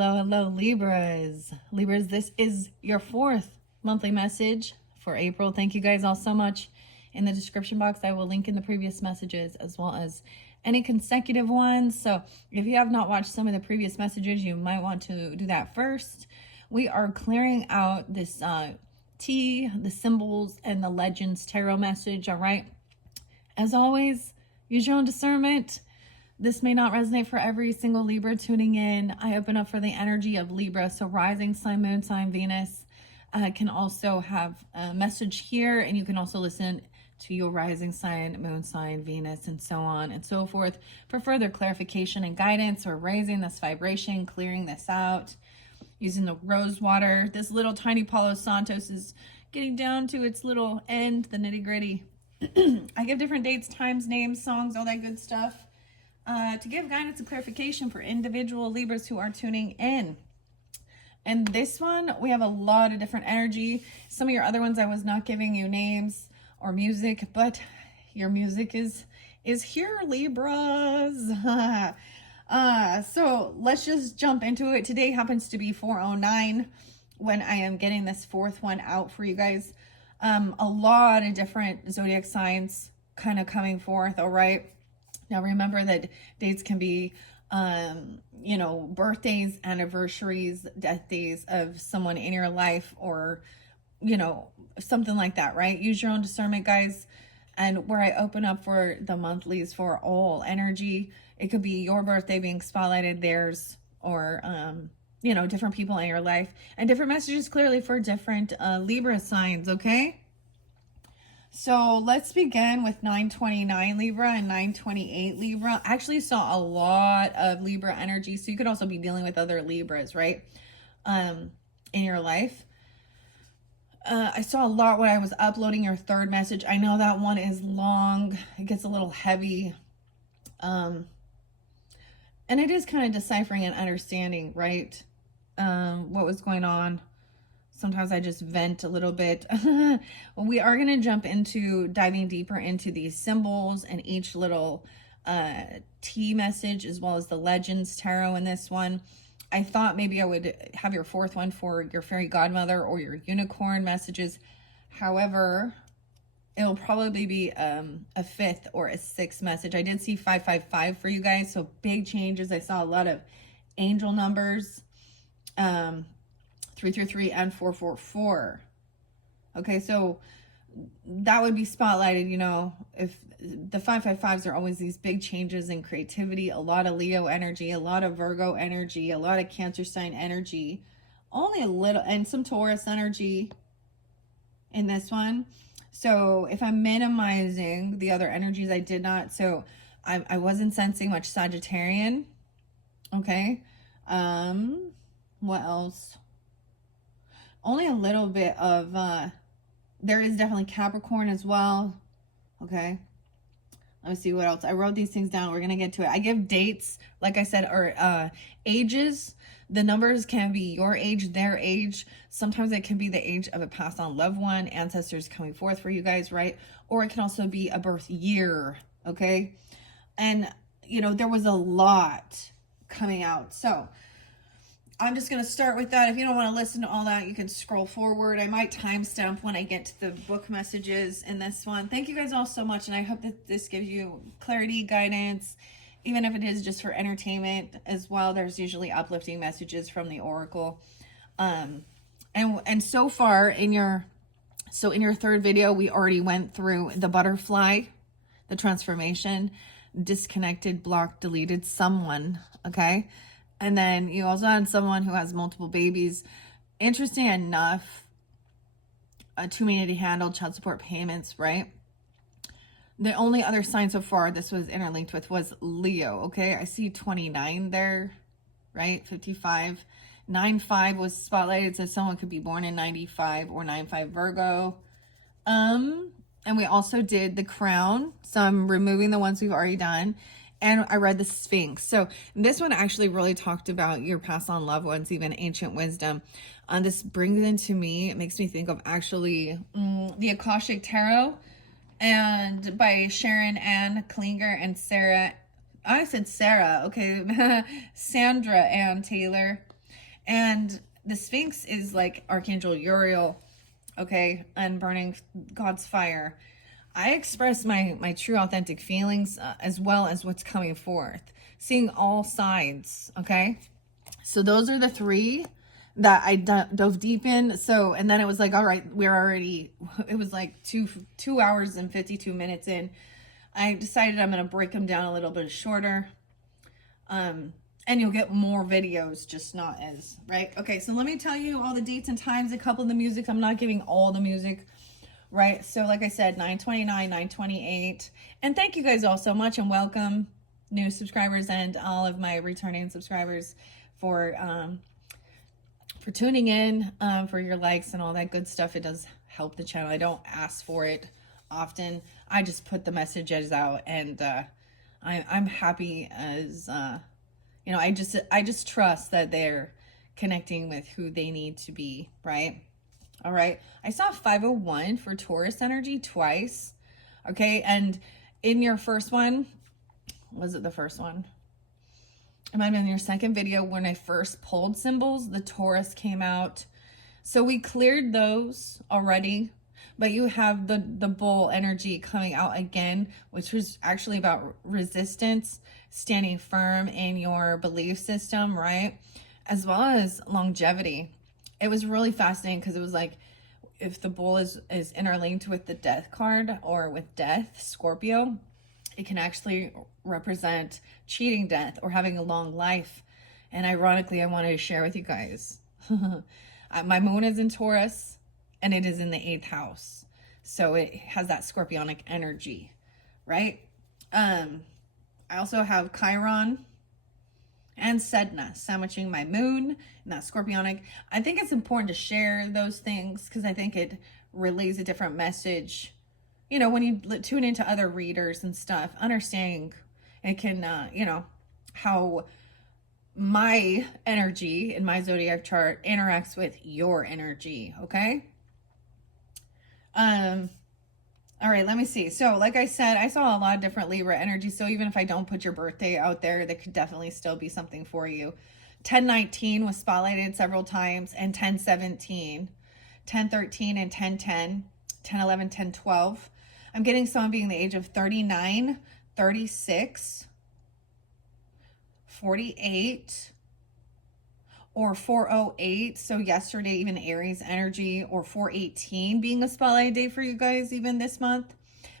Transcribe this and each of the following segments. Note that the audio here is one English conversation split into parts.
Hello, Libras. Libras, this is your 4th monthly message for April. Thank you guys all so much. In the description box, I will link in the previous messages as well as any consecutive ones. So if you have not watched some of the previous messages, you might want to do that first. We are clearing out this T, the symbols, and the legends tarot message, all right? As always, use your own discernment. This may not resonate for every single Libra tuning in. I open up for the energy of Libra. So rising sign, moon sign, Venus can also have a message here. And you can also listen to your rising sign, moon sign, Venus, and so on and so forth for further clarification and guidance, or raising this vibration, clearing this out, using the rose water. This little tiny Palo Santos is getting down to its little end, the nitty gritty. I give different dates, times, names, songs, all that good stuff. To give guidance and clarification for individual Libras who are tuning in. And this one, we have a lot of different energy. Some of your other ones, I was not giving you names or music, but your music is here, Libras. So let's just jump into it. Today happens to be 4:09 when I am getting this 4th one out for you guys. A lot of different zodiac signs kind of coming forth, all right? Now, remember that dates can be, birthdays, anniversaries, death days of someone in your life, or, something like that, right? Use your own discernment, guys. And where I open up for the monthlies for all energy, it could be your birthday being spotlighted, theirs, or, different people in your life, and different messages clearly for different Libra signs, okay? So let's begin with 929 Libra and 928 Libra. I actually saw a lot of Libra energy, so you could also be dealing with other Libras, right? In your life. I saw a lot when I was uploading your 3rd message. I know that one is long. It gets a little heavy. And it is kind of deciphering and understanding, right? What was going on. Sometimes I just vent a little bit. We are going to jump into diving deeper into these symbols and each little T message, as well as the Legends Tarot in this one. I thought maybe I would have your 4th one for your fairy godmother or your unicorn messages. However, it'll probably be a 5th or a 6th message. I did see 555 for you guys, so big changes. I saw a lot of angel numbers. 333 and 444. Okay, so that would be spotlighted, if the 555s are always these big changes in creativity, a lot of Leo energy, a lot of Virgo energy, a lot of Cancer sign energy, only a little, and some Taurus energy in this one. So if I'm minimizing the other energies, I did not. So I wasn't sensing much Sagittarian. Okay. What else? Only a little bit of, there is definitely Capricorn as well. Okay. Let me see what else. I wrote these things down. We're going to get to it. I give dates, like I said, or ages. The numbers can be your age, their age. Sometimes it can be the age of a passed on loved one, ancestors coming forth for you guys, right? Or it can also be a birth year. Okay. And, there was a lot coming out. So I'm just going to start with that. If you don't want to listen to all that, you can scroll forward. I might timestamp when I get to the book messages in this one. Thank you guys all so much, and I hope that this gives you clarity, guidance, even if it is just for entertainment as well. There's usually uplifting messages from the Oracle. And so far in your 3rd video, we already went through the butterfly, the transformation, disconnected, blocked, deleted someone, okay? And then you also had someone who has multiple babies. Interesting enough, too many to handle, child support payments, right? The only other sign so far this was interlinked with was Leo, okay? I see 29 there, right? 55. 95 was spotlighted, so someone could be born in 95 or 95 Virgo. And we also did the crown, so I'm removing the ones we've already done. And I read the Sphinx. So this one actually really talked about your past on loved ones, even ancient wisdom. This brings into me, it makes me think of actually the Akashic Tarot, and by Sharon Ann Klinger and Sarah. I said Sarah, okay. Sandra Ann Taylor. And the Sphinx is like Archangel Uriel, okay, and burning God's fire. I express my true authentic feelings, as well as what's coming forth, seeing all sides, okay? So those are the three that I dove deep in. So, and then it was like, all right, it was like 2 hours and 52 minutes in. I decided I'm going to break them down a little bit shorter. And you'll get more videos, just not as, right? Okay, so let me tell you all the dates and times, a couple of the music. I'm not giving all the music, right? So like I said, 9/29, 9/28. And thank you guys all so much, and welcome new subscribers and all of my returning subscribers for tuning in, for your likes and all that good stuff. It does help the channel. I don't ask for it often. I just put the messages out, and I'm happy as you know, I just trust that they're connecting with who they need to be, right? All right. I saw 501 for Taurus energy twice. Okay. And in your first one, was it the first one? It might have been your second video when I first pulled symbols, the Taurus came out. So we cleared those already, but you have the bull energy coming out again, which was actually about resistance, standing firm in your belief system, right? As well as longevity. It was really fascinating because it was like, if the bull is interlinked with the death card or with death, Scorpio, it can actually represent cheating death or having a long life. And ironically, I wanted to share with you guys. My moon is in Taurus, and it is in the 8th house. So it has that scorpionic energy, right? I also have Chiron and Sedna sandwiching my moon and that scorpionic. I think it's important to share those things because I think it relays a different message. You know, when you tune into other readers and stuff, understanding it can, you know, how my energy in my zodiac chart interacts with your energy, okay? All right, let me see. So like I said, I saw a lot of different Libra energy. So even if I don't put your birthday out there, there could definitely still be something for you. 1019 was spotlighted several times, and 1017, 1013 and 1010, 1011, 1012. I'm getting someone being the age of 39, 36, 48, or 408. So yesterday, even Aries energy, or 418 being a spotlight day for you guys even this month.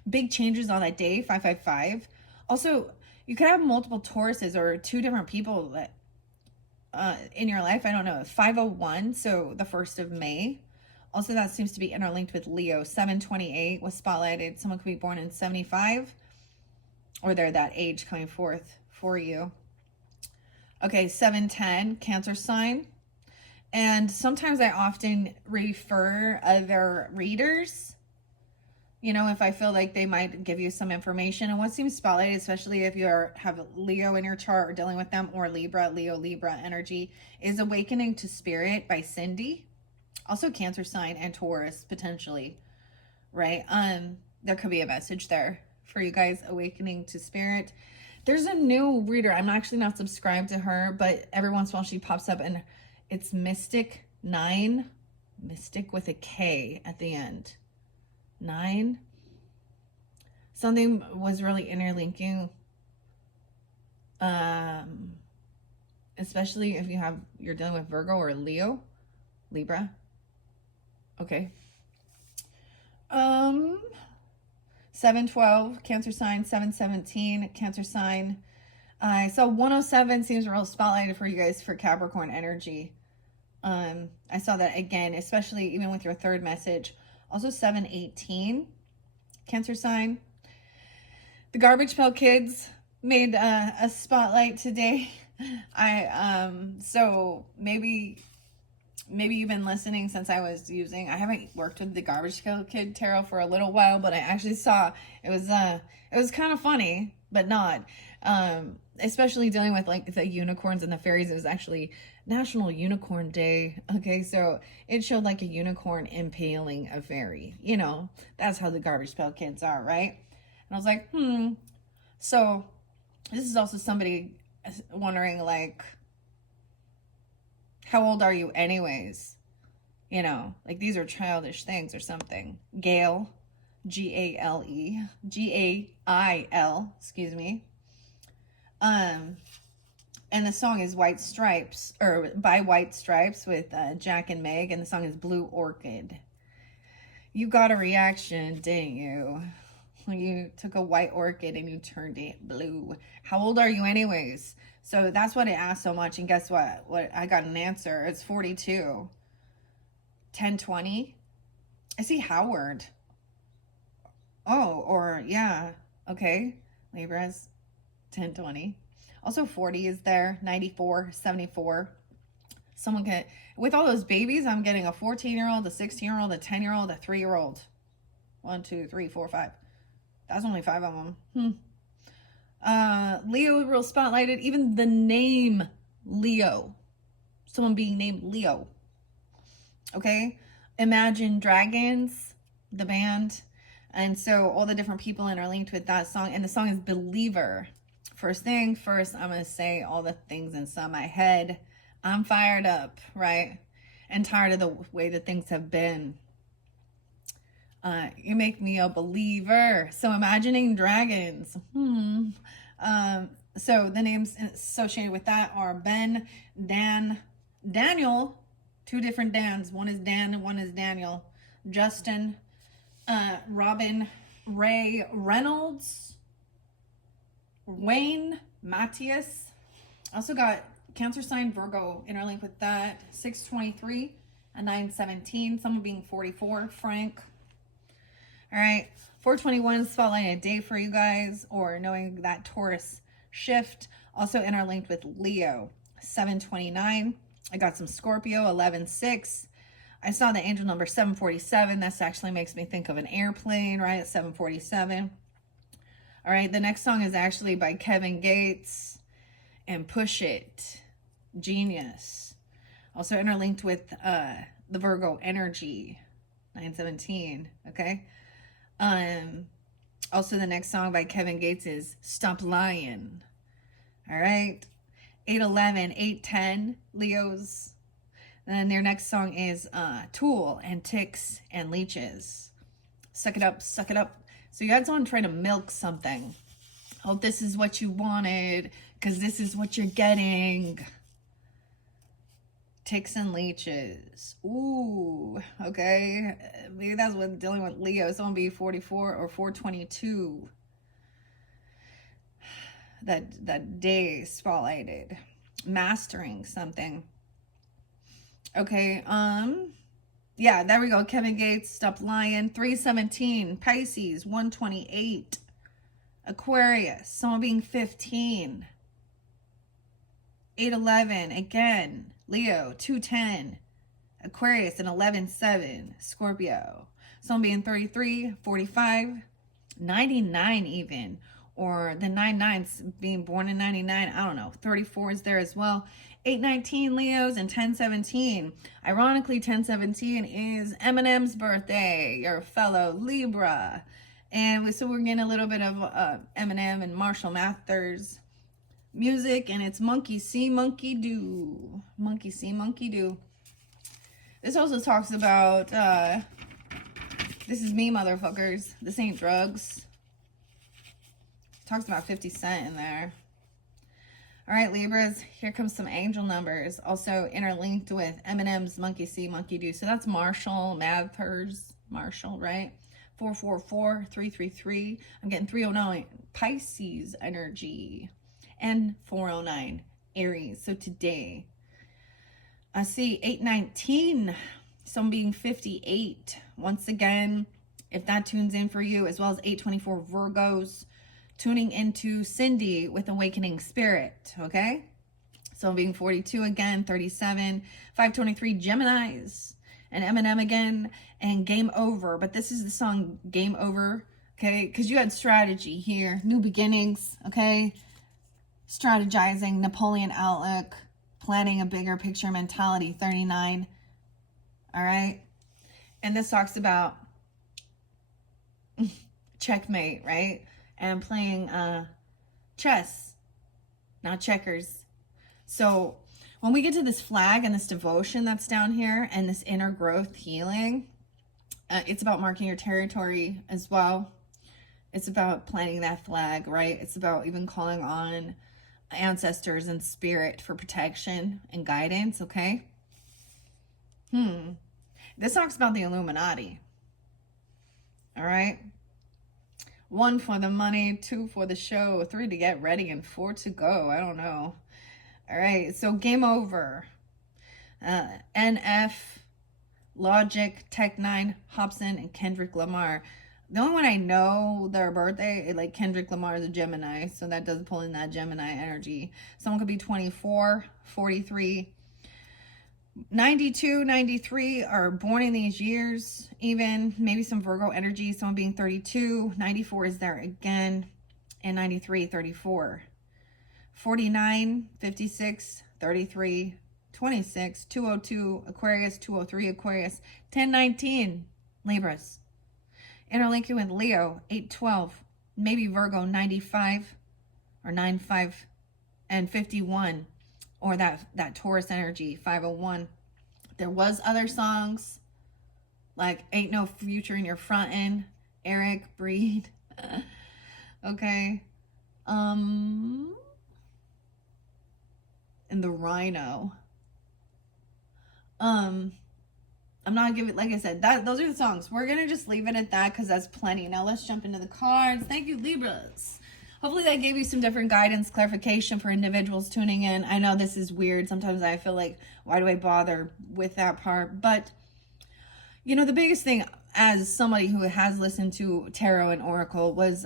Big changes on that day, 555. Also, you could have multiple Tauruses or two different people that in your life. I don't know. 501, so the 1st of May. Also, that seems to be interlinked with Leo. 728 was spotlighted. Someone could be born in 75, or they're that age coming forth for you. Okay, 710, Cancer sign. And sometimes I often refer other readers, you know, if I feel like they might give you some information. And what seems spotlighted, especially if you have Leo in your chart or dealing with them, or Libra, Libra energy, is Awakening to Spirit by Cindy. Also Cancer sign and Taurus, potentially, right? There could be a message there for you guys, Awakening to Spirit. There's a new reader. I'm actually not subscribed to her, but every once in a while she pops up, and it's Mystic 9. Mystic with a K at the end. 9. Something was really interlinking. Especially if you're dealing with Virgo or Leo, Libra. Okay. 712, Cancer sign. 717, Cancer sign. I saw 107 seems real spotlighted for you guys for Capricorn energy. I saw that again, especially even with your third message. Also 718, Cancer sign. The Garbage Pail Kids made a spotlight today. So maybe you've been listening since I haven't worked with the Garbage Pail Kid tarot for a little while, but I actually saw it was kind of funny, but not. Especially dealing with like the unicorns and the fairies. It was actually National Unicorn Day. Okay, so it showed like a unicorn impaling a fairy. You know, that's how the Garbage Pail Kids are, right? And I was like, So this is also somebody wondering, like, How old are you anyways? You know, like these are childish things or something. Gail, Gale, Gail, excuse me. And the song is White Stripes, or by White Stripes with Jack and Meg, and the song is Blue Orchid. You got a reaction, didn't you? You took a white orchid and you turned it blue. How old are you anyways? So that's what it asked so much. And guess what? What I got an answer. It's 42. 1020. I see Howard. Oh, or yeah. Okay. Libra's 1020. Also 40 is there. 94, 74. Someone can, with all those babies, I'm getting a 14-year-old, a 16-year-old, a 10-year-old, a 3-year-old. 1, 2, 3, 4, 5. That's only 5 of them. Leo real spotlighted. Even the name Leo. Someone being named Leo. Okay? Imagine Dragons, the band. And so all the different people interlinked with that song. And the song is Believer. First thing first, I'm going to say all the things inside my head. I'm fired up, right? And tired of the way that things have been. You make me a believer. So imagining dragons. So the names associated with that are Ben, Dan, Daniel. 2 different Dans. One is Dan and one is Daniel. Justin, Robin, Ray, Reynolds, Wayne, Matthias. Also got Cancer sign Virgo interlinked with that. 623 and 917. Someone being 44. Frank. All right. 421 spotlight a day for you guys, or knowing that Taurus shift. Also interlinked with Leo. 729. I got some Scorpio. 11-6. I saw the angel number 747. This actually makes me think of an airplane, right? 747. All right. The next song is actually by Kevin Gates and Push It. Genius. Also interlinked with the Virgo energy. 917. Okay. Also the next song by Kevin Gates is Stop Lying. All right. 811, 810, Leos. And then their next song is Tool and Ticks and Leeches. Suck it up, suck it up. So you guys want to try to milk something. Hope this is what you wanted, because this is what you're getting. Ticks and leeches. Ooh, okay. Maybe that's what dealing with Leo. Someone be 44 or 422. That day spotlighted. Mastering something. Okay, yeah, there we go. Kevin Gates, Stop Lying. 317. Pisces, 128. Aquarius, someone being 15. 811, again. Leo, 210. Aquarius, and 11-7. Scorpio, someone being 33, 45, 99 even. Or the 99s being born in 99. I don't know. 34 is there as well. 819 Leos and 1017. Ironically, 1017 is Eminem's birthday, your fellow Libra. And so we're getting a little bit of Eminem and Marshall Mathers music, and it's Monkey See, Monkey Do. Monkey See, Monkey Do. This also talks about, this is me, motherfuckers. This ain't drugs. Talks about 50 Cent in there. All right, Libras, here comes some angel numbers. Also interlinked with Eminem's Monkey See, Monkey Do. So that's Marshall Mathers. Marshall, right? 444, 333. I'm getting 309. Pisces energy. And 409. Aries. So today, I see 819. Some being 58. Once again, if that tunes in for you, as well as 824 Virgos. Tuning into Cindy with Awakening Spirit, okay? So being 42 again, 37, 523 Geminis, and Eminem again, and Game Over. But this is the song Game Over, okay? Because you had strategy here, new beginnings, okay? Strategizing, Napoleon outlook, planning a bigger picture mentality, 39, all right? And this talks about checkmate, right? And playing chess, not checkers. So when we get to this flag and this devotion that's down here and this inner growth healing, it's about marking your territory as well. It's about planting that flag, right? It's about even calling on ancestors and spirit for protection and guidance, okay? This talks about the Illuminati. All right? 1 for the money, 2 for the show, 3 to get ready, and 4 to go. I don't know. All right, so game over. NF, Logic, Tech9, Hobson, and Kendrick Lamar. The only one I know their birthday, like Kendrick Lamar is a Gemini, so that does pull in that Gemini energy. Someone could be 24, 43, 92, 93 are born in these years, even maybe some Virgo energy, someone being 32, 94 is there again, and 93, 34, 49, 56, 33, 26, 202 Aquarius, 203 Aquarius, 1019 Libras. Interlinking with Leo, 812, maybe Virgo, 95 or 95 and 51, or that Taurus energy, 501. There was other songs like Ain't No Future in Your Front End, Eric Breed. Okay. And the Rhino. I'm not giving, like I said, those are the songs. We're gonna just leave it at that because that's plenty. Now let's jump into the cards. Thank you, Libras. Hopefully that gave you some different guidance, clarification for individuals tuning in. I know this is weird. Sometimes I feel like, why do I bother with that part? But, you know, the biggest thing as somebody who has listened to tarot and oracle was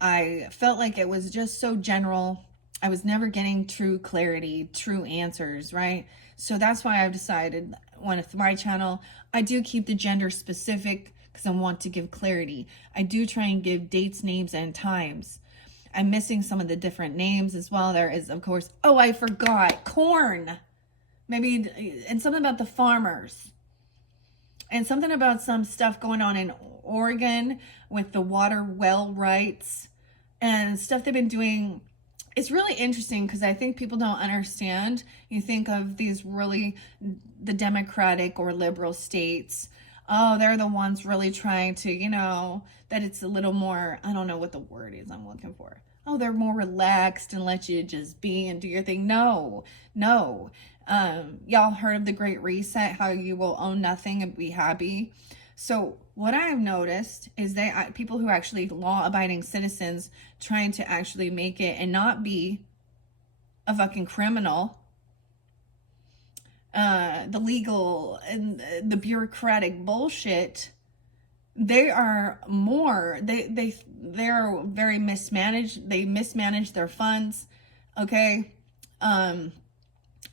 I felt like it was just so general. I was never getting true clarity, true answers, right? So that's why I've decided with my channel, I do keep the gender specific because I want to give clarity. I do try and give dates, names, and times. I'm missing some of the different names as well. There is, of course, oh, I forgot, corn. Maybe, and something about the farmers. And something about some stuff going on in Oregon with the water well rights and stuff they've been doing. It's really interesting because I think people don't understand. You think of these really, the Democratic or liberal states. Oh, they're the ones really trying to, you know, that it's a little more, I don't know what the word is I'm looking for. Oh, they're more relaxed and let you just be and do your thing. No. Y'all heard of the Great Reset, how you will own nothing and be happy. So what I've noticed is people who are actually law-abiding citizens trying to actually make it and not be a fucking criminal, the legal and the bureaucratic bullshit, they are more, they're very mismanaged. They mismanage their funds, okay? And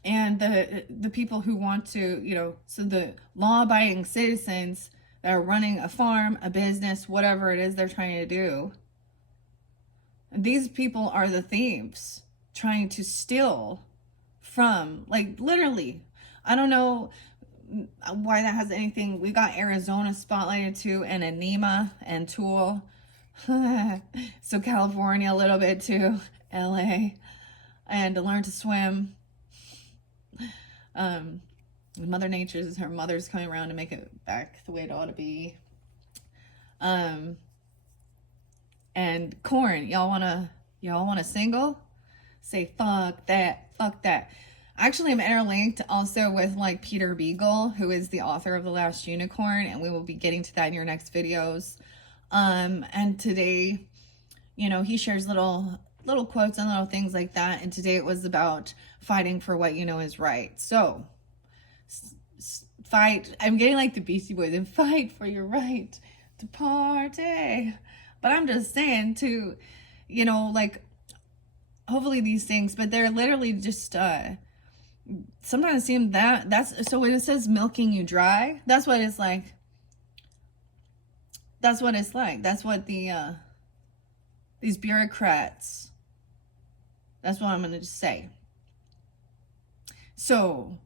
the people who want to, you know, so the law-abiding citizens that are running a farm, a business, whatever it is they're trying to do, these people are the thieves trying to steal from, like, literally. I don't know why that has anything. We got Arizona spotlighted too, and Anima and Tool. So California a little bit too, LA, and to learn to swim. Mother Nature's, her mother's coming around to make it back the way it ought to be. And corn, y'all wanna single? Say fuck that. Actually, I'm interlinked also with like Peter Beagle, who is the author of The Last Unicorn, and we will be getting to that in your next videos. And today, you know, he shares little quotes and little things like that. And today it was about fighting for what you know is right. So fight. I'm getting like the Beastie Boys, and fight for your right to party. But I'm just saying to, you know, like, hopefully these things, but they're literally just, sometimes it seems that's, so when it says milking you dry, that's what it's like. That's what it's like. That's what the, these bureaucrats, that's what I'm going to just say. So,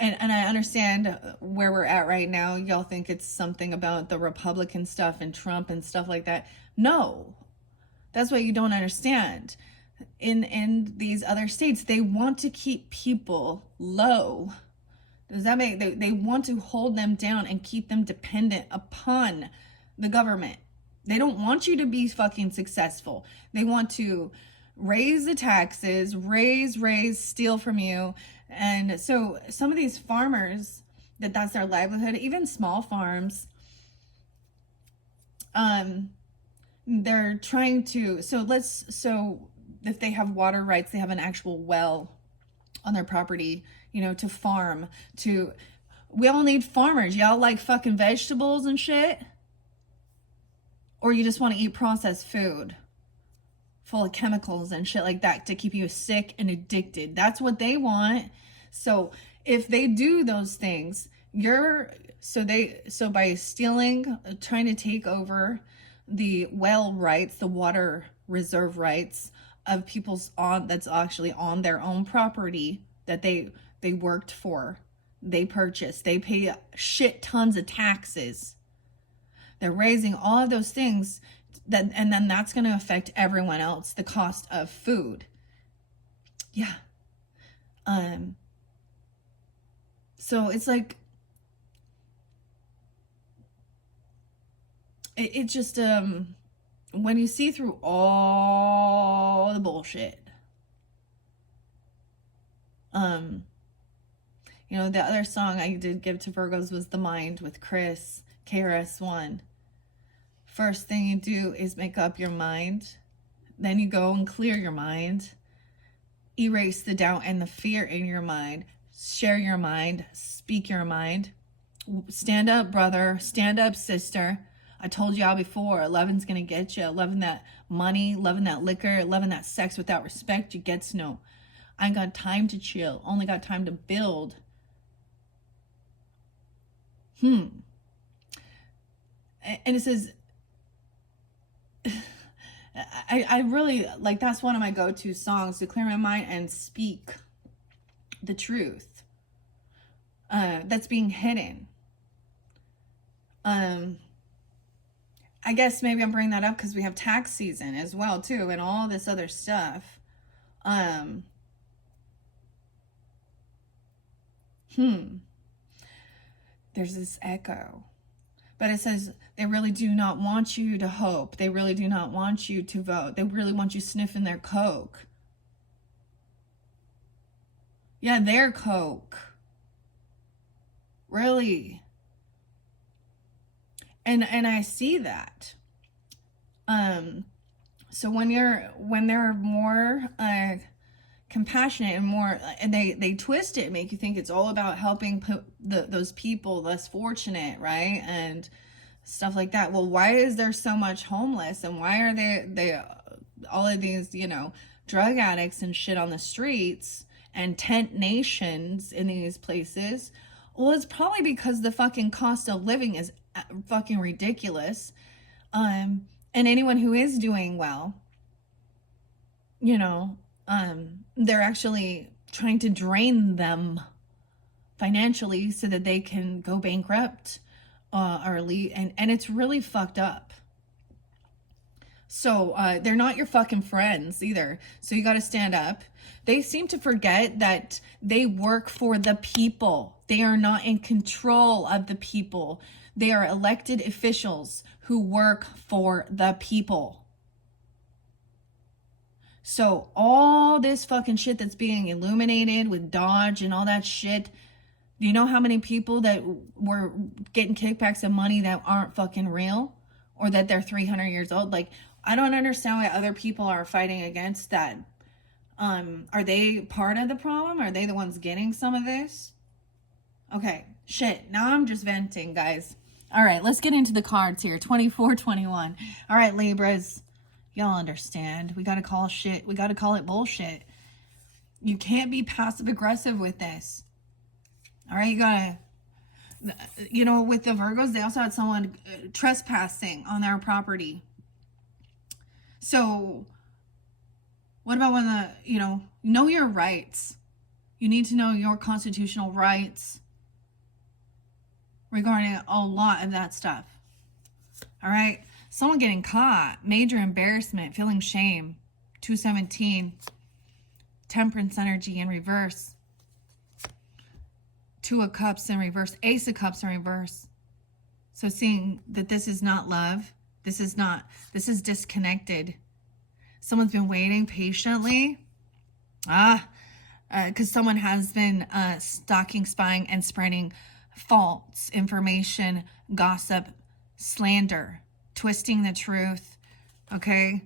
and I understand where we're at right now. Y'all think it's something about the Republican stuff and Trump and stuff like that. No, that's what you don't understand. in these other states, they want to keep people low. Does that make, they want to hold them down and keep them dependent upon the government. They don't want you to be fucking successful. They want to raise the taxes, raise, steal from you. And so some of these farmers, that's their livelihood, even small farms, they're trying to, so if they have water rights, they have an actual well on their property, you know, to farm, we all need farmers. Y'all like fucking vegetables and shit? Or you just want to eat processed food full of chemicals and shit like that to keep you sick and addicted? That's what they want. So if they do those things, so by stealing, trying to take over the well rights, the water reserve rights of people's that's actually on their own property that they worked for, they purchased, they pay shit tons of taxes. They're raising all of those things and then that's going to affect everyone else, the cost of food. Yeah. So it's like, it just, when you see through all the bullshit, you know, the other song I did give to Virgos was The Mind with Chris, KRS-One. First thing you do is make up your mind. Then you go and clear your mind. Erase the doubt and the fear in your mind. Share your mind. Speak your mind. Stand up, brother. Stand up, sister. I told y'all before, loving's gonna get you. Loving that money, loving that liquor, loving that sex without respect, you gets no. I ain't got time to chill. Only got time to build. And it says, I really, like, that's one of my go-to songs, to clear my mind and speak the truth that's being hidden. I guess maybe I'm bringing that up because we have tax season as well too, and all this other stuff. There's this echo. But it says they really do not want you to hope. They really do not want you to vote. They really want you sniffing their coke. Yeah, their coke. Really. And I see that. So when they're more compassionate and more, and they twist it, make you think it's all about helping those people less fortunate, right? And stuff like that. Well, why is there so much homeless, and why are they all of these, you know, drug addicts and shit on the streets and tent nations in these places? Well, it's probably because the fucking cost of living is fucking ridiculous. And anyone who is doing well, you know, they're actually trying to drain them financially so that they can go bankrupt or leave, and it's really fucked up. So they're not your fucking friends either. So you got to stand up. They seem to forget that they work for the people. They are not in control of the people. They are elected officials who work for the people. So all this fucking shit that's being illuminated with Dodge and all that shit, do you know how many people that were getting kickbacks of money that aren't fucking real, or that they're 300 years old? Like, I don't understand why other people are fighting against that. Are they part of the problem? Are they the ones getting some of this? Okay, shit. Now I'm just venting, guys. All right, let's get into the cards here. 24, 21. All right, Libras. Y'all understand. We got to call shit. We got to call it bullshit. You can't be passive aggressive with this. All right, you got to, you know, with the Virgos, they also had someone trespassing on their property. So what about when you know your rights. You need to know your constitutional rights regarding a lot of that stuff. All right. Someone getting caught, major embarrassment, feeling shame. 217. Temperance energy in reverse. 2 of Cups in reverse. Ace of Cups in reverse. So seeing that this is not love. This is disconnected. Someone's been waiting patiently. Because someone has been stalking, spying, and spreading false information, gossip, slander, twisting the truth, okay?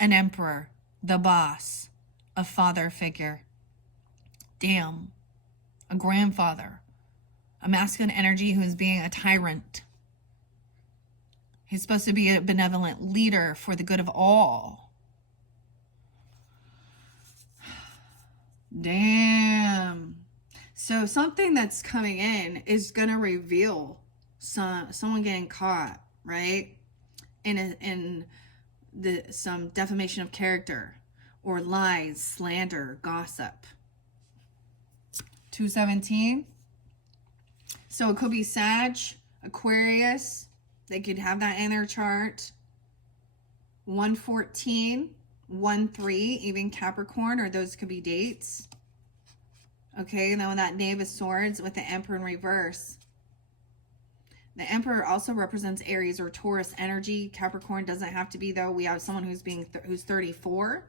An emperor, the boss, a father figure. Damn. A grandfather. A masculine energy who is being a tyrant. He's supposed to be a benevolent leader for the good of all. Damn. So something that's coming in is going to reveal someone getting caught, right? In some defamation of character or lies, slander, gossip. 217. So it could be Sag, Aquarius. They could have that in their chart. 114, 1-3, even Capricorn, or those could be dates. Okay, and then that Knave of Swords with the Emperor in reverse. The Emperor also represents Aries or Taurus energy. Capricorn doesn't have to be, though. We have someone who's 34.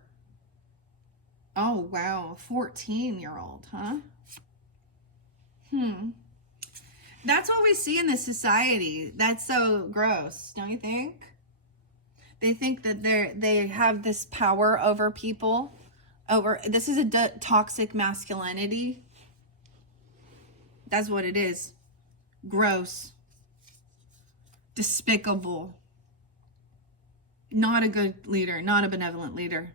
Oh, wow. 14-year-old, huh? That's what we see in this society. That's so gross, don't you think? They think that they have this power over people. This is a toxic masculinity. That's what it is. Gross. Despicable. Not a good leader. Not a benevolent leader.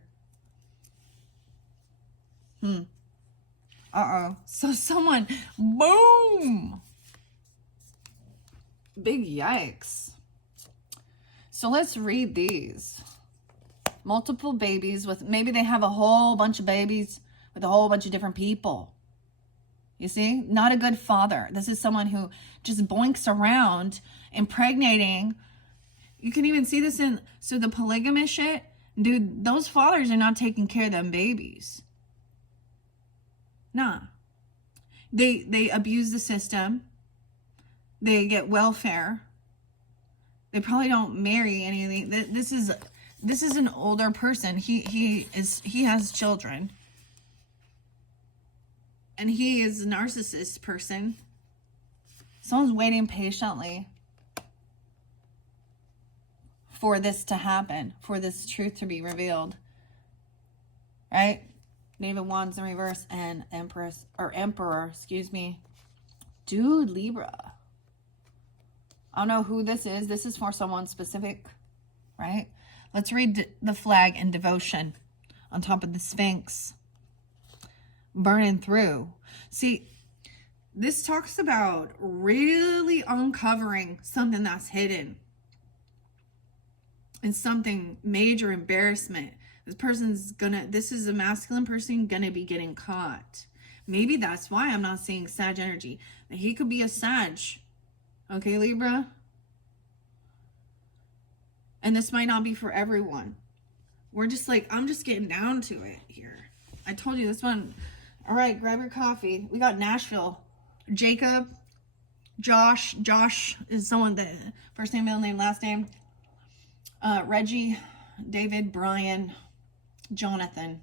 Uh-oh. So someone, boom! Big yikes. So let's read these. Multiple babies with, maybe they have a whole bunch of babies with a whole bunch of different people. You see? Not a good father. This is someone who just boinks around, impregnating. You can even see this in, so the polygamous shit, dude, those fathers are not taking care of them babies. Nah. They abuse the system. They get welfare. They probably don't marry anything. This is an older person. He has children. And he is a narcissist person. Someone's waiting patiently for this to happen, for this truth to be revealed. Right? Knave of Wands in reverse and Emperor, excuse me. Dude, Libra. I don't know who this is. This is for someone specific, right? Let's read the flag and devotion on top of the Sphinx. Burning through. See, this talks about really uncovering something that's hidden. And something major embarrassment. This is a masculine person gonna be getting caught. Maybe that's why I'm not seeing Sag energy. He could be a Sag. Okay, Libra? And this might not be for everyone. We're just like, I'm just getting down to it here. I told you this one. All right, grab your coffee. We got Nashville. Jacob. Josh. Josh is someone that, first name, middle name, last name. Reggie. David. Brian. Jonathan.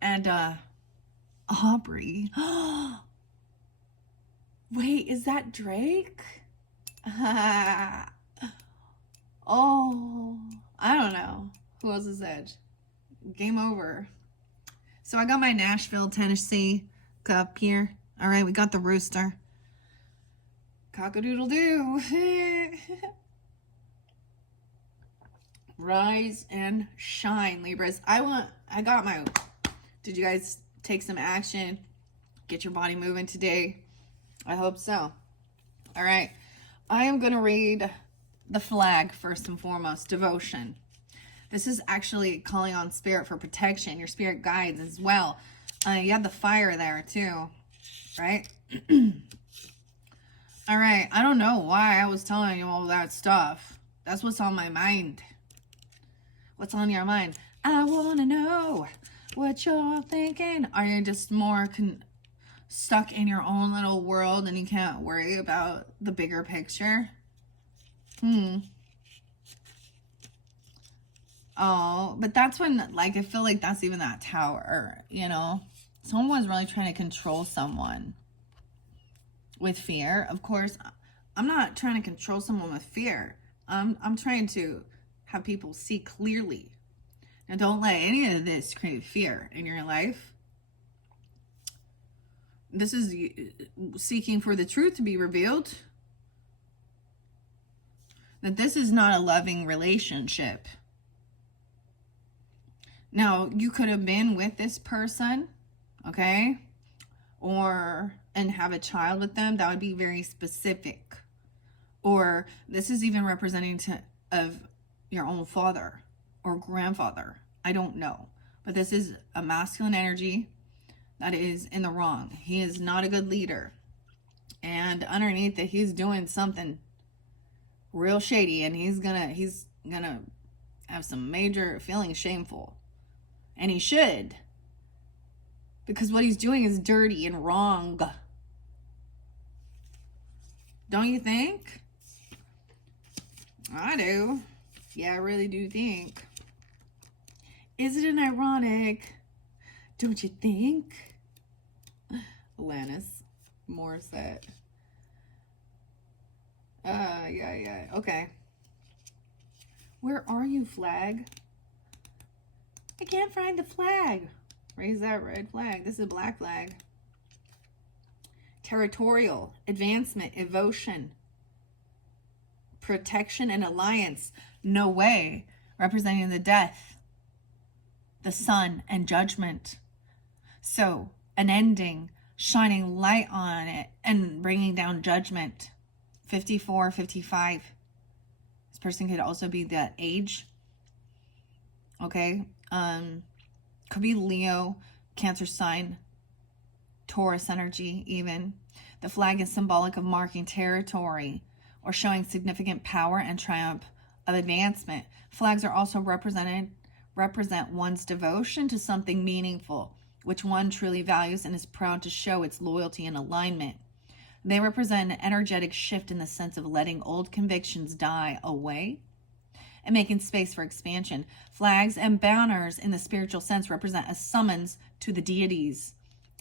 And Aubrey. Wait, is that Drake? Oh, I don't know. Who else is that? Game over. So I got my Nashville, Tennessee cup here. All right, we got the rooster. Cock-a-doodle-doo. Rise and shine, Libras. Did you guys take some action? Get your body moving today? I hope so. All right. I am going to read the flag first and foremost. Devotion. This is actually calling on spirit for protection. Your spirit guides as well. You have the fire there too. Right? All right. I don't know why I was telling you all that stuff. That's what's on my mind. What's on your mind? I want to know what you're thinking. Are you just more stuck in your own little world and you can't worry about the bigger picture? Oh, but that's when, like, I feel like that's even that tower, you know? Someone was really trying to control someone with fear. Of course, I'm not trying to control someone with fear. I'm trying to have people see clearly. Now, don't let any of this create fear in your life. This is seeking for the truth to be revealed. That this is not a loving relationship. Now, you could have been with this person, okay? And have a child with them. That would be very specific. Or this is even representing of your own father or grandfather. I don't know. But this is a masculine energy that is in the wrong. He is not a good leader. And underneath it, he's doing something real shady. And he's gonna have some major feeling shameful. And he should. Because what he's doing is dirty and wrong. Don't you think? I do. Yeah, I really do think. Isn't it ironic? Don't you think? Alanis Morissette. Yeah. Okay. Where are you, flag? I can't find the flag. Raise that red flag. This is a black flag. Territorial, advancement, evotion, protection, and alliance. No way. Representing the death, the sun, and judgment. So, an ending, shining light on it, and bringing down judgment. 54, 55. This person could also be that age. Okay. Could be Leo, Cancer sign, Taurus energy even. The flag is symbolic of marking territory or showing significant power and triumph of advancement. Flags are also represent one's devotion to something meaningful, which one truly values and is proud to show its loyalty and alignment. They represent an energetic shift in the sense of letting old convictions die away and making space for expansion. Flags and banners in the spiritual sense represent a summons to the deities,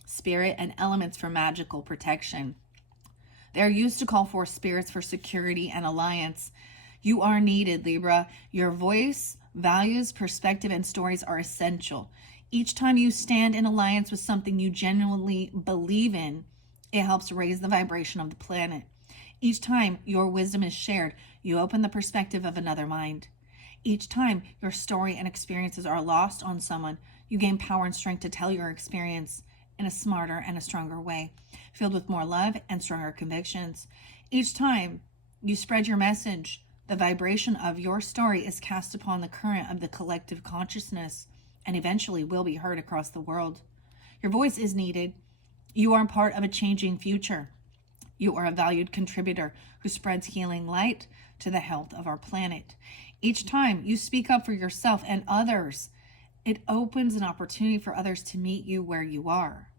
spirit, and elements for magical protection. They are used to call forth spirits for security and alliance. You are needed, Libra. Your voice, values, perspective, and stories are essential. Each time you stand in alliance with something you genuinely believe in, it helps raise the vibration of the planet. Each time your wisdom is shared, you open the perspective of another mind. Each time your story and experiences are lost on someone, you gain power and strength to tell your experience in a smarter and a stronger way, filled with more love and stronger convictions. Each time you spread your message, the vibration of your story is cast upon the current of the collective consciousness and eventually will be heard across the world. Your voice is needed. You are part of a changing future. You are a valued contributor who spreads healing light to the health of our planet. Each time you speak up for yourself and others, it opens an opportunity for others to meet you where you are.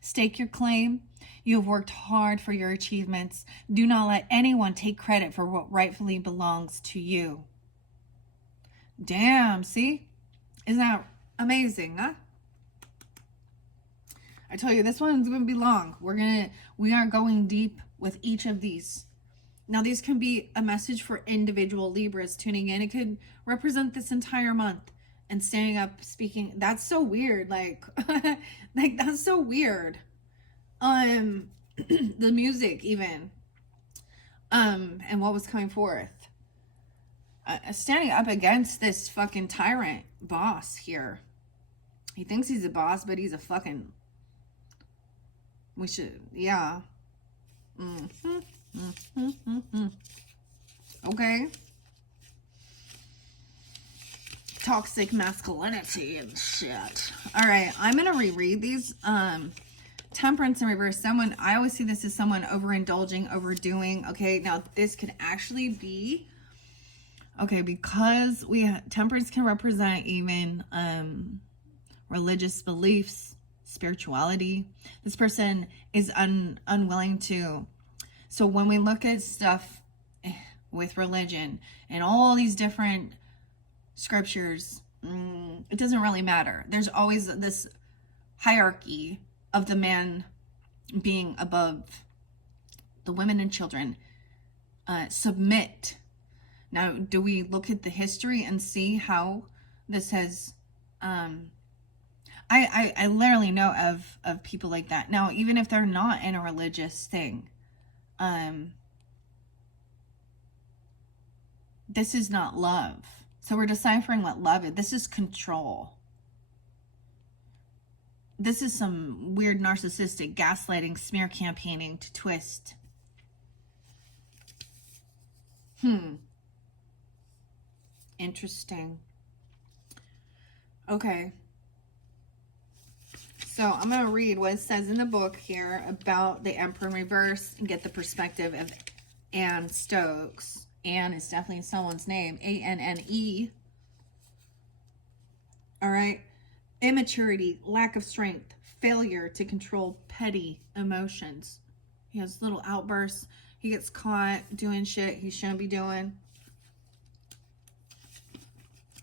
Stake your claim. You have worked hard for your achievements. Do not let anyone take credit for what rightfully belongs to you. Damn, see? Isn't that amazing, huh? I tell you, this one's going to be long. We are going deep with each of these. Now, these can be a message for individual Libras tuning in. It could represent this entire month and standing up, speaking. That's so weird. Like that's so weird. The music even. And what was coming forth. Standing up against this fucking tyrant boss here. He thinks he's a boss, but he's a fucking... yeah. Okay. Toxic masculinity and shit. All right, I'm gonna reread these. Temperance in reverse. I always see this as someone overindulging, overdoing. Okay, now this could actually be Okay, because temperance can represent even religious beliefs, spirituality. This person is unwilling to. So when we look at stuff with religion and all these different scriptures, it doesn't really matter. There's always this hierarchy of the man being above the women and children. Submit. Now, do we look at the history and see how this has I literally know of people like that. Now, even if they're not in a religious thing, this is not love. So we're deciphering what love is. This is control. This is some weird narcissistic gaslighting, smear campaigning to twist. Interesting. Okay. So I'm going to read what it says in the book here about the Emperor in reverse and get the perspective of Anne Stokes. Anne is definitely someone's name. A-N-N-E. All right. Immaturity, lack of strength, failure to control petty emotions. He has little outbursts. He gets caught doing shit he shouldn't be doing.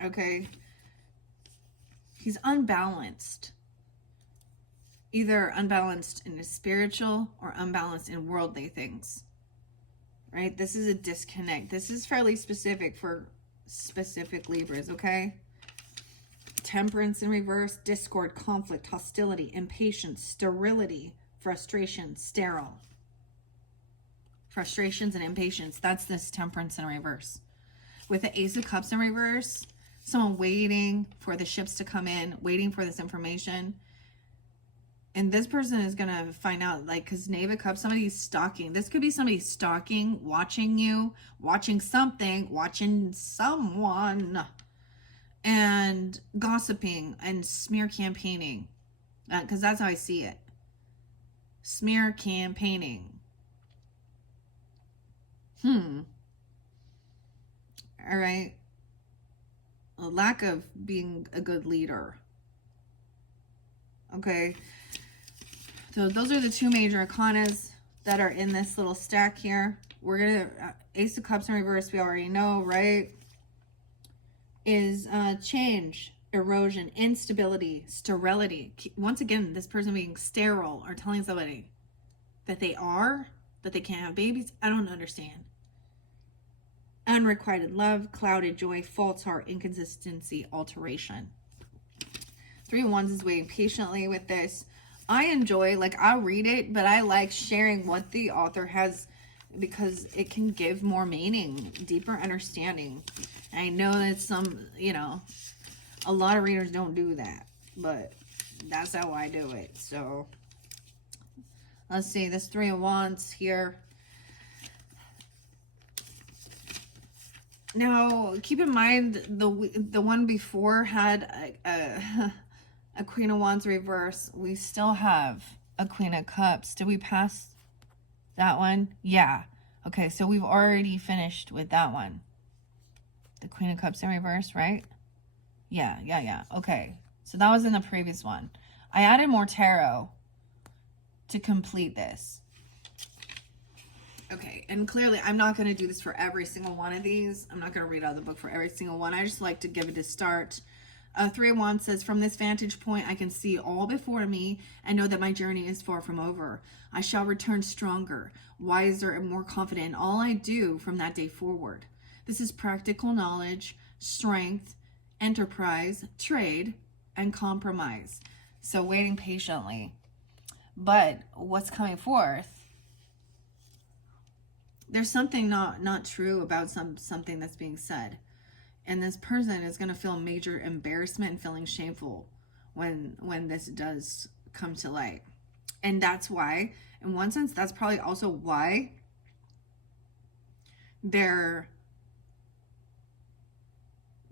Okay. He's unbalanced. Either unbalanced in his spiritual or unbalanced in worldly things. Right? This is a disconnect. This is fairly specific for specific Libras, okay? Temperance in reverse, discord, conflict, hostility, impatience, sterility, frustration, sterile. Frustrations and impatience. That's this temperance in reverse. With the Ace of Cups in reverse, someone waiting for the ships to come in, waiting for this information. And this person is going to find out, like, because Knave of Cups, somebody's stalking. This could be somebody stalking, watching you, watching something, watching someone, and gossiping and smear campaigning. Because that's how I see it. Smear campaigning. All right. A lack of being a good leader. Okay. So those are the two major arcanas that are in this little stack here. We're going to, Ace of Cups in reverse, we already know, right? Is change, erosion, instability, sterility. Once again, this person being sterile or telling somebody that they can't have babies. I don't understand. Unrequited love, clouded joy, false heart, inconsistency, alteration. 3 of Wands is waiting patiently with this. I enjoy, like, I'll read it, but I like sharing what the author has because it can give more meaning, deeper understanding. And I know that some, a lot of readers don't do that, but that's how I do it. So let's see, this 3 of Wands here. Now, keep in mind the one before had a Queen of Wands reverse. We still have a Queen of Cups. Did we pass that one? Yeah. Okay, so we've already finished with that one. The Queen of Cups in reverse, right? Yeah. Okay, so that was in the previous one. I added more tarot to complete this. Okay, and clearly I'm not going to do this for every single one of these. I'm not going to read out the book for every single one. I just like to give it a start. 3 of Wands says, from this vantage point, I can see all before me and know that my journey is far from over. I shall return stronger, wiser, and more confident in all I do from that day forward. This is practical knowledge, strength, enterprise, trade, and compromise. So waiting patiently. But what's coming forth? There's something not true about something that's being said. And this person is going to feel major embarrassment and feeling shameful when this does come to light. And that's why, in one sense, that's probably also why they're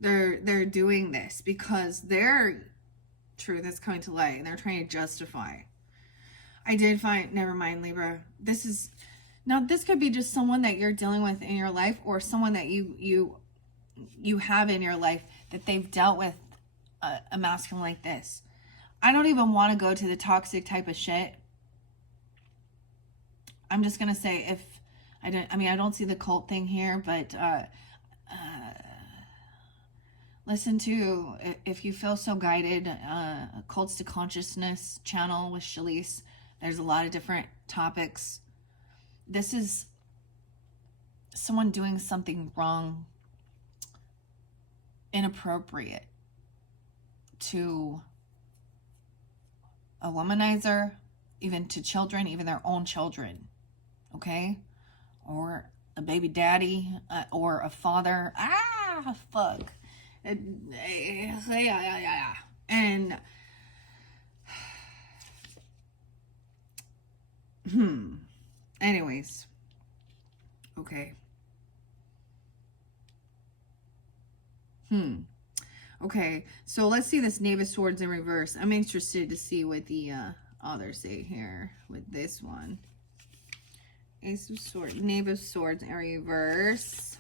doing this, because their truth is coming to light and they're trying to justify. I did find, never mind, Libra. Now this could be just someone that you're dealing with in your life, or someone that you you have in your life that they've dealt with a masculine like this. I don't even want to go to the toxic type of shit. I'm just going to say, if I don't see the cult thing here, but listen to, if you feel so guided, Cults to Consciousness channel with Shalise. There's a lot of different topics. This is someone doing something wrong, inappropriate to a womanizer, even to children, even their own children, okay? Or a baby daddy, or a father. Fuck. And anyways, okay. Okay, so let's see this Knave of Swords in reverse. I'm interested to see what the others say here with this one. Ace of Swords, Knave of Swords in reverse.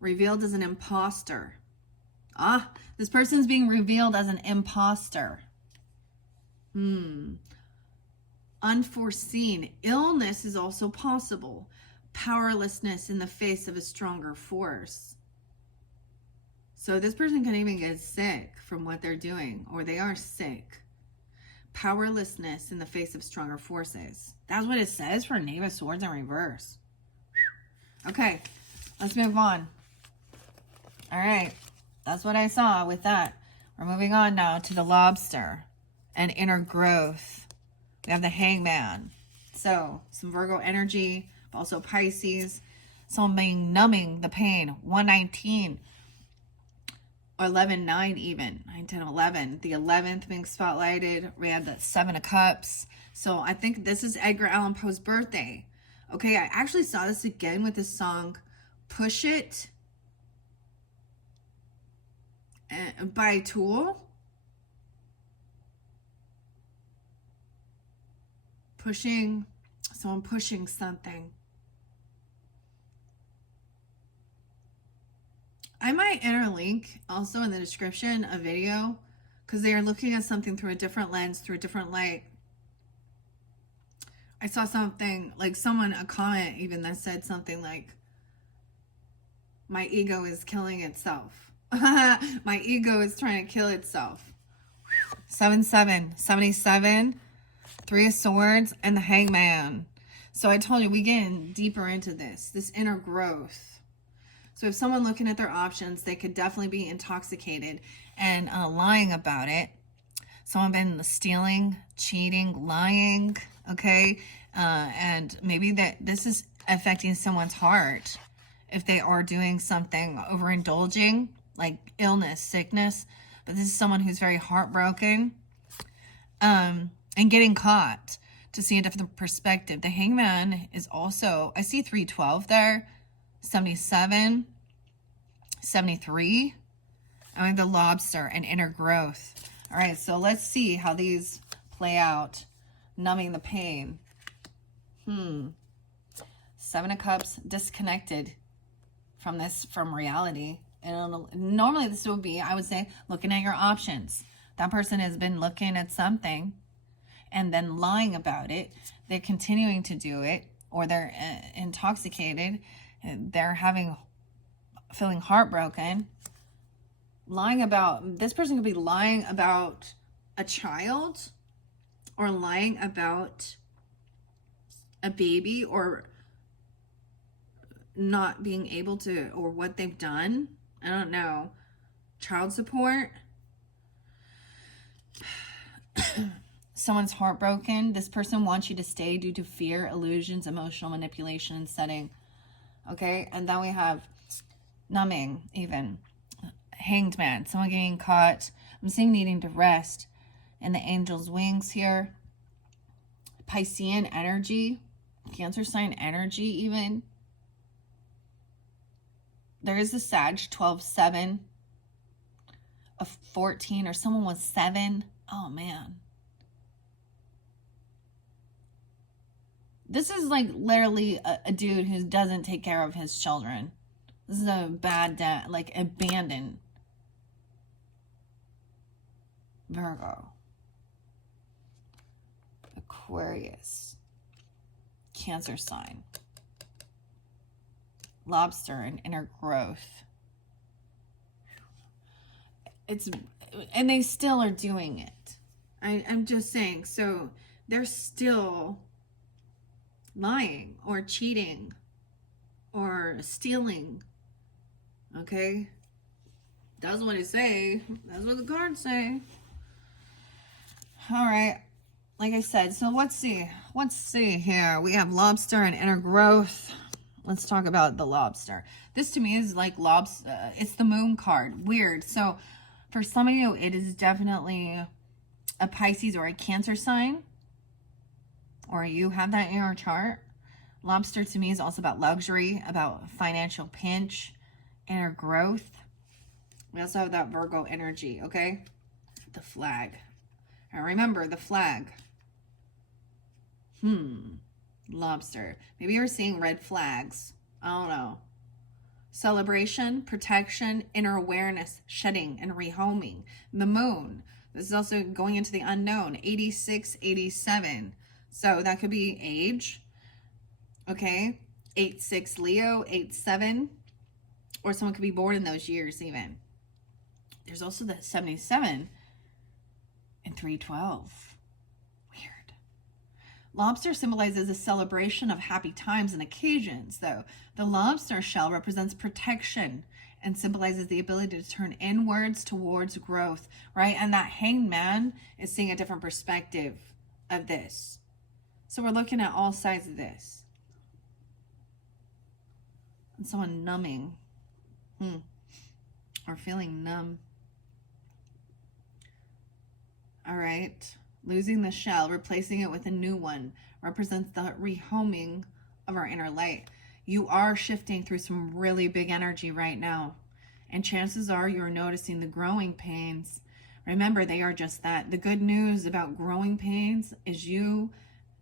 Revealed as an imposter. This person's being revealed as an imposter. Unforeseen. Illness is also possible. Powerlessness in the face of a stronger force. So this person can even get sick from what they're doing, or they are sick. Powerlessness in the face of stronger forces. That's what it says for Knave of Swords in reverse. Okay, let's move on. All right, that's what I saw with that. We're moving on now to the Lobster and inner growth. We have the Hangman. So some Virgo energy, but also Pisces. Someone being numbing the pain. 119 or 11-9 even. 9, 10, 11. The 11th being spotlighted. We had the 7 of Cups. So I think this is Edgar Allan Poe's birthday. Okay, I actually saw this again with the song Push It by Tool. Someone pushing something. I might interlink also in the description a video, because they are looking at something through a different lens, through a different light. I saw something, like a comment even that said something like, my ego is killing itself. My ego is trying to kill itself. 7-7, 77, 3 of Swords, and the Hangman. So I told you, we get deeper into this inner growth. So if someone looking at their options, they could definitely be intoxicated and lying about it. Someone been stealing, cheating, lying, okay? And maybe this is affecting someone's heart if they are doing something overindulging, like illness, sickness. But this is someone who's very heartbroken and getting caught to see a different perspective. The Hangman is also, I see 312 there. 77, 73, I mean the Lobster and inner growth. All right, so let's see how these play out. Numbing the pain. 7 of Cups, disconnected from reality. And normally this would be, I would say, looking at your options. That person has been looking at something and then lying about it. They're continuing to do it, or they're intoxicated. They're feeling heartbroken. Lying about, this person could be lying about a child, or lying about a baby, or not being able to, or what they've done. I don't know. Child support. Someone's heartbroken. This person wants you to stay due to fear, illusions, emotional manipulation, and setting. Okay, and then we have numbing, even. Hanged Man, someone getting caught. I'm seeing needing to rest. And the Angel's Wings here. Piscean energy. Cancer sign energy, even. There is the Sag, 12-7. A 14, or someone was 7. Oh, man. This is like literally a dude who doesn't take care of his children. This is a bad dad, like abandoned Virgo. Aquarius. Cancer sign. Lobster and inner growth. And they still are doing it. I'm just saying, so they're still lying or cheating or stealing. Okay? That's what it say. That's what the cards say. All right. Like I said, so let's see. Let's see here. We have lobster and inner growth. Let's talk about the lobster. This to me is like lobster. It's the moon card. Weird. So for some of you, it is definitely a Pisces or a Cancer sign. Or you have that in your chart. Lobster to me is also about luxury, about financial pinch, inner growth. We also have that Virgo energy, okay? The flag. And remember, the flag. Lobster. Maybe you're seeing red flags. I don't know. Celebration, protection, inner awareness, shedding, and rehoming. The moon. This is also going into the unknown. 86, 87. So that could be age. Okay? 8-6 Leo, 8-7. Or someone could be born in those years even. There's also the 77 and 312. Weird. Lobster symbolizes a celebration of happy times and occasions, though. The lobster shell represents protection and symbolizes the ability to turn inwards towards growth, right? And that hanged man is seeing a different perspective of this. So we're looking at all sides of this. And someone numbing. Or feeling numb. All right. Losing the shell, replacing it with a new one, represents the rehoming of our inner light. You are shifting through some really big energy right now. And chances are you're noticing the growing pains. Remember, they are just that. The good news about growing pains is you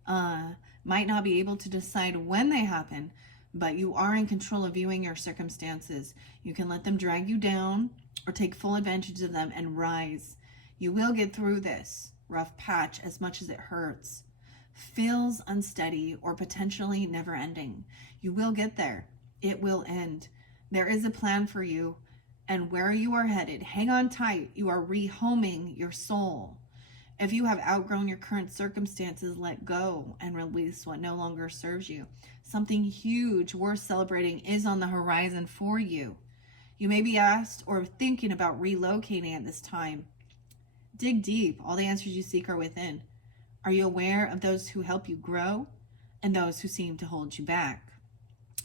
might not be able to decide when they happen, but you are in control of viewing your circumstances. You can let them drag you down or take full advantage of them and rise. You will get through this rough patch as much as it hurts, feels unsteady, or potentially never ending. You will get there. It will end. There is a plan for you and where you are headed. Hang on tight. You are rehoming your soul. If you have outgrown your current circumstances, let go and release what no longer serves you. Something huge worth celebrating is on the horizon for you. You may be asked or thinking about relocating at this time. Dig deep. All the answers you seek are within. Are you aware of those who help you grow and those who seem to hold you back?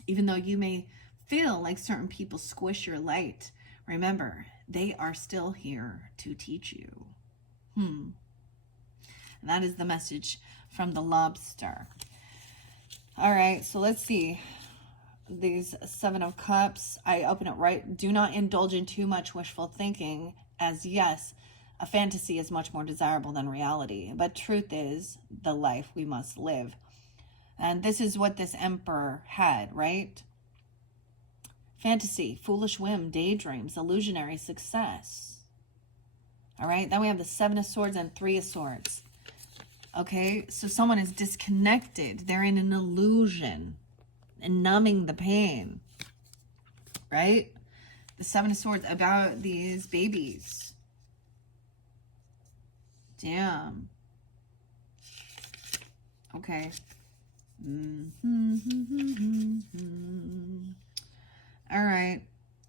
Even though you may feel like certain people squish your light, remember, they are still here to teach you. That is the message from the lobster. All right, so let's see. These 7 of Cups, I open it right. Do not indulge in too much wishful thinking, as yes, a fantasy is much more desirable than reality. But truth is the life we must live. And this is what this Emperor had, right? Fantasy, foolish whim, daydreams, illusionary success. All right, then we have the 7 of Swords and 3 of Swords. Okay, so someone is disconnected. They're in an illusion and numbing the pain, right? The 7 of Swords about these babies. Damn. Okay. All right.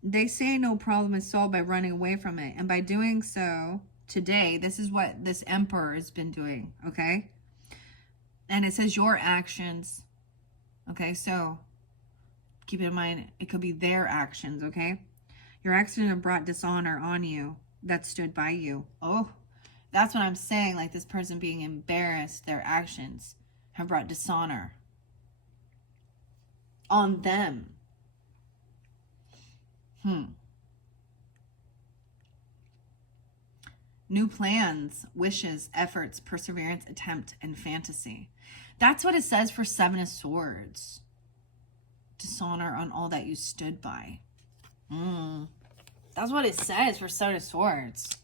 They say no problem is solved by running away from it. And by doing so, today, this is what this Emperor has been doing, okay? And it says your actions, okay? So keep in mind, it could be their actions, okay? Your actions have brought dishonor on you that stood by you. Oh, that's what I'm saying, like this person being embarrassed, their actions have brought dishonor on them. New plans, wishes, efforts, perseverance, attempt, and fantasy. That's what it says for 7 of Swords. Dishonor on all that you stood by. That's what it says for Seven of Swords.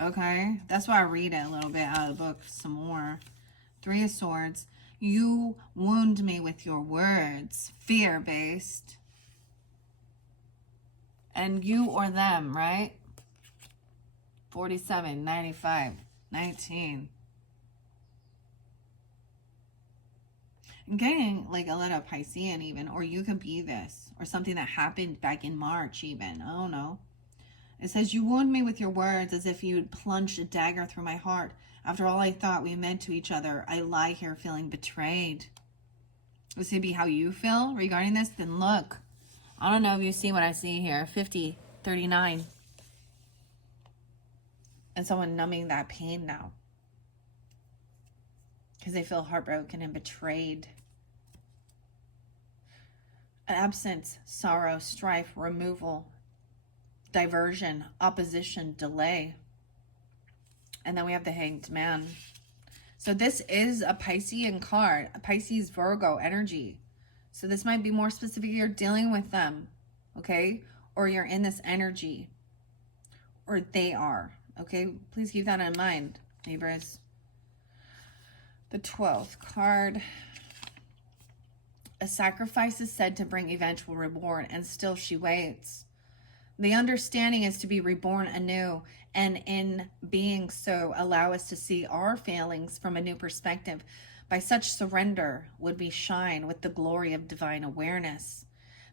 Okay, that's why I read it a little bit out of the book some more. Three of Swords. You wound me with your words. Fear-based. And you or them, right? 47, 95, 19. I'm getting like a little Piscean even, or you could be this, or something that happened back in March even. I don't know. It says, you wound me with your words as if you had plunged a dagger through my heart. After all I thought we meant to each other, I lie here feeling betrayed. This could be how you feel regarding this. Then look. I don't know if you see what I see here. 50, 39. And someone numbing that pain now. Because they feel heartbroken and betrayed. Absence, sorrow, strife, removal, diversion, opposition, delay. And then we have the Hanged Man. So this is a Piscean card, a Pisces Virgo energy. So this might be more specific. You're dealing with them, okay? Or you're in this energy. Or they are, okay? Please keep that in mind, Libras. The 12th card. A sacrifice is said to bring eventual reward, and still she waits. The understanding is to be reborn anew, and in being so, allow us to see our failings from a new perspective. By such surrender would we shine with the glory of divine awareness.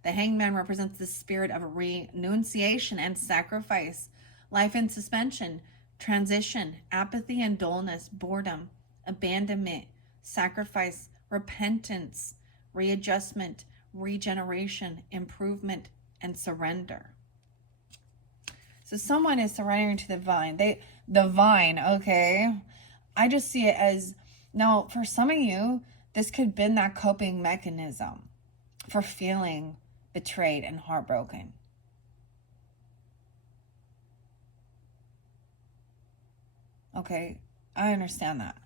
The Hanged Man represents the spirit of renunciation and sacrifice, life in suspension, transition, apathy and dullness, boredom, abandonment, sacrifice, repentance, readjustment, regeneration, improvement, and surrender. So someone is surrendering to the vine. The vine, okay? I just see it as, now for some of you, this could have been that coping mechanism for feeling betrayed and heartbroken. Okay, I understand that.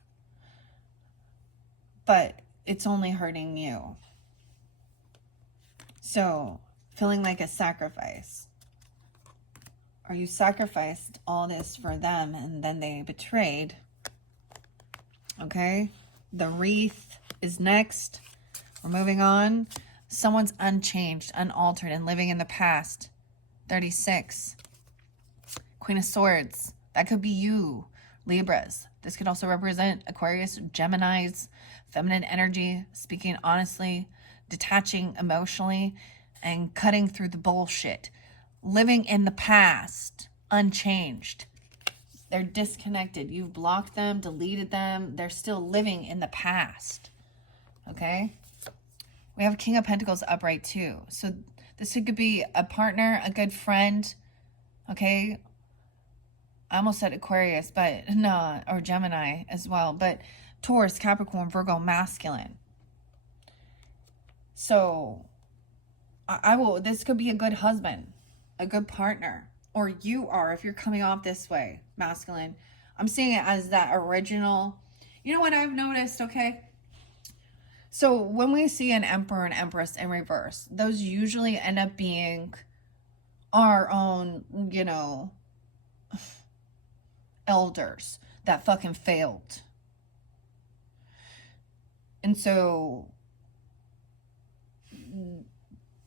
But it's only hurting you. So, feeling like a sacrifice. Or you sacrificed all this for them and then they betrayed. Okay? The wreath is next. We're moving on. Someone's unchanged, unaltered, and living in the past. 36. Queen of Swords. That could be you, Libras. This could also represent Aquarius, Geminis, feminine energy, speaking honestly, detaching emotionally, and cutting through the bullshit. Living in the past, unchanged. They're disconnected. You've blocked them, deleted them. They're still living in the past. Okay? We have King of Pentacles upright too. So this could be a partner, a good friend. Okay? I almost said Aquarius, but no, or Gemini as well. But Taurus, Capricorn, Virgo, masculine. So this could be a good husband, a good partner, or you are, if you're coming off this way, masculine. I'm seeing it as that original. You know what I've noticed, okay? So when we see an Emperor and Empress in reverse, those usually end up being our own, elders that fucking failed. And so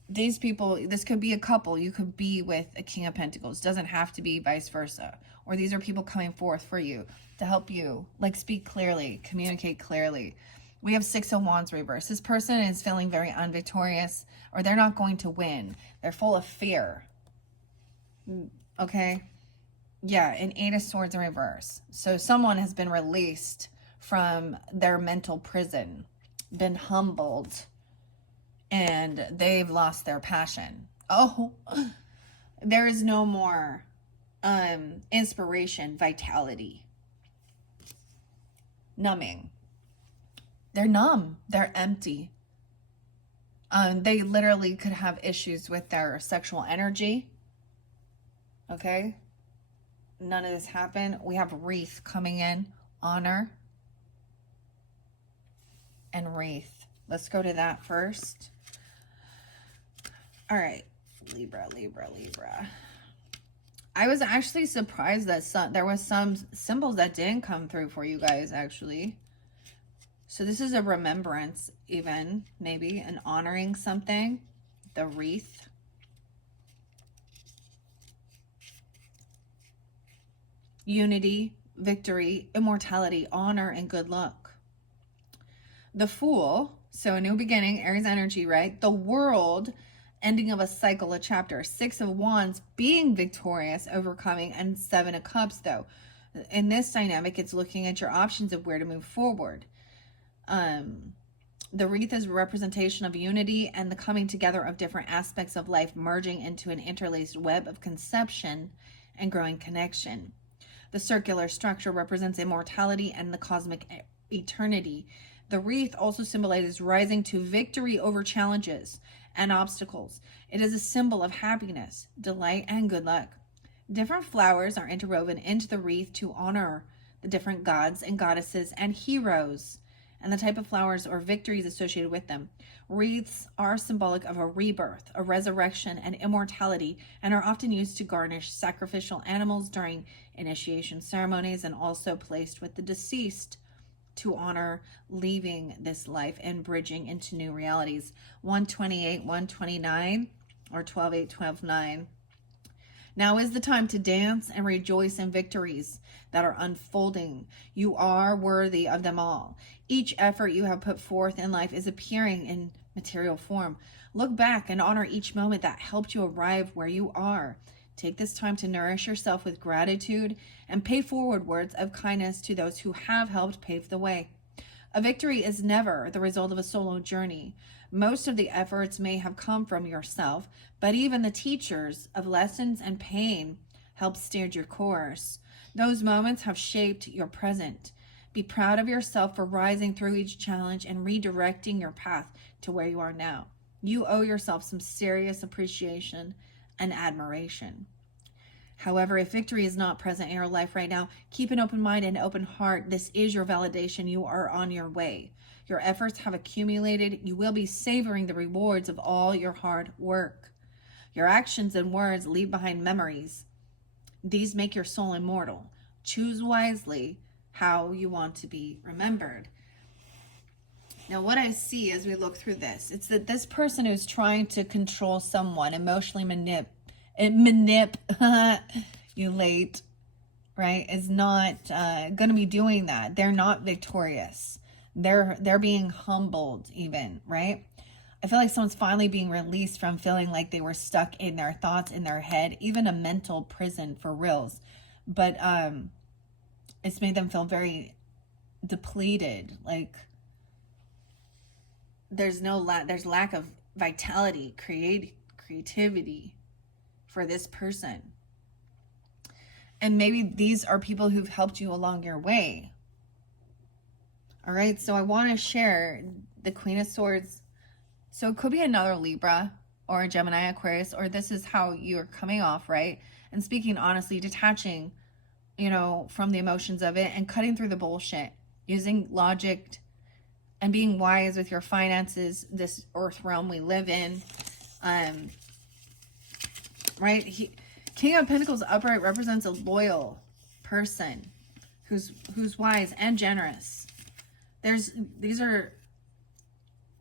these people, this could be a couple. You could be with a King of Pentacles. Doesn't have to be vice versa. Or these are people coming forth for you to help you, like, speak clearly, communicate clearly. We have Six of Wands reverse. This person is feeling very unvictorious, or they're not going to win. They're full of fear. Okay? Yeah, and Eight of Swords in reverse. So someone has been released from their mental prison, been humbled, and they've lost their passion. Oh, there is no more inspiration, vitality. Numbing. They're numb. They're empty. They literally could have issues with their sexual energy. Okay? None of this happened. We have wreath coming in. Honor. And wreath. Let's go to that first. All right. Libra, Libra, Libra. I was actually surprised that there was some symbols that didn't come through for you guys, actually. So this is a remembrance, even, maybe, an honoring something. The wreath. Unity, victory, immortality, honor, and good luck. The Fool, so a new beginning, Aries energy, right? The World, ending of a cycle, a chapter. 6 of Wands, being victorious, overcoming, and 7 of Cups, though. In this dynamic, it's looking at your options of where to move forward. The wreath is a representation of unity and the coming together of different aspects of life, merging into an interlaced web of conception and growing connection. The circular structure represents immortality and the cosmic eternity. The wreath also symbolizes rising to victory over challenges and obstacles. It is a symbol of happiness, delight, and good luck. Different flowers are interwoven into the wreath to honor the different gods and goddesses and heroes, and the type of flowers or victories associated with them. Wreaths are symbolic of a rebirth, a resurrection, and immortality, and are often used to garnish sacrificial animals during initiation ceremonies, and also placed with the deceased to honor leaving this life and bridging into new realities. 128, 129, or 12:8, 12:9. Now is the time to dance and rejoice in victories that are unfolding. You are worthy of them all. Each effort you have put forth in life is appearing in material form. Look back and honor each moment that helped you arrive where you are. Take this time to nourish yourself with gratitude and pay forward words of kindness to those who have helped pave the way. A victory is never the result of a solo journey. Most of the efforts may have come from yourself, but even the teachers of lessons and pain helped steer your course. Those moments have shaped your present. Be proud of yourself for rising through each challenge and redirecting your path to where you are now. You owe yourself some serious appreciation and admiration. However, if victory is not present in your life right now, keep an open mind and open heart. This is your validation. You are on your way. Your efforts have accumulated. You will be savoring the rewards of all your hard work. Your actions and words leave behind memories. These make your soul immortal. Choose wisely how you want to be remembered. Now, what I see as we look through this, it's that this person who's trying to control someone, emotionally manipulate, right, is not going to be doing that. They're not victorious. They're being humbled even, right? I feel like someone's finally being released from feeling like they were stuck in their thoughts, in their head, even a mental prison for reals. But it's made them feel very depleted. Like there's lack of vitality, creativity for this person. And maybe these are people who've helped you along your way. All right, so I want to share the Queen of Swords. So it could be another Libra or a Gemini, Aquarius, or this is how you're coming off, right? And speaking honestly, detaching, from the emotions of it and cutting through the bullshit, using logic and being wise with your finances, this earth realm we live in. Right? King of Pentacles upright represents a loyal person who's wise and generous. These are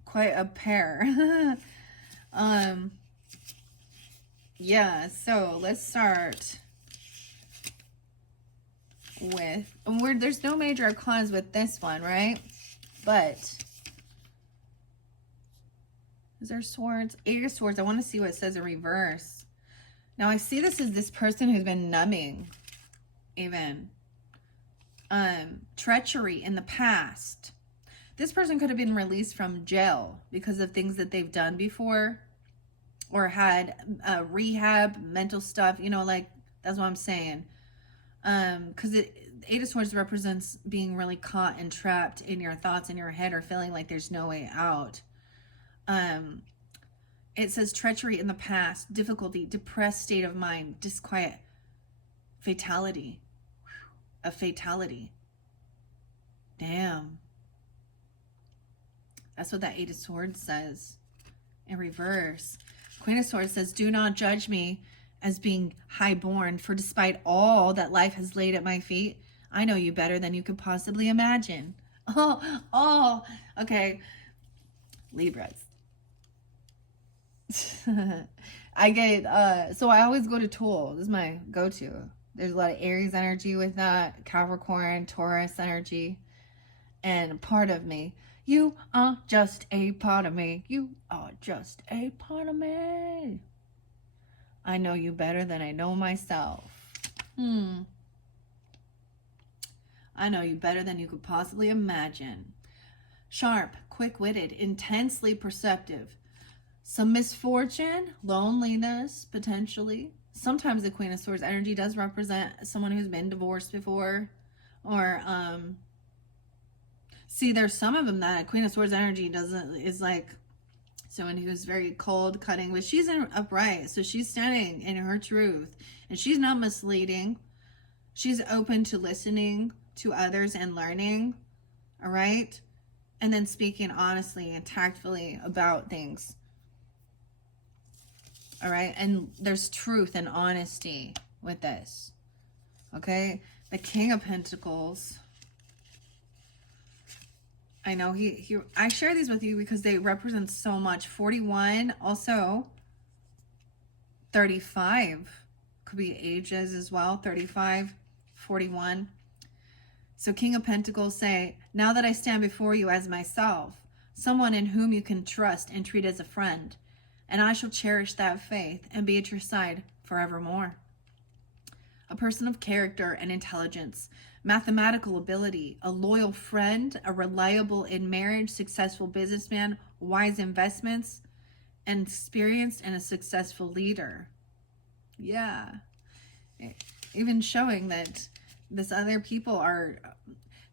quite a pair. Yeah, so let's start with, there's no major cons with this one, right? But is there swords? 8 of Swords. I want to see what it says in reverse. Now I see this as this person who's been numbing even treachery in the past. This person could have been released from jail because of things that they've done before or had rehab, mental stuff, like that's what I'm saying. Because the 8 of Swords represents being really caught and trapped in your thoughts in your head or feeling like there's no way out. It says treachery in the past, difficulty, depressed state of mind, disquiet, fatality. A fatality. Damn. That's what that 8 of Swords says in reverse. Queen of Swords says, do not judge me as being highborn, for despite all that life has laid at my feet, I know you better than you could possibly imagine. Oh, okay. Libras. I get, so I always go to Tool. This is my go-to. There's a lot of Aries energy with that, Capricorn, Taurus energy, and part of me. You are just a part of me. You are just a part of me. I know you better than I know myself. I know you better than you could possibly imagine. Sharp, quick-witted, intensely perceptive. Some misfortune, loneliness, potentially. Sometimes the Queen of Swords energy does represent someone who's been divorced before. Or, see, there's some of them that Queen of Swords energy is like someone who's very cold, cutting, but she's upright. So she's standing in her truth. And she's not misleading. She's open to listening to others and learning. All right? And then speaking honestly and tactfully about things. All right? And there's truth and honesty with this. Okay? The King of Pentacles. I know I share these with you because they represent so much. 41, also 35 could be ages as well. 35, 41. So King of Pentacles say, now that I stand before you as myself, someone in whom you can trust and treat as a friend, and I shall cherish that faith and be at your side forevermore. A person of character and intelligence, mathematical ability, a loyal friend, a reliable in marriage, successful businessman, wise investments, and experienced and a successful leader. Yeah. Even showing that this other people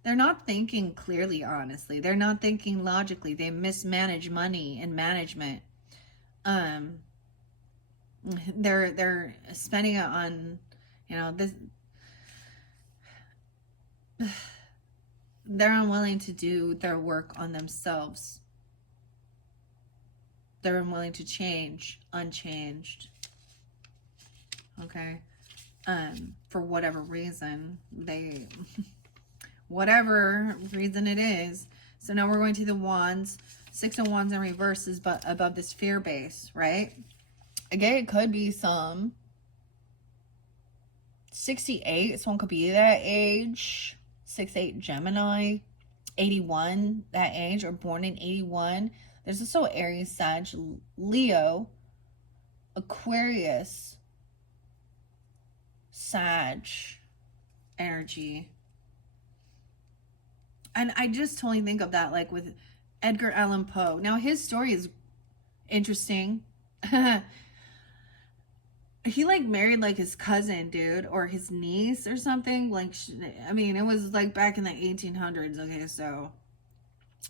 they're not thinking clearly, honestly. They're not thinking logically. They mismanage money and management. They're spending it on, this. They're unwilling to do their work on themselves. They're unwilling to change, unchanged. Okay. For whatever reason, whatever reason it is. So now we're going to the Wands. 6 of Wands in reverse is above this fear base, right? Again, it could be some 68. Someone could be that age. 6'8" Gemini. 81, that age, or born in 81. There's also Aries, Sag, Leo, Aquarius, Sag energy. And I just totally think of that like with Edgar Allan Poe. Now his story is interesting. He like married like his cousin, dude, or his niece or something. Like, I mean, it was like back in the 1800s. Okay, so,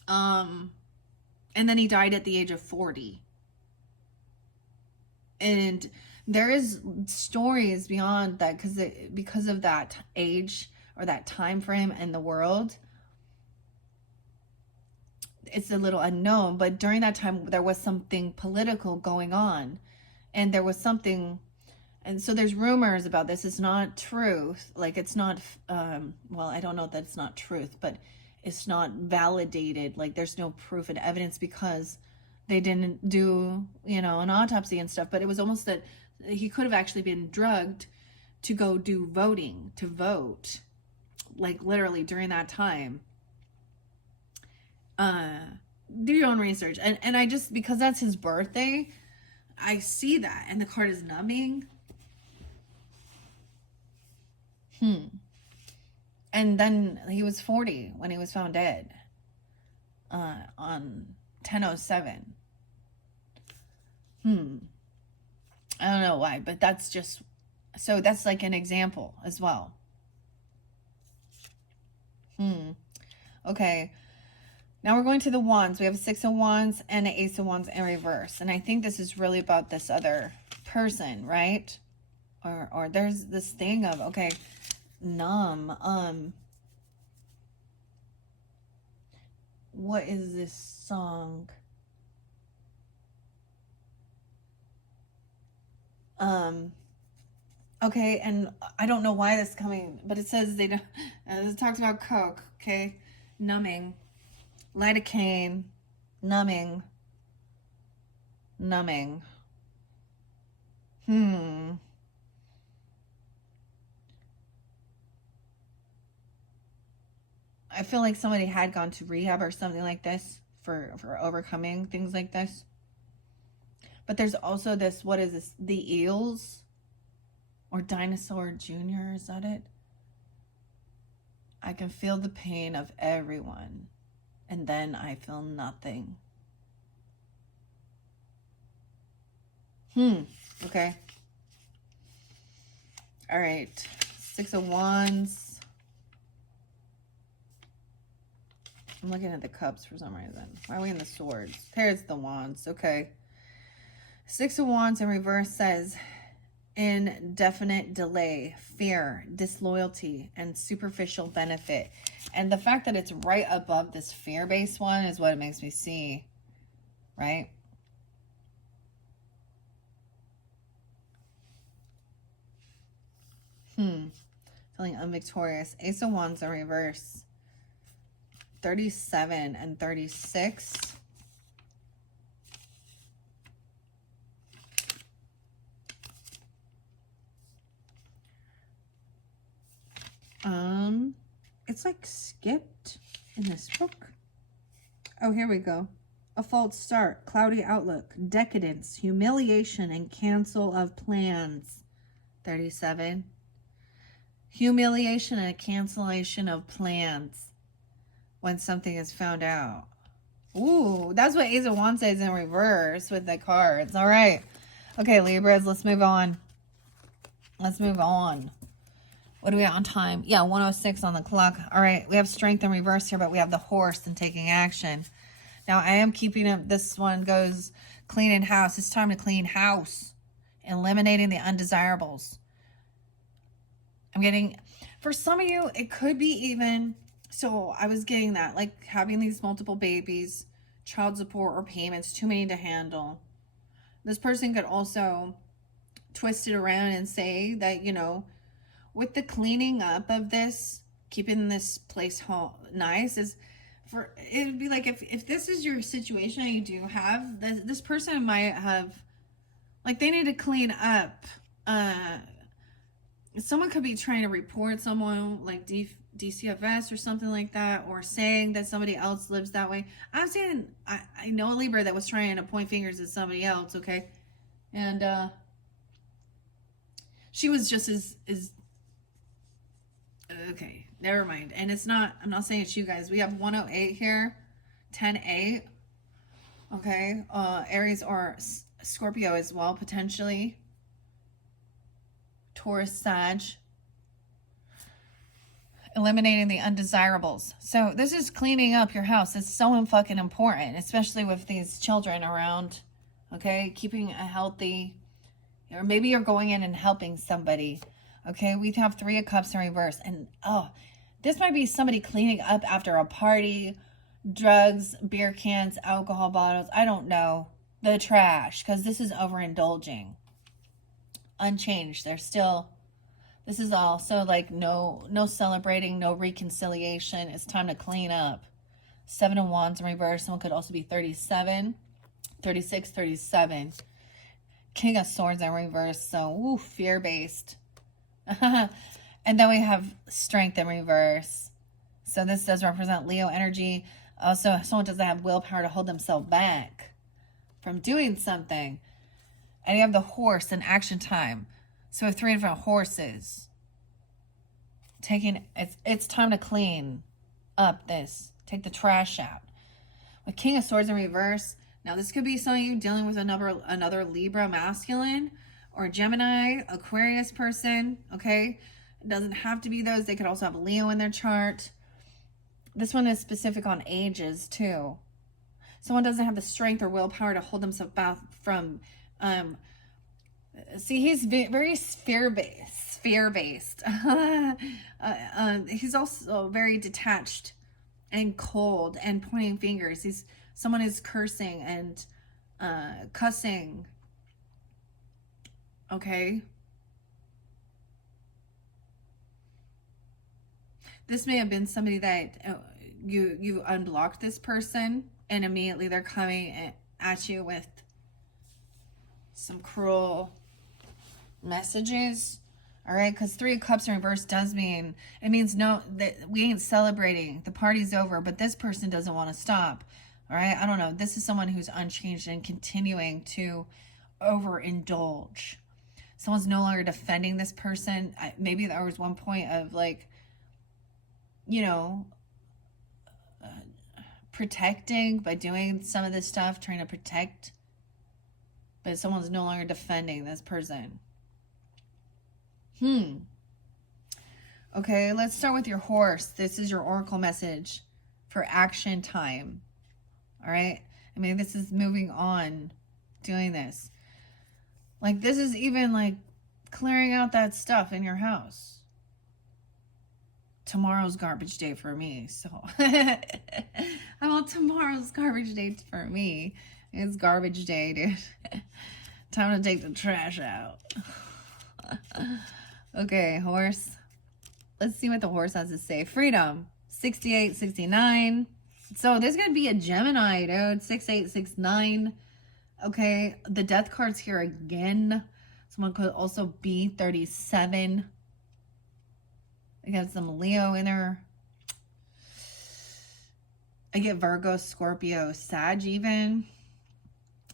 and then he died at the age of 40. And there is stories beyond that because of that age or that time frame in the world. It's a little unknown, but during that time there was something political going on, and there was something, and so there's rumors about this. It's not truth, like it's not well, I don't know that it's not truth, but it's not validated, like there's no proof and evidence because they didn't do, an autopsy and stuff. But it was almost that he could have actually been drugged to go do voting, to vote, like literally during that time. Do your own research. And I just, because that's his birthday, I see that, and the card is numbing. And then he was 40 when he was found dead, on 10/07. I don't know why, but that's just, so that's like an example as well. Okay. Now we're going to the Wands. We have a 6 of Wands and an Ace of Wands in reverse. And I think this is really about this other person, right? Or there's this thing of, okay, numb. What is this song? Okay, and I don't know why this is coming, but it says they don't. It talks about coke. Okay, numbing, lidocaine, numbing. I feel like somebody had gone to rehab or something like this for overcoming things like this. But there's also this, what is this? The eels or Dinosaur Jr., is that it? I can feel the pain of everyone, and then I feel nothing. Okay. All right. 6 of Wands. I'm looking at the cups for some reason. Why are we in the swords? Here's the wands. Okay. 6 of Wands in reverse says indefinite delay, fear, disloyalty, and superficial benefit. And the fact that it's right above this fear-based one is what it makes me see, right? Feeling unvictorious. Ace of Wands in reverse. 37 and 36. It's like skipped in this book. Oh, here we go. A false start, cloudy outlook, decadence, humiliation, and cancel of plans. 37. Humiliation and a cancellation of plans when something is found out. Ooh, that's what Ace of Wands says in reverse with the cards. All right. Okay, Libras, let's move on. Let's move on. What are we at on time? Yeah, 1:06 on the clock. All right, we have strength in reverse here, but we have the horse and taking action. Now, I am keeping up. This one goes cleaning house. It's time to clean house. Eliminating the undesirables. I'm getting, for some of you, it could be even, so I was getting that, like having these multiple babies, child support or payments, too many to handle. This person could also twist it around and say that, you know, with the cleaning up of this, keeping this place nice, is for, it would be like if this is your situation and you do have this person might have, like, they need to clean up. Someone could be trying to report someone like DCFS or something like that, or saying that somebody else lives that way. I'm saying I know a Libra that was trying to point fingers at somebody else, okay, and she was just as okay, never mind. And it's not, I'm not saying it's you guys. We have 108 here, 10-8. Okay, Aries or Scorpio as well, potentially. Taurus, Sag. Eliminating the undesirables. So this is cleaning up your house. It's so fucking important, especially with these children around. Okay, keeping a healthy, or maybe you're going in and helping somebody. Okay, we have 3 of Cups in reverse. And, oh, this might be somebody cleaning up after a party, drugs, beer cans, alcohol bottles. I don't know. The trash, because this is overindulging. Unchanged. They're still, this is also like no celebrating, no reconciliation. It's time to clean up. 7 of Wands in reverse. Someone could also be 37, 36, 37. King of Swords in reverse. So, fear-based. And then we have strength in reverse. So this does represent Leo energy. Also, someone doesn't have willpower to hold themselves back from doing something. And you have the horse in action time. So we have 3 different horses. It's time to clean up this. Take the trash out. With King of Swords in reverse. Now this could be some of you dealing with another Libra masculine, or Gemini, Aquarius person, okay? It doesn't have to be those. They could also have Leo in their chart. This one is specific on ages, too. Someone doesn't have the strength or willpower to hold themselves back from, see, he's very fear-based. He's also very detached and cold and pointing fingers. Someone is cursing and cussing. Okay. This may have been somebody that you unblocked this person, and immediately they're coming at you with some cruel messages. All right, because 3 of Cups in reverse does mean, it means no, that we ain't celebrating, the party's over, but this person doesn't want to stop. All right, I don't know, this is someone who's unchanged and continuing to overindulge. Someone's no longer defending this person. Maybe there was one point of like, you know, protecting by doing some of this stuff, trying to protect, but someone's no longer defending this person. Okay, let's start with your horse. This is your oracle message for action time. All right, I mean, this is moving on, doing this. Like, this is even like clearing out that stuff in your house. Tomorrow's garbage day for me, so I'm on tomorrow's garbage day for me. It's garbage day, dude. Time to take the trash out. Okay, horse. Let's see what the horse has to say. Freedom, 68, 69. So there's going to be a Gemini, dude. 6869. Okay, the death card's here again. Someone could also be 37. I got some Leo in there. I get Virgo, Scorpio, Sag even.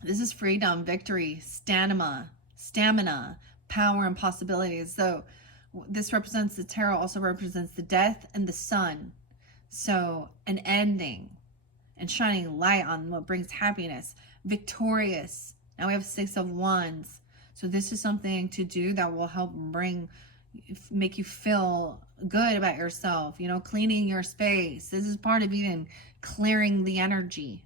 This is freedom, victory, stamina, power, and possibilities. So this represents the tarot, also represents the death and the sun. So an ending and shining light on what brings happiness. Victorious. Now we have 6 of Wands. So this is something to do that will help make you feel good about yourself, you know, cleaning your space. This is part of even clearing the energy.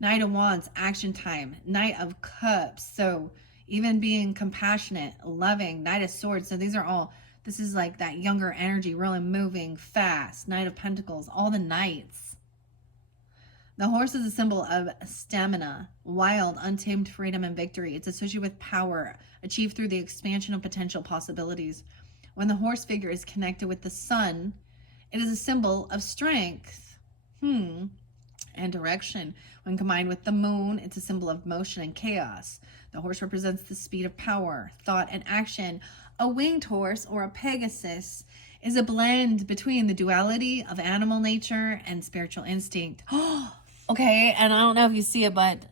Knight of Wands, action time. Knight of Cups, so even being compassionate, loving. Knight of Swords, so these are all, this is like that younger energy, really moving fast. Knight of Pentacles, all the knights. The horse is a symbol of stamina, wild, untamed freedom, and victory. It's associated with power, achieved through the expansion of potential possibilities. When the horse figure is connected with the sun, it is a symbol of strength and direction. When combined with the moon, it's a symbol of motion and chaos. The horse represents the speed of power, thought, and action. A winged horse, or a Pegasus, is a blend between the duality of animal nature and spiritual instinct. Okay, and I don't know if you see it, but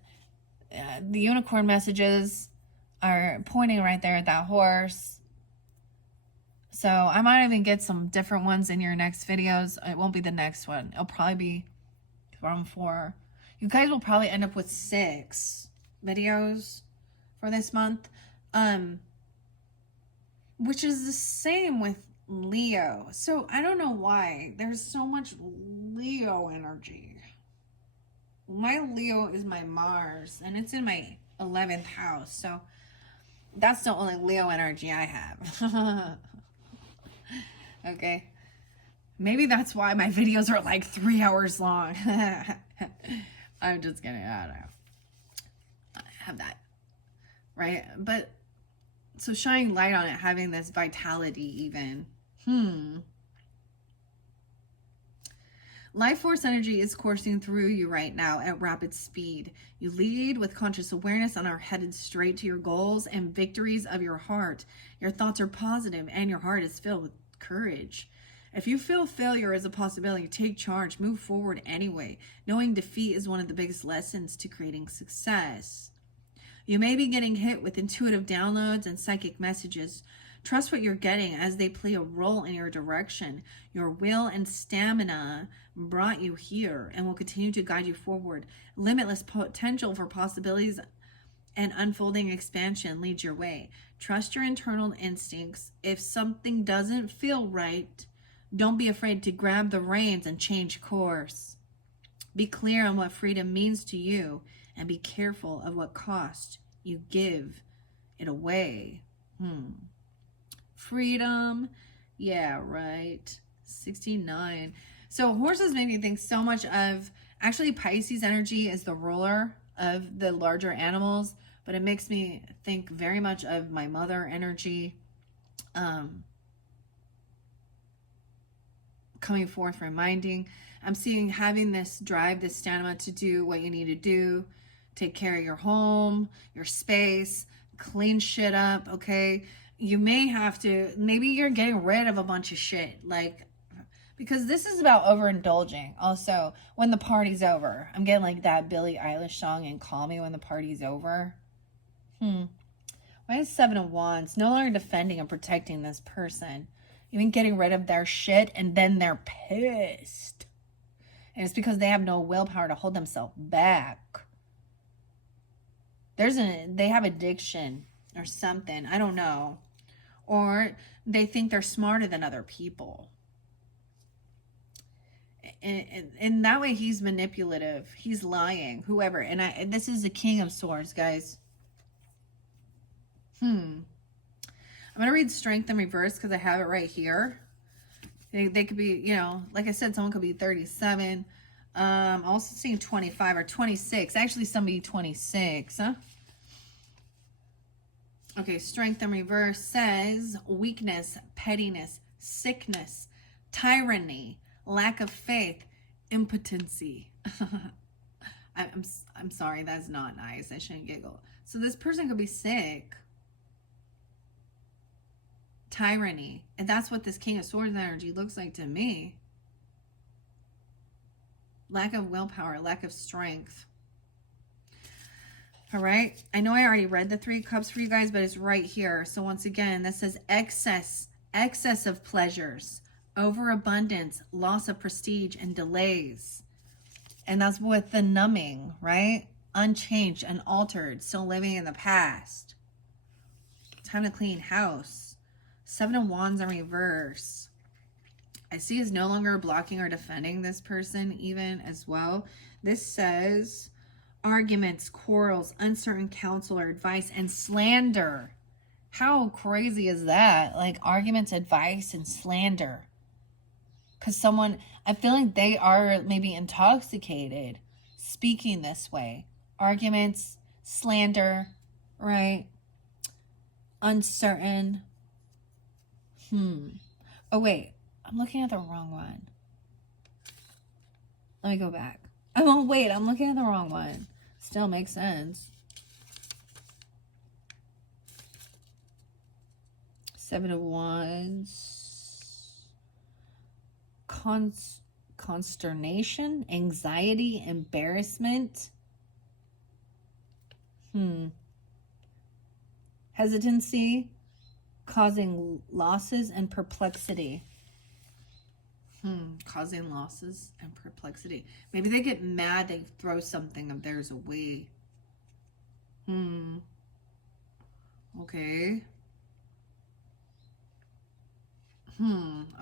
the unicorn messages are pointing right there at that horse. So I might even get some different ones in your next videos. It won't be the next one. It'll probably be from 4. You guys will probably end up with 6 videos for this month. Which is the same with Leo. So I don't know why there's so much Leo energy. My Leo is my Mars, and it's in my 11th house. So that's the only Leo energy I have. Okay. Maybe that's why my videos are like 3 hours long. I'm just kidding. I don't know. I have that. Right? But so shining light on it, having this vitality even. Life force energy is coursing through you right now at rapid speed. You lead with conscious awareness and are headed straight to your goals and victories of your heart. Your thoughts are positive and your heart is filled with courage. If you feel failure is a possibility, take charge, move forward anyway. Knowing defeat is one of the biggest lessons to creating success. You may be getting hit with intuitive downloads and psychic messages. Trust what you're getting as they play a role in your direction. Your will and stamina brought you here and will continue to guide you forward. Limitless potential for possibilities and unfolding expansion leads your way. Trust your internal instincts. If something doesn't feel right, don't be afraid to grab the reins and change course. Be clear on what freedom means to you and be careful of what cost you give it away. Freedom. Yeah, right. 69. So horses make me think so much of, actually Pisces energy is the ruler of the larger animals, but it makes me think very much of my mother energy. Coming forth, reminding. I'm seeing having this drive, this stamina to do what you need to do. Take care of your home, your space, clean shit up, okay? You may have to, maybe you're getting rid of a bunch of shit, like, because this is about overindulging. Also, when the party's over, I'm getting like that Billie Eilish song and Call Me When the Party's Over. Why is 7 of Wands? No longer defending and protecting this person. Even getting rid of their shit, and then they're pissed. And it's because they have no willpower to hold themselves back. They have addiction or something. I don't know. Or they think they're smarter than other people. And that way he's manipulative. He's lying. Whoever. And this is the King of Swords, guys. I'm going to read Strength in reverse because I have it right here. They could be, you know, like I said, someone could be 37. I'm also seeing 25 or 26. Actually, somebody 26. Huh? Okay, Strength in reverse says weakness, pettiness, sickness, tyranny, lack of faith, impotency. I'm sorry, that's not nice. I shouldn't giggle. So this person could be sick. Tyranny. And that's what this King of Swords energy looks like to me. Lack of willpower, lack of strength. All right. I know I already read the 3 cups for you guys, but it's right here. So once again, this says excess of pleasures, overabundance, loss of prestige, and delays. And that's with the numbing, right? Unchanged, unaltered, still living in the past. Time to clean house. 7 of Wands in reverse. I see is no longer blocking or defending this person even as well. This says arguments, quarrels, uncertain counsel or advice, and slander. How crazy is that? Like arguments, advice, and slander. Because someone, I feel like they are maybe intoxicated speaking this way. Arguments, slander, right? Uncertain. Oh, wait. I'm looking at the wrong one. Let me go back. Oh, wait. I'm looking at the wrong one. Still makes sense. 7 of Wands. Consternation, anxiety, embarrassment. Hesitancy, causing losses and perplexity. Causing losses and perplexity. Maybe they get mad, they throw something of theirs away. Okay.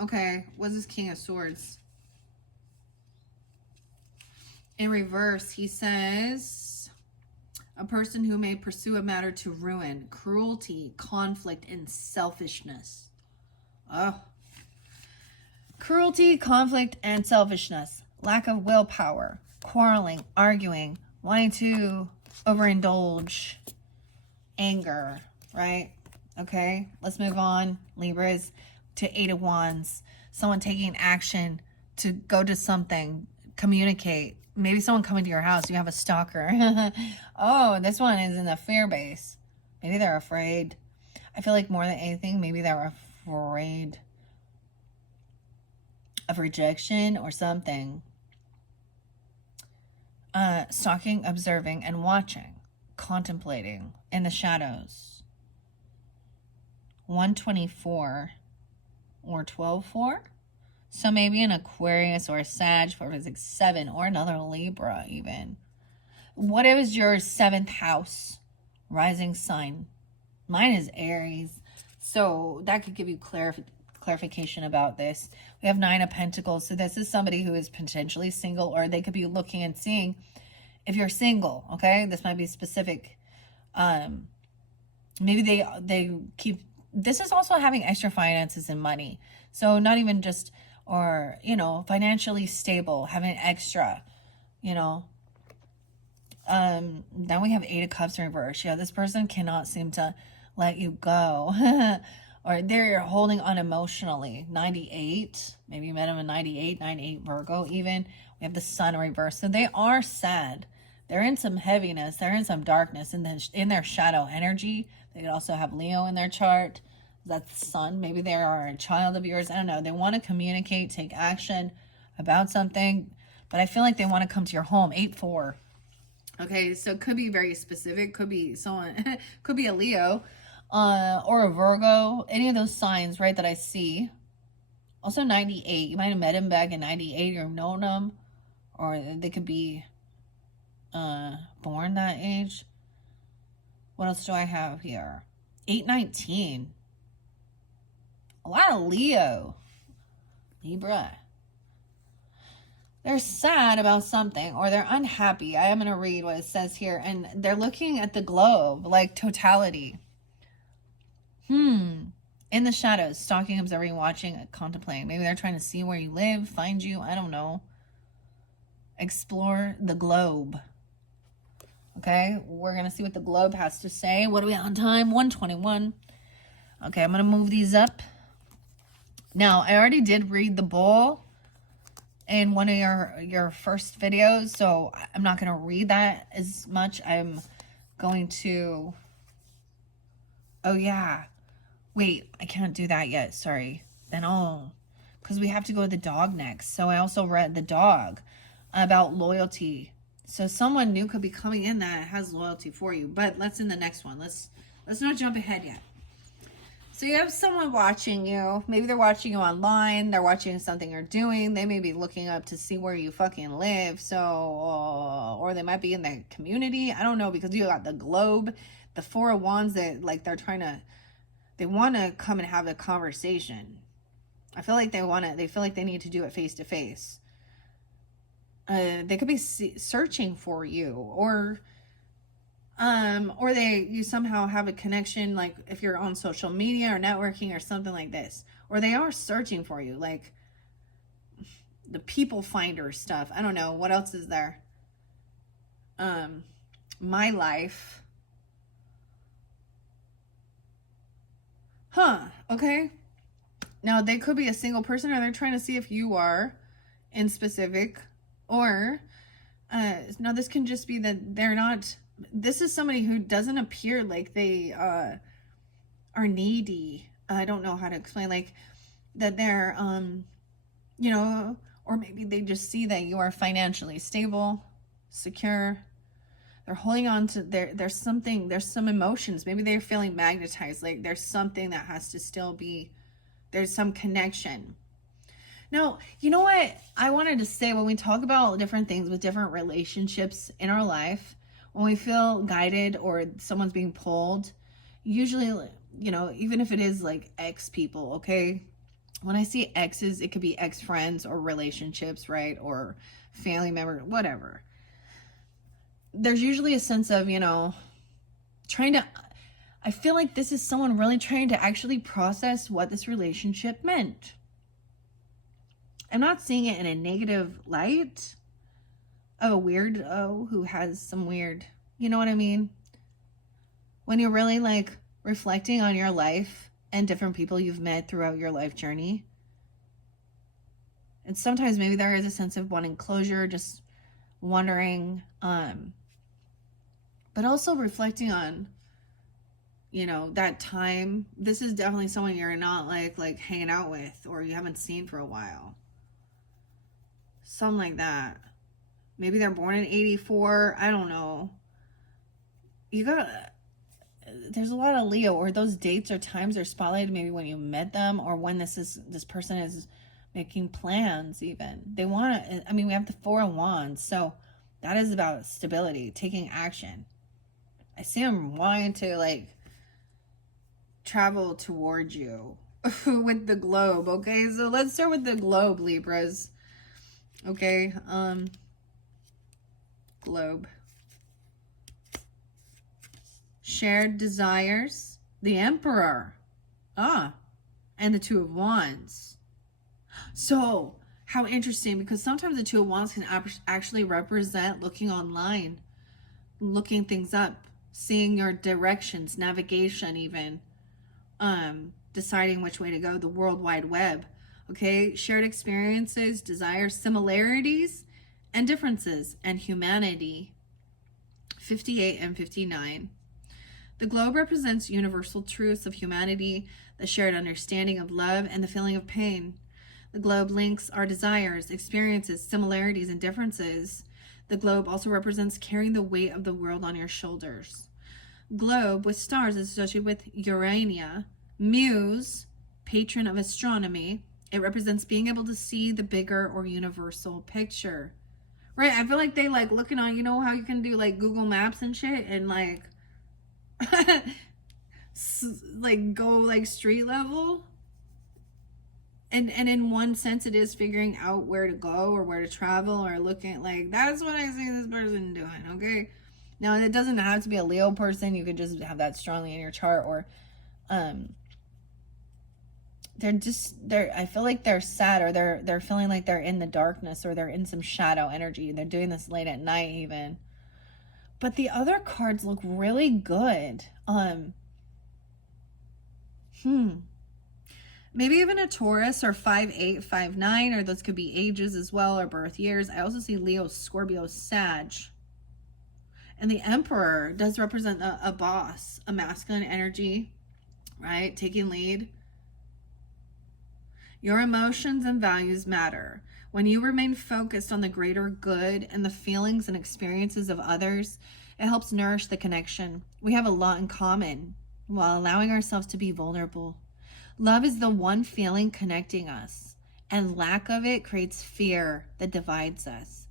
Okay. What's this King of Swords? In reverse, he says, a person who may pursue a matter to ruin, cruelty, conflict, and selfishness. Oh. Cruelty, conflict, and selfishness. Lack of willpower, quarreling, arguing, wanting to overindulge, anger, right? Okay, let's move on, Libras, to 8 of Wands. Someone taking action to go to something, communicate. Maybe someone coming to your house. You have a stalker. Oh, this one is in the fear base. Maybe they're afraid. I feel like more than anything, maybe they're afraid of rejection or something. Stalking, observing, and watching. Contemplating in the shadows. 124 or 12-4. So maybe an Aquarius or a Sag for physics 7 or another Libra even. What is your 7th house rising sign? Mine is Aries. So that could give you clarification about this. We have 9 of Pentacles. So this is somebody who is potentially single, or they could be looking and seeing if you're single. Okay, this might be specific. Maybe they keep. This is also having extra finances and money. So not even just, or, you know, financially stable, having extra, you know, Then we have Eight of Cups reverse. Yeah, this person cannot seem to let you go. Or they're holding on emotionally. 98. Maybe you met them in 98, 98 Virgo even. We have the Sun reverse. So they are sad. They're in some heaviness. They're in some darkness in their shadow energy. They could also have Leo in their chart. That's the Sun. Maybe they are a child of yours. I don't know. They want to communicate, take action about something. But I feel like they want to come to your home. 8-4. Okay, so it could be very specific. Could be someone, could be a Leo or a Virgo. Any of those signs, right, that I see. Also 98. You might have met him back in 98 or known him. Or they could be born that age. What else do I have here? 819. A lot of Leo. Libra. They're sad about something or they're unhappy. I am going to read what it says here. And they're looking at the globe, like totality. In the shadows, stalking, observing, watching, contemplating. Maybe they're trying to see where you live, find you. I don't know. Explore the globe. Okay, we're going to see what the globe has to say. What are we on time? 1:21. Okay, I'm going to move these up. Now, I already did read the bull in one of your first videos, so I'm not going to read that as much. I'm going to... Oh, yeah. Wait, I can't do that yet. Sorry. Then because we have to go to the dog next. So I also read the dog about loyalty. So someone new could be coming in that has loyalty for you. But let's in the next one. Let's not jump ahead yet. So you have someone watching you. Maybe they're watching you online. They're watching something you're doing. They may be looking up to see where you fucking live. So, or they might be in the community. I don't know, because you got the globe, the Four of Wands, that like they want to come and have a conversation. I feel like they feel like they need to do it face to face. They could be searching for you, or you somehow have a connection, like if you're on social media or networking or something like this, or they are searching for you, like the people finder stuff. I don't know. What else is there? My life. Okay. Now, they could be a single person, or they're trying to see if you are in specific, or now this can just be that they're not... This is somebody who doesn't appear like they are needy. I don't know how to explain, like that they're, you know, or maybe they just see that you are financially stable, secure. They're holding on to there's some emotions. Maybe they're feeling magnetized. Like there's something that has to still be, there's some connection. Now, you know what I wanted to say, when we talk about different things with different relationships in our life, when we feel guided or someone's being pulled, usually, you know, even if it is like ex people, okay? When I see exes, it could be ex-friends or relationships, right? Or family member, whatever. There's usually a sense of, you know, I feel like this is someone really trying to actually process what this relationship meant. I'm not seeing it in a negative light of a weirdo who has some weird, you know what I mean? When you're really like reflecting on your life and different people you've met throughout your life journey. And sometimes maybe there is a sense of wanting closure, just wondering, but also reflecting on, you know, that time. This is definitely someone you're not like hanging out with, or you haven't seen for a while. Something like that. Maybe they're born in 84. I don't know. There's a lot of Leo, or those dates or times are spotlighted maybe when you met them, or when this person is making plans even. They want to, I mean, we have the Four of Wands. So that is about stability, taking action. I see them wanting to like travel towards you with the globe. Okay, so let's start with the globe, Libras. Okay, globe. Shared desires, the Emperor, and the Two of Wands. So, how interesting, because sometimes the Two of Wands can actually represent looking online, looking things up, seeing your directions, navigation even, deciding which way to go, the World Wide Web. Okay, shared experiences, desires, similarities, and differences, and humanity. 58 and 59. The globe represents universal truths of humanity, the shared understanding of love, and the feeling of pain. The globe links our desires, experiences, similarities, and differences. The globe also represents carrying the weight of the world on your shoulders. Globe with stars is associated with Urania, Muse, patron of astronomy. It represents being able to see the bigger or universal picture. Right? I feel like they like looking on, you know how you can do like Google Maps and shit and like like go like street level. And in one sense it is figuring out where to go or where to travel or looking like that's what I see this person doing, okay? Now it doesn't have to be a Leo person, you could just have that strongly in your chart, or they're I feel like they're sad, or they're feeling like they're in the darkness, or they're in some shadow energy. They're doing this late at night even. But the other cards look really good. Maybe even a Taurus or 5'8", 5'9", or those could be ages as well, or birth years. I also see Leo, Scorpio, Sag. And the Emperor does represent a boss, a masculine energy, right? Taking lead. Your emotions and values matter. When you remain focused on the greater good and the feelings and experiences of others, it helps nourish the connection. We have a lot in common while allowing ourselves to be vulnerable. Love is the one feeling connecting us, and lack of it creates fear that divides us.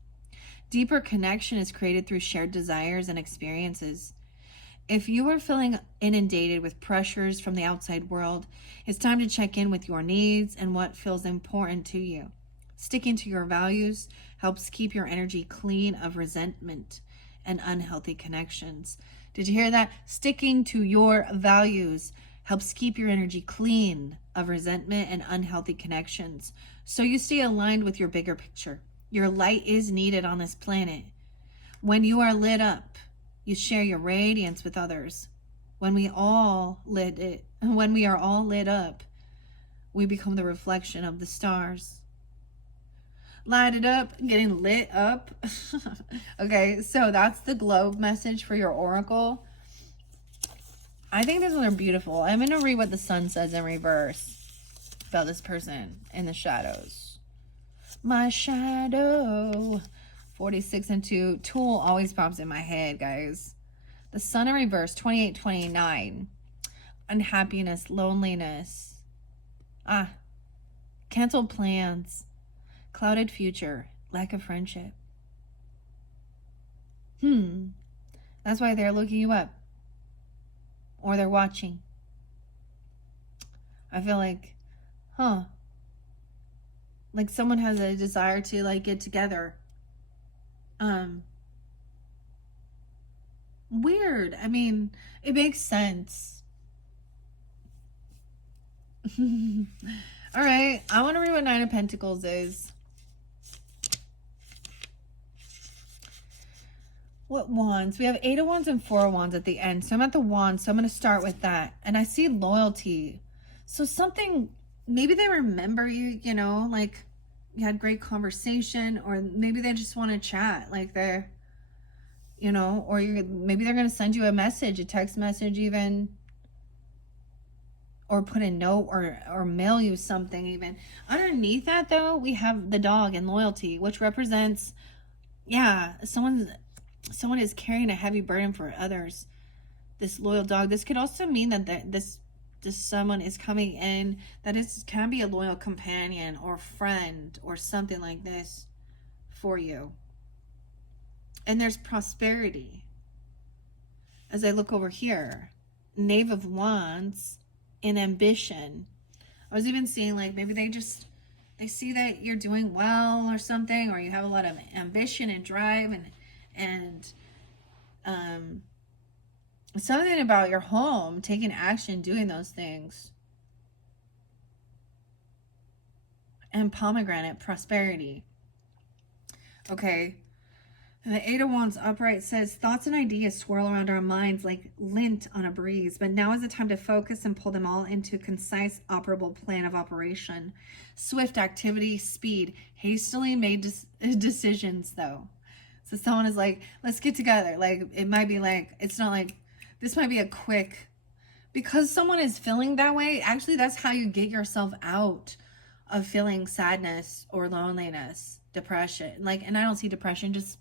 Deeper connection is created through shared desires and experiences. If you are feeling inundated with pressures from the outside world, it's time to check in with your needs and what feels important to you. Sticking to your values helps keep your energy clean of resentment and unhealthy connections. Did you hear that? Sticking to your values helps keep your energy clean of resentment and unhealthy connections, so you stay aligned with your bigger picture. Your light is needed on this planet. When you are lit up, you share your radiance with others. When we are all lit up, we become the reflection of the stars. Light it up, getting lit up. Okay, so that's the globe message for your oracle. I think these ones are beautiful. I'm going to read what the sun says in reverse about this person in the shadows. My shadow. 46 and 2. Tool always pops in my head, guys. The sun in reverse, 28, 29. Unhappiness, loneliness. Canceled plans. Clouded future. Lack of friendship. That's why they're looking you up. Or they're watching. I feel like, like someone has a desire to like get together. Weird. I mean, it makes sense. All right, I want to read what Nine of Pentacles is. What wands? We have 8 of Wands and 4 of Wands at the end. So I'm at the Wands, so I'm going to start with that. And I see loyalty. So something, maybe they remember you, you know, like you had great conversation, or maybe they just want to chat, like they're, you know, or maybe they're going to send you a message, a text message even, or put a note, or mail you something even. Underneath that, though, we have the dog and loyalty, which represents, someone is carrying a heavy burden for others. This loyal dog. This could also mean that this someone is coming in that can be a loyal companion or friend or something like this for you. And there's prosperity. As I look over here, Knave of Wands and ambition. I was even seeing like maybe they see that you're doing well or something, or you have a lot of ambition and drive and something about your home, taking action, doing those things. And pomegranate, prosperity. Okay. The Eight of Wands upright says, thoughts and ideas swirl around our minds like lint on a breeze, but now is the time to focus and pull them all into a concise, operable plan of operation. Swift activity, speed, hastily made decisions, though. So someone is like, let's get together. Like, it might be like, it's not like, this might be a quick, because someone is feeling that way, actually, that's how you get yourself out of feeling sadness or loneliness, depression. Like, and I don't see depression, just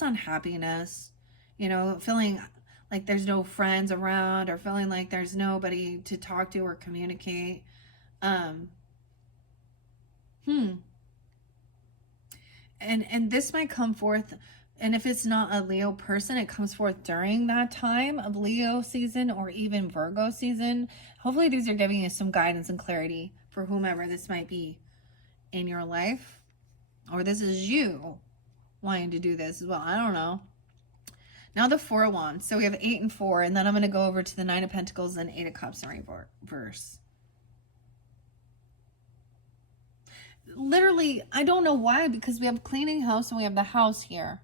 unhappiness, you know, feeling like there's no friends around or feeling like there's nobody to talk to or communicate. And this might come forth, and if it's not a Leo person, it comes forth during that time of Leo season or even Virgo season. Hopefully these are giving you some guidance and clarity for whomever this might be in your life, or this is you wanting to do this as well. I don't know. Now the Four of Wands. So we have 8 and 4, and then I'm going to go over to the Nine of Pentacles and 8 of Cups in reverse. Literally, I don't know why, because we have cleaning house and we have the house here.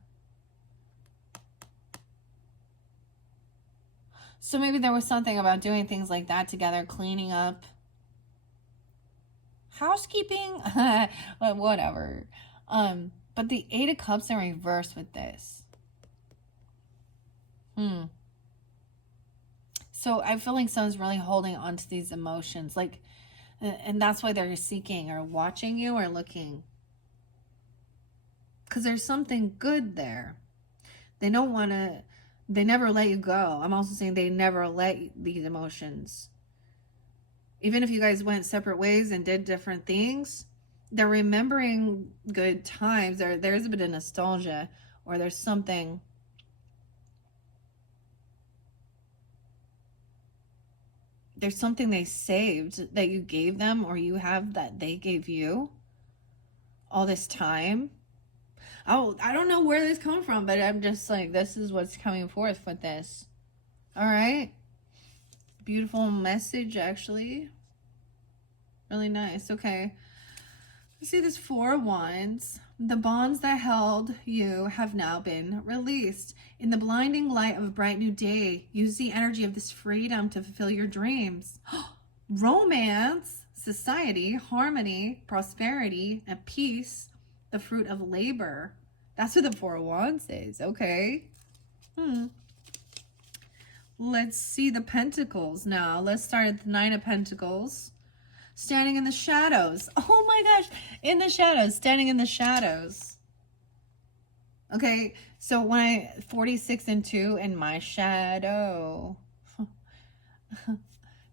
So maybe there was something about doing things like that together, cleaning up, housekeeping, whatever. But the 8 of Cups in reverse with this. So I feel like someone's really holding on to these emotions. Like, and that's why they're seeking or watching you or looking. Because there's something good there. They don't want to, they never let you go. I'm also saying they never let these emotions. Even if you guys went separate ways and did different things, they're remembering good times. There's a bit of nostalgia, or there's something. There's something they saved that you gave them, or you have that they gave you all this time. Oh, I don't know where this comes from, but I'm just like, this is what's coming forth with this. All right. Beautiful message, actually. Really nice. Okay. See this Four of Wands. The bonds that held you have now been released. In the blinding light of a bright new day, use the energy of this freedom to fulfill your dreams. Romance, society, harmony, prosperity, and peace, the fruit of labor. That's what the Four of Wands is. Okay. Let's see the Pentacles now. Let's start at the Nine of Pentacles. Standing in the shadows. Oh my gosh. In the shadows. Standing in the shadows. Okay. So when I 46 and 2 in my shadow.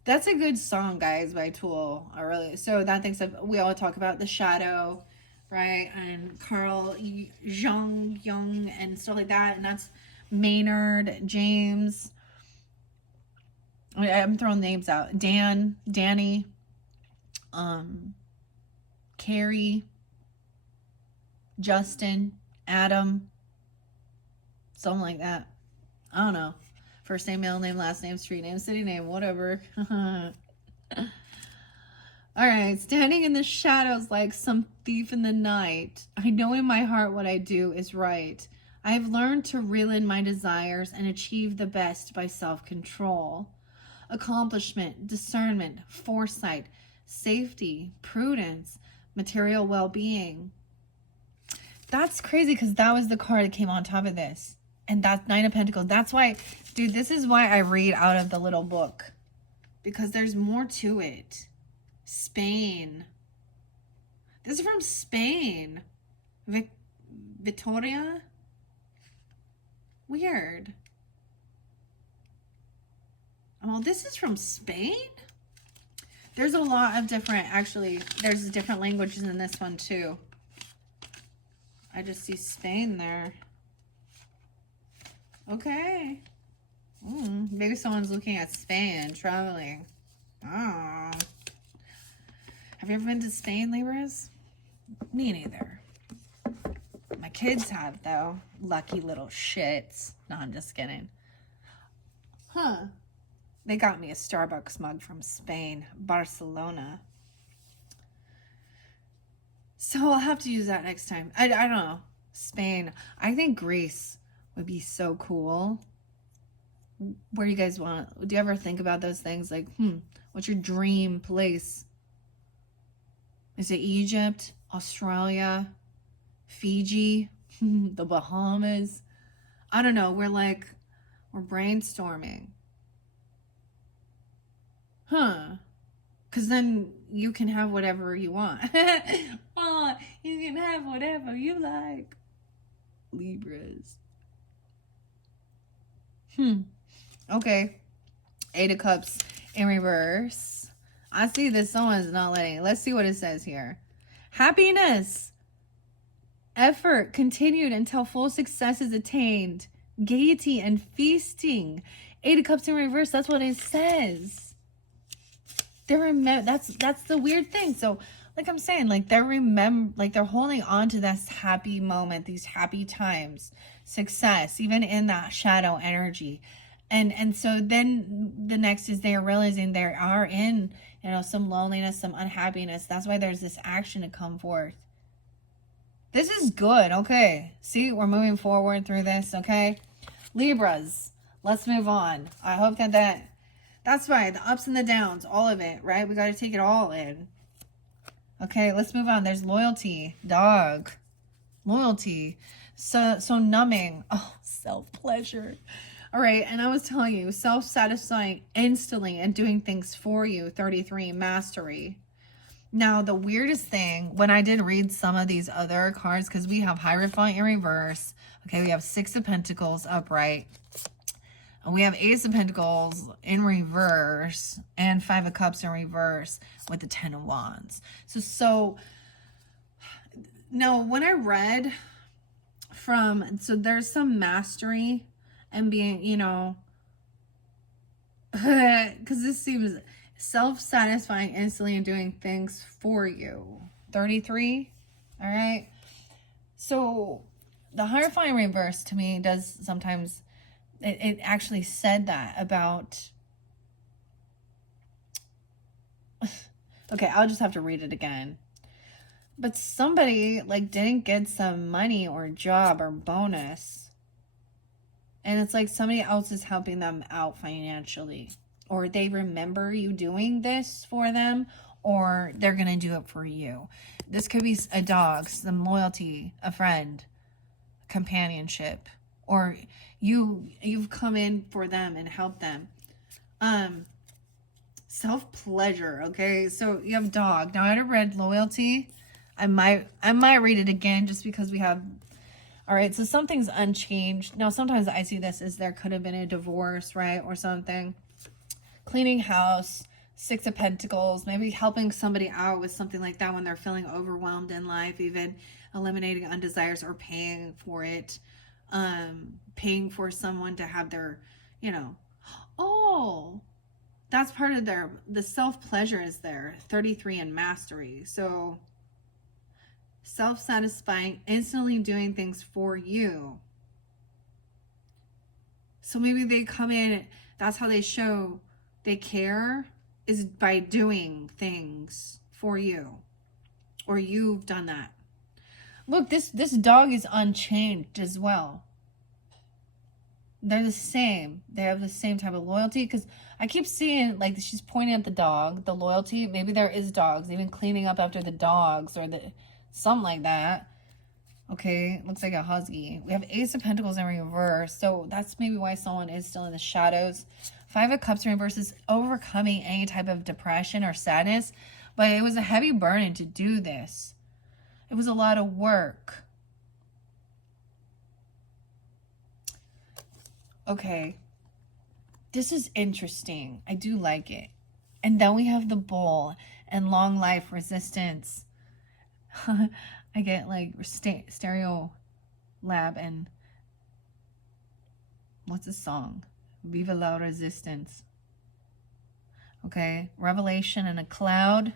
That's a good song, guys, by Tool. I really. So that thinks of, we all talk about the shadow, right? And Carl Jung and stuff like that. And that's Maynard, James. I'm throwing names out. Danny. Carrie, Justin, Adam, something like that. I don't know. First name, middle name, last name, street name, city name, whatever. All right. Standing in the shadows like some thief in the night. I know in my heart what I do is right. I have learned to reel in my desires and achieve the best by self-control. Accomplishment, discernment, foresight, safety, prudence, material well-being. That's crazy, because that was the card that came on top of this. And that's Nine of Pentacles. That's why, dude, this is why I read out of the little book. Because there's more to it. Spain. This is from Spain. Victoria? Weird. Well, this is from Spain? There's a lot of different, actually, there's different languages in this one too. I just see Spain there. Okay. Maybe someone's looking at Spain, traveling. Oh. Have you ever been to Spain, Libras? Me neither. My kids have, though. Lucky little shits. No, I'm just kidding. Huh. They got me a Starbucks mug from Spain, Barcelona. So I'll have to use that next time. I don't know. Spain. I think Greece would be so cool. Where do you guys want? Do you ever think about those things? Like, what's your dream place? Is it Egypt, Australia, Fiji, the Bahamas? I don't know. We're brainstorming. Because then you can have whatever you want. Oh, you can have whatever you like. Libras. Okay. 8 of Cups in reverse. I see this someone's not letting. Let's see what it says here. Happiness. Effort continued until full success is attained. Gaiety and feasting. 8 of Cups in reverse. That's what it says. That's the weird thing. So, like I'm saying, like they're holding on to this happy moment, these happy times, success, even in that shadow energy. And so then the next is they're realizing they are in, some loneliness, some unhappiness. That's why there's this action to come forth. This is good. Okay. See, we're moving forward through this. Okay. Libras, let's move on. I hope that's right. The ups and the downs, all of it, right? We got to take it all in. Okay, let's move on. There's loyalty, dog, loyalty. So numbing. Oh, self-pleasure. All right, and I was telling you, self-satisfying instantly and doing things for you, 33, mastery. Now, the weirdest thing, when I did read some of these other cards, because we have Hierophant in reverse. Okay, we have 6 of Pentacles upright. And we have Ace of Pentacles in reverse and 5 of Cups in reverse with the 10 of Wands. So now when I read so there's some mastery and being, because this seems self-satisfying instantly and doing things for you. 33, all right? So the Hierophant in reverse to me does sometimes... It actually said that about... Okay, I'll just have to read it again. But somebody, didn't get some money or job or bonus. And it's like somebody else is helping them out financially. Or they remember you doing this for them. Or they're going to do it for you. This could be a dog, some loyalty, a friend, companionship. Or you've come in for them and helped them. Self-pleasure, okay? So you have dog. Now I had read loyalty. I might read it again just because we have... All right, so something's unchanged. Now sometimes I see this as there could have been a divorce, right? Or something. Cleaning house, 6 of Pentacles, maybe helping somebody out with something like that when they're feeling overwhelmed in life, even eliminating undesires or paying for it. Paying for someone to have their, that's part of the self-pleasure is there. 33 in mastery. So self-satisfying, instantly doing things for you. So maybe they come in, that's how they show they care, is by doing things for you. Or you've done that. Look, this dog is unchanged as well. They're the same. They have the same type of loyalty. Because I keep seeing, she's pointing at the dog, the loyalty. Maybe there is dogs, even cleaning up after the dogs or something like that. Okay, looks like a husky. We have Ace of Pentacles in reverse. So that's maybe why someone is still in the shadows. 5 of Cups in reverse is overcoming any type of depression or sadness. But it was a heavy burden to do this. It was a lot of work. Okay. This is interesting. I do like it. And then we have the Bull and long life resistance. I get Stereo Lab and what's the song? Viva la Resistance. Okay. Revelation and a cloud.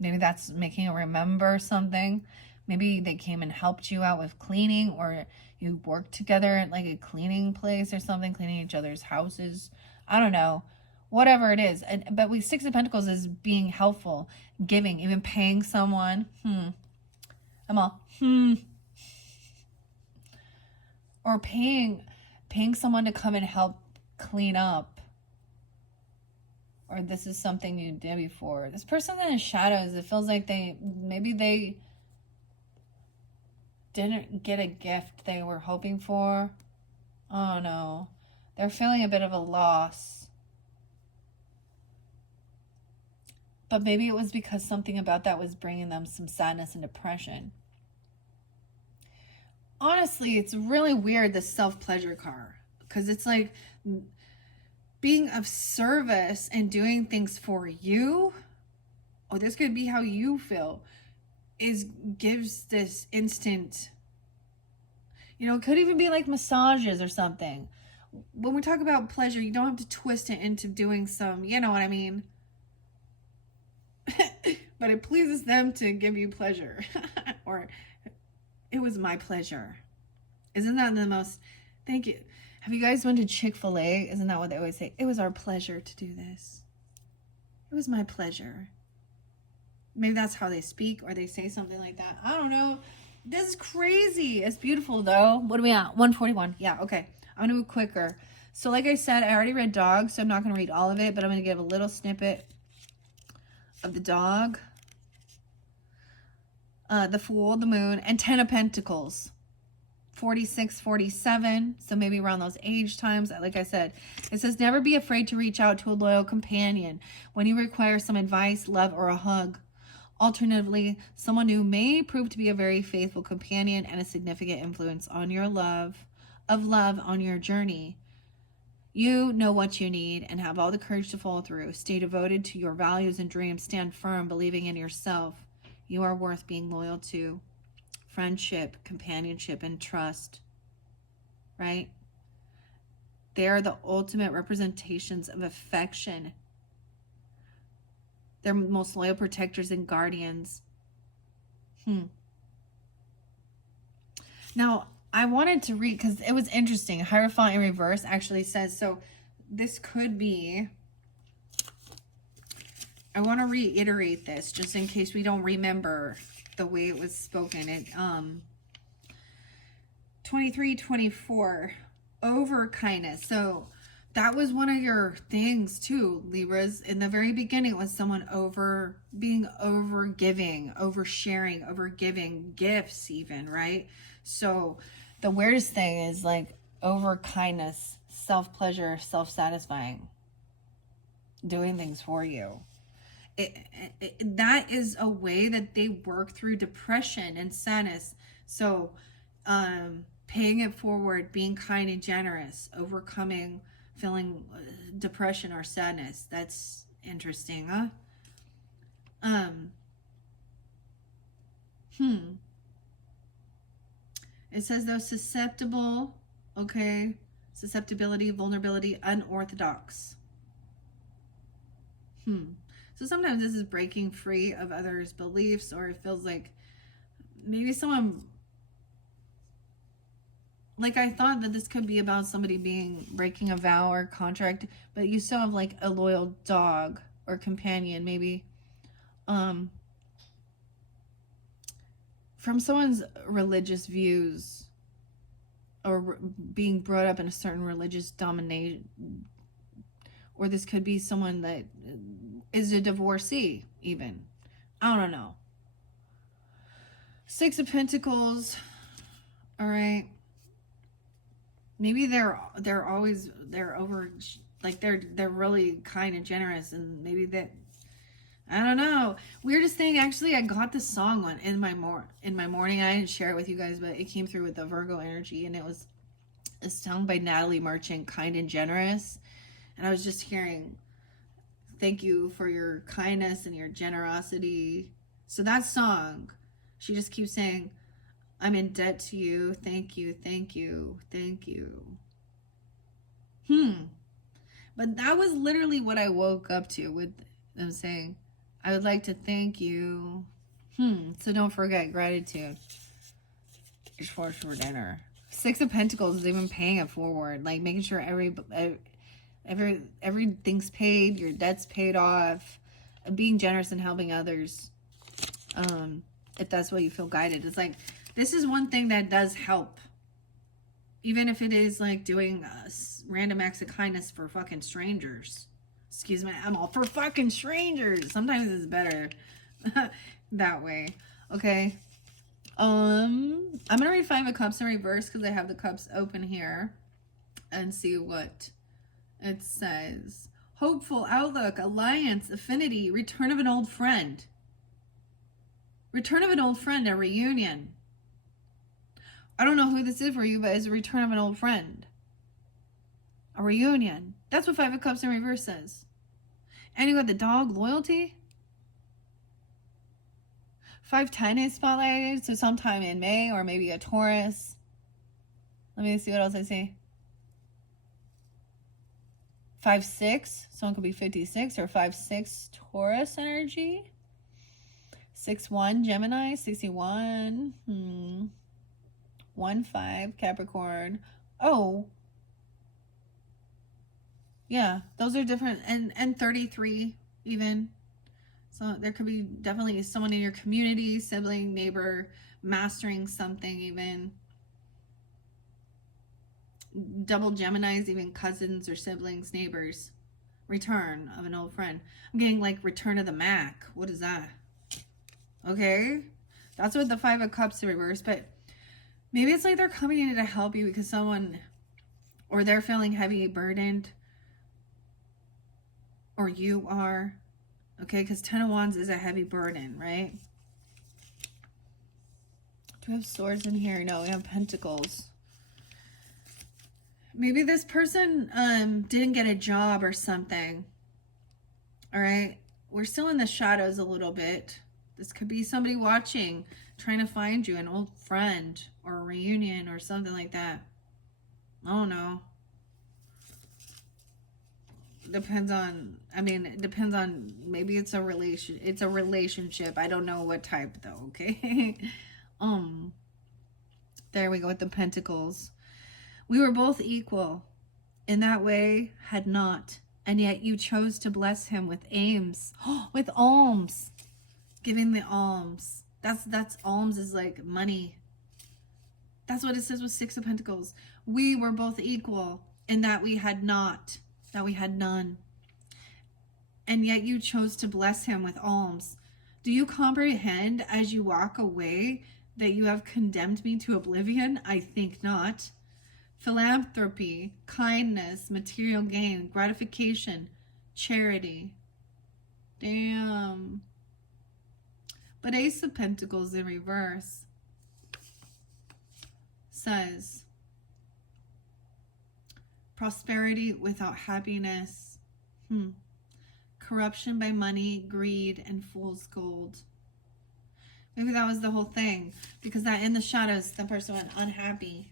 Maybe that's making you remember something. Maybe they came and helped you out with cleaning, or you worked together at a cleaning place or something, cleaning each other's houses. I don't know. Whatever it is. But 6 of Pentacles is being helpful, giving, even paying someone. I'm all, or paying someone to come and help clean up. Or this is something you did before. This person in the shadows, it feels like maybe they didn't get a gift they were hoping for. Oh no. They're feeling a bit of a loss. But maybe it was because something about that was bringing them some sadness and depression. Honestly, it's really weird, this self-pleasure card. Because it's like being of service and doing things for you, or this could be how you feel, gives this instant, it could even be like massages or something. When we talk about pleasure, you don't have to twist it into doing some, you know what I mean? But it pleases them to give you pleasure. Or, it was my pleasure. Isn't that the most, thank you. Have you guys went to Chick-fil-A? Isn't that what they always say? It was our pleasure to do this. It was my pleasure. Maybe that's how they speak, or they say something like that. I don't know. This is crazy. It's beautiful, though. What are we at? 141. Yeah, okay. I'm going to move quicker. So like I said, I already read dog, so I'm not going to read all of it, but I'm going to give a little snippet of the dog, the Fool, the Moon, and 10 of Pentacles. 46, 47, so maybe around those age times. Like I said, it says, never be afraid to reach out to a loyal companion when you require some advice, love, or a hug. Alternatively, someone who may prove to be a very faithful companion and a significant influence on your love on your journey. You know what you need and have all the courage to follow through. Stay devoted to your values and dreams. Stand firm, believing in yourself. You are worth being loyal to. Friendship, companionship, and trust, right? They are the ultimate representations of affection. They're most loyal protectors and guardians. Now, I wanted to read, because it was interesting. Hierophant in reverse actually says, so this could be, I want to reiterate this just in case we don't remember the way it was spoken. It 23-24, over kindness. So that was one of your things too, Libras. In the very beginning, it was someone being over giving, over sharing, over giving gifts even, right? So the weirdest thing is like over kindness, self-pleasure, self-satisfying, doing things for you. That is a way that they work through depression and sadness. So paying it forward, being kind and generous, overcoming feeling depression or sadness. That's interesting, huh? It says though, susceptible, okay, susceptibility, vulnerability, unorthodox. So sometimes this is breaking free of others' beliefs, or it feels like maybe someone, like I thought that this could be about somebody breaking a vow or contract, but you still have like a loyal dog or companion, maybe. From someone's religious views, or being brought up in a certain religious domination, or this could be someone that is a divorcee even. I don't know. 6 of Pentacles. All right. Maybe they're over, like they're really kind and generous, and maybe that, I don't know. Weirdest thing, actually, I got this song on in my morning. I didn't share it with you guys, but it came through with the Virgo energy, and it was a song by Natalie Merchant, Kind and Generous. And I was just hearing, thank you for your kindness and your generosity. So that song, she just keeps saying, I'm in debt to you. Thank you, thank you, thank you. But that was literally what I woke up to, with them saying, I would like to thank you. So don't forget gratitude. It's for dinner. 6 of Pentacles is even paying it forward, like making sure everything's paid, your debt's paid off, being generous and helping others. If that's what you feel guided, it's like this is one thing that does help. Even if it is like doing random acts of kindness for fucking strangers. Excuse me, I'm all for fucking strangers. Sometimes it's better that way. Okay. I'm gonna read Five of Cups in reverse because I have the cups open here and see what it says. Hopeful outlook, alliance, affinity, return of an old friend. Return of an old friend, a reunion. I don't know who this is for you, but it's a return of an old friend. A reunion. That's what Five of Cups in reverse says. And you got the dog, loyalty. 510 is spotlighted, so sometime in May or maybe a Taurus. Let me see what else I see. 5-6, someone could be 56 or 5-6 Taurus energy. 6-1 Gemini, 61. 1-5 Capricorn. Oh, yeah, those are different. And 33 even. So there could be definitely someone in your community, sibling, neighbor, mastering something even. Double Geminis, even cousins or siblings, neighbors. Return of an old friend. I'm getting like return of the Mac. What is that? Okay. That's what the Five of Cups in reverse. But maybe it's like they're coming in to help you because someone, or they're feeling heavy, burdened. Or you are. Okay, because 10 of Wands is a heavy burden, right? Do we have swords in here? No, we have pentacles. Maybe this person didn't get a job or something. All right, we're still in the shadows a little bit. This could be somebody watching, trying to find you, an old friend or a reunion or something like that. I don't know. Depends on, I mean, it depends on, maybe it's a relationship. I don't know what type though, okay? There we go with the pentacles. We were both equal. In that way, had not. And yet you chose to bless him with aims. With alms. Giving the alms. That's alms is like money. That's what it says with Six of Pentacles. We were both equal in that we had not. That we had none. And yet you chose to bless him with alms. Do you comprehend as you walk away that you have condemned me to oblivion? I think not. Philanthropy, kindness, material gain, gratification, charity. Damn. But Ace of Pentacles in reverse says, prosperity without happiness. Corruption by money, greed, and fool's gold. Maybe that was the whole thing. Because that in the shadows, the person went unhappy.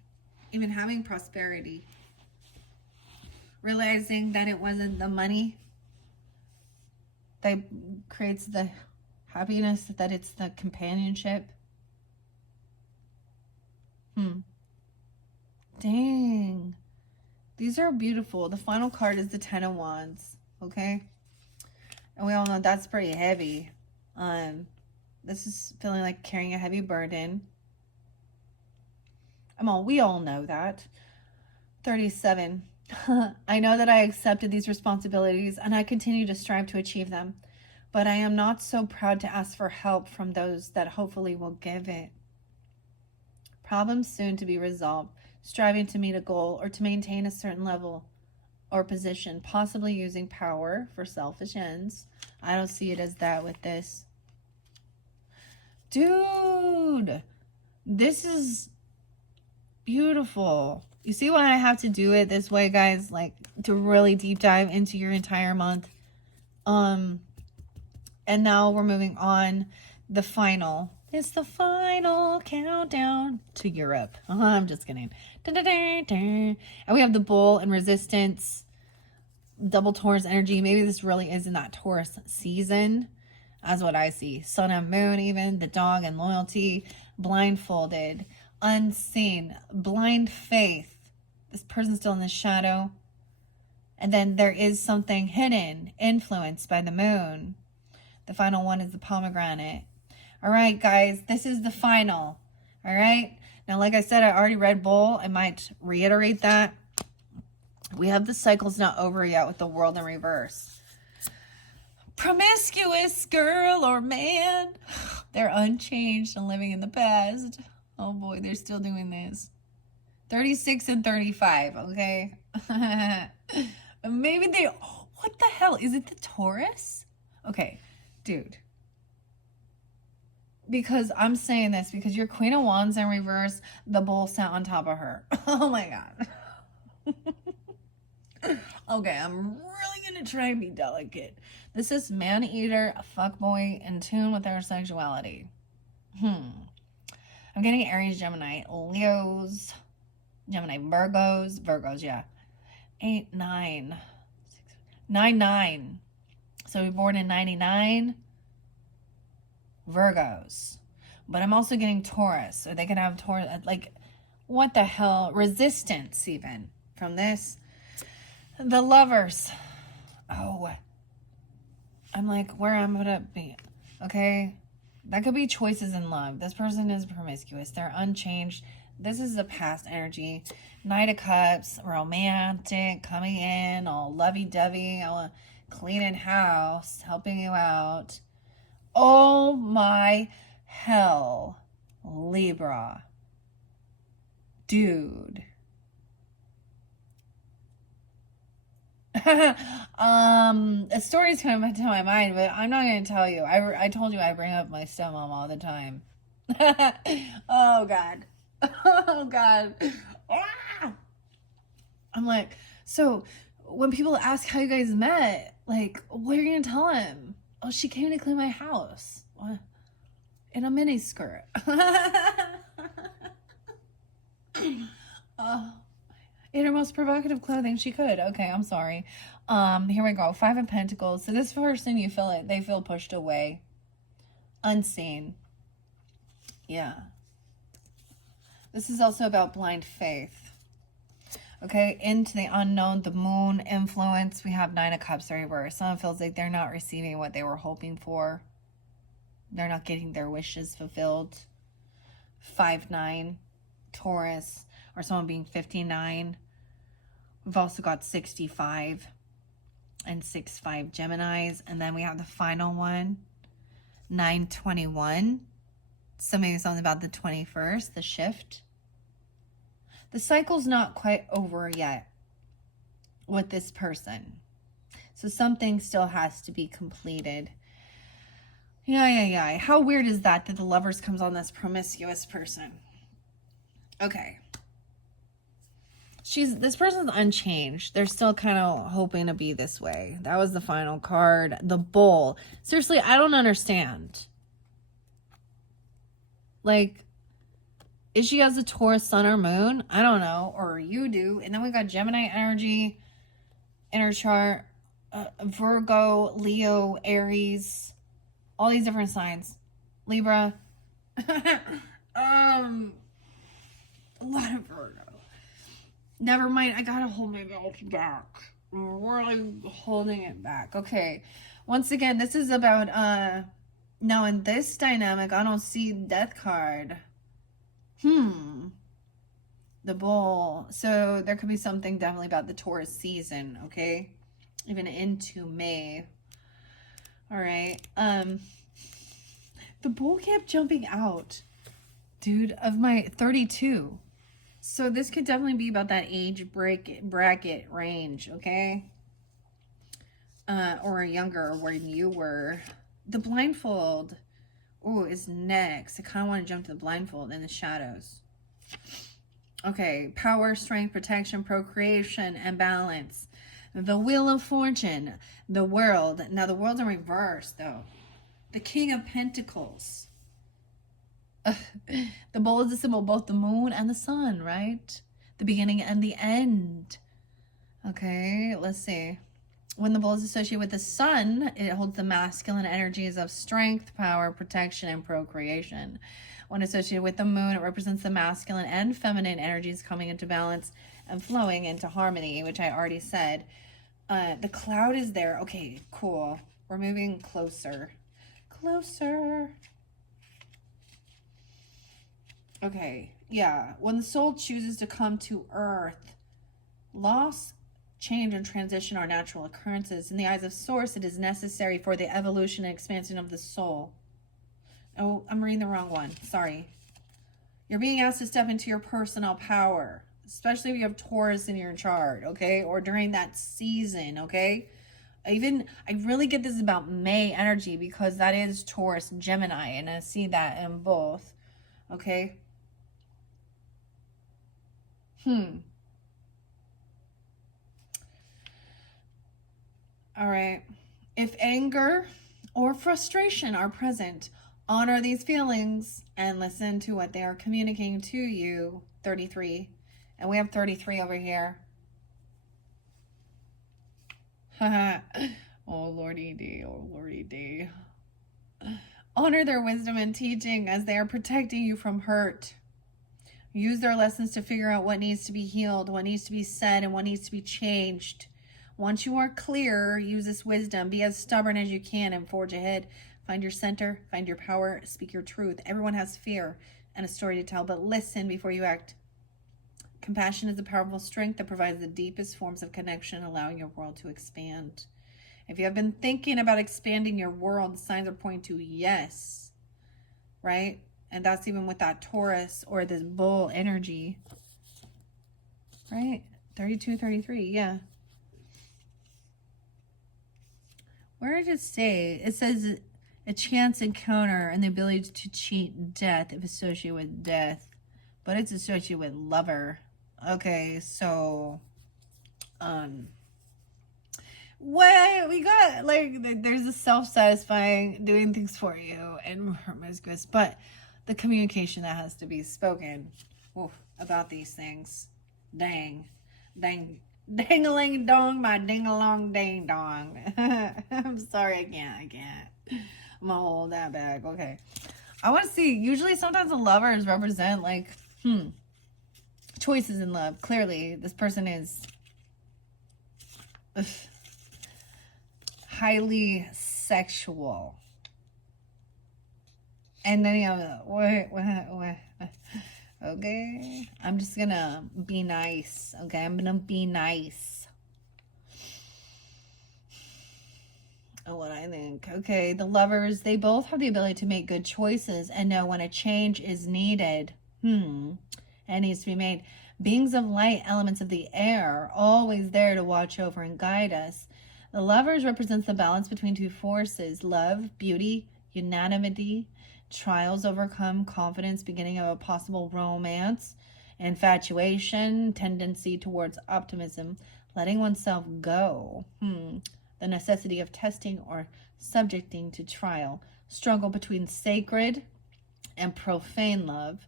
Even having prosperity. Realizing that it wasn't the money that creates the happiness, that it's the companionship. Dang. These are beautiful. The final card is the Ten of Wands. Okay? And we all know that's pretty heavy. This is feeling like carrying a heavy burden. We all know that. 37. I know that I accepted these responsibilities and I continue to strive to achieve them. But I am not so proud to ask for help from those that hopefully will give it. Problems soon to be resolved. Striving to meet a goal or to maintain a certain level or position. Possibly using power for selfish ends. I don't see it as that with this. Dude. This is beautiful. You see why I have to do it this way, guys? Like, to really deep dive into your entire month. And now we're moving on. The final. It's the final countdown to Europe. I'm just kidding. And we have the Bull and Resistance. Double Taurus energy. Maybe this really is in that Taurus season. That's what I see. Sun and Moon even. The Dog and Loyalty. Blindfolded. Unseen. Blind faith. This person's still in the shadow. And then there is something hidden. Influenced by the Moon. The final one is the Pomegranate. All right, guys. This is the final. All right. Now, like I said, I already read Bull. I might reiterate that. We have the cycle's not over yet with the world in reverse. Promiscuous girl or man. They're unchanged and living in the past. Oh boy, they're still doing this. 36 and 35, okay? Maybe they... What the hell? Is it the Taurus? Okay, dude. Because I'm saying this because your Queen of Wands in reverse, the Bull sat on top of her. Oh my God. Okay, I'm really gonna try and be delicate. This is man-eater, a fuckboy, in tune with their sexuality. I'm getting Aries, Gemini, Leos, Gemini, Virgos, yeah. 8, 9, 9, 9. So we were born in 99. Virgos. But I'm also getting Taurus. So they could have Taurus. Like, what the hell? Resistance, even, from this. The Lovers. Oh. I'm like, where I'm going to be. Okay? That could be choices in love. This person is promiscuous. They're unchanged. This is the past energy. Knight of Cups. Romantic. Coming in. All lovey-dovey. All cleaning house. Helping you out. Oh my hell. Libra. Dude. A story's coming to my mind, but I'm not going to tell you. I told you I bring up my stepmom all the time. Oh, God. Oh, God. Ah! I'm like, so when people ask how you guys met, like, what are you going to tell him? Oh, she came to clean my house. What? In a mini skirt. In her most provocative clothing she could. Okay, I'm sorry. Here we go. 5 of Pentacles. So this person, you feel it. They feel pushed away. Unseen. Yeah. This is also about blind faith. Okay, into the unknown, the moon influence. We have 9 of Cups reversed. Someone feels like they're not receiving what they were hoping for. They're not getting their wishes fulfilled. 5-9, Taurus, or someone being 59. We've also got 65 and 6-5 Geminis. And then we have the final one, 9-21. So maybe something about the 21st, the shift. The cycle's not quite over yet with this person. So something still has to be completed. Yeah. How weird is that the Lovers comes on this promiscuous person? Okay. This person's unchanged. They're still kind of hoping to be this way. That was the final card. The Bull. Seriously, I don't understand. Like, is she has a Taurus sun or moon? I don't know. Or you do. And then we got Gemini energy in her chart. Virgo, Leo, Aries. All these different signs. Libra. A lot of Virgo. Never mind. I gotta hold my mouth back. I'm really holding it back. Okay. Once again, this is about, now in this dynamic, I don't see Death card. The Bull. So there could be something definitely about the Taurus season, okay? Even into May. All right. The Bull kept jumping out, dude, of my 32. So this could definitely be about that age bracket range, okay? Or younger, when you were. The blindfold, is next. I kind of want to jump to the blindfold in the shadows. Okay, power, strength, protection, procreation, and balance. The Wheel of Fortune, the World. Now, the World's in reverse, though. The King of Pentacles. The Bull is a symbol of both the moon and the sun, right? The beginning and the end. Okay, let's see. When the Bull is associated with the sun, it holds the masculine energies of strength, power, protection, and procreation. When associated with the moon, it represents the masculine and feminine energies coming into balance and flowing into harmony, which I already said. The cloud is there. Okay, cool. We're moving closer. Closer. Okay, Yeah, when the soul chooses to come to earth, loss, change, and transition are natural occurrences. In the eyes of Source, it is necessary for the evolution and expansion of the soul. Oh, I'm reading the wrong one. Sorry. You're being asked to step into your personal power, especially if you have Taurus in your chart, okay? Or during that season, okay? I really get this about May energy because that is Taurus, Gemini, and I see that in both, okay? All right. If anger or frustration are present, honor these feelings and listen to what they are communicating to you. 33. And we have 33 over here. Oh, Lordy D. Oh, Lordy D. Honor their wisdom and teaching as they are protecting you from hurt. Use their lessons to figure out what needs to be healed, what needs to be said, and what needs to be changed. Once you are clear, use this wisdom. Be as stubborn as you can and forge ahead. Find your center, find your power, speak your truth. Everyone has fear and a story to tell, but listen before you act. Compassion is a powerful strength that provides the deepest forms of connection, allowing your world to expand. If you have been thinking about expanding your world, the signs are pointing to yes, right? And that's even with that Taurus or this bull energy, right? 32, 33, yeah. Where did it say? It says a chance encounter and the ability to cheat death if associated with death, but it's associated with lover. Okay, so, what we got, like, there's a self-satisfying doing things for you and promiscuous, but the communication that has to be spoken about these things. Dang. Ding-a-ling-dong, my ding-a-long ding-dong. I'm sorry, I can't. I'm gonna hold that back. Okay. I want to see, usually sometimes the lovers represent, like, choices in love. Clearly, this person is highly sexual. And then you have, what? Okay, I'm just gonna be nice. Okay, I'm gonna be nice. Oh, what I think. Okay, the lovers, they both have the ability to make good choices and know when a change is needed. And needs to be made. Beings of light, elements of the air, always there to watch over and guide us. The lovers represents the balance between two forces: love, beauty, unanimity, trials overcome, confidence, beginning of a possible romance, infatuation, tendency towards optimism, letting oneself go, the necessity of testing or subjecting to trial, struggle between sacred and profane love,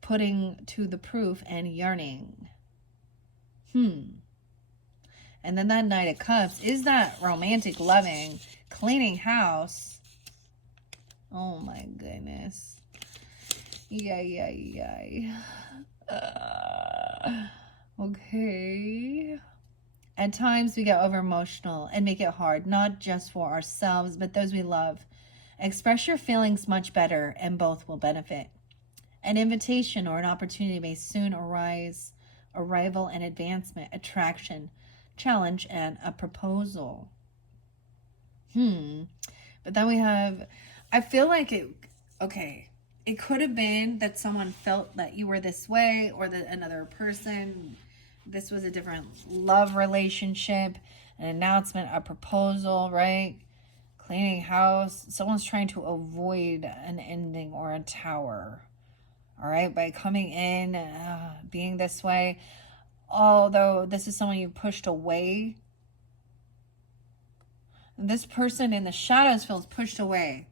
putting to the proof and yearning. And then that Knight of Cups is that romantic loving, cleaning house. Oh my goodness. Yay. Okay. At times we get over emotional and make it hard, not just for ourselves, but those we love. Express your feelings much better and both will benefit. An invitation or an opportunity may soon arise. Arrival and advancement, attraction, challenge, and a proposal. But then we have, I feel like it could have been that someone felt that you were this way, or that another person, this was a different love relationship, an announcement, a proposal, right? Cleaning house. Someone's trying to avoid an ending or a tower. All right, by coming in, being this way. Although this is someone you pushed away. This person in the shadows feels pushed away.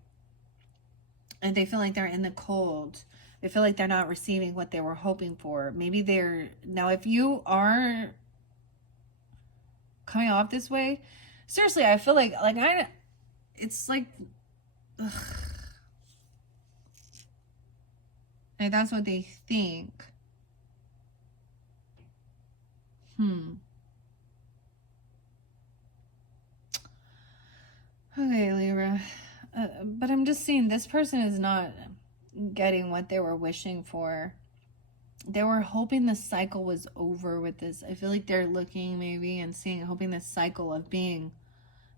And they feel like they're in the cold. They feel like they're not receiving what they were hoping for. Maybe now if you are coming off this way, seriously, I feel like it's like, ugh. Like that's what they think. Okay, Libra. But I'm just seeing this person is not getting what they were wishing for. They were hoping the cycle was over with this. I feel like they're looking maybe and seeing, hoping this cycle of being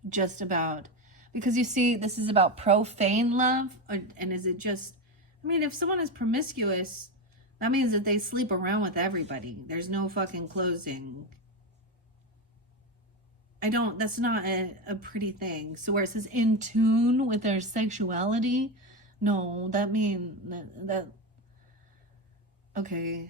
just about, because you see, this is about profane love, and is it just, I mean, if someone is promiscuous, that means that they sleep around with everybody. There's no fucking closing. That's not a pretty thing. So where it says in tune with their sexuality, no, that means that okay.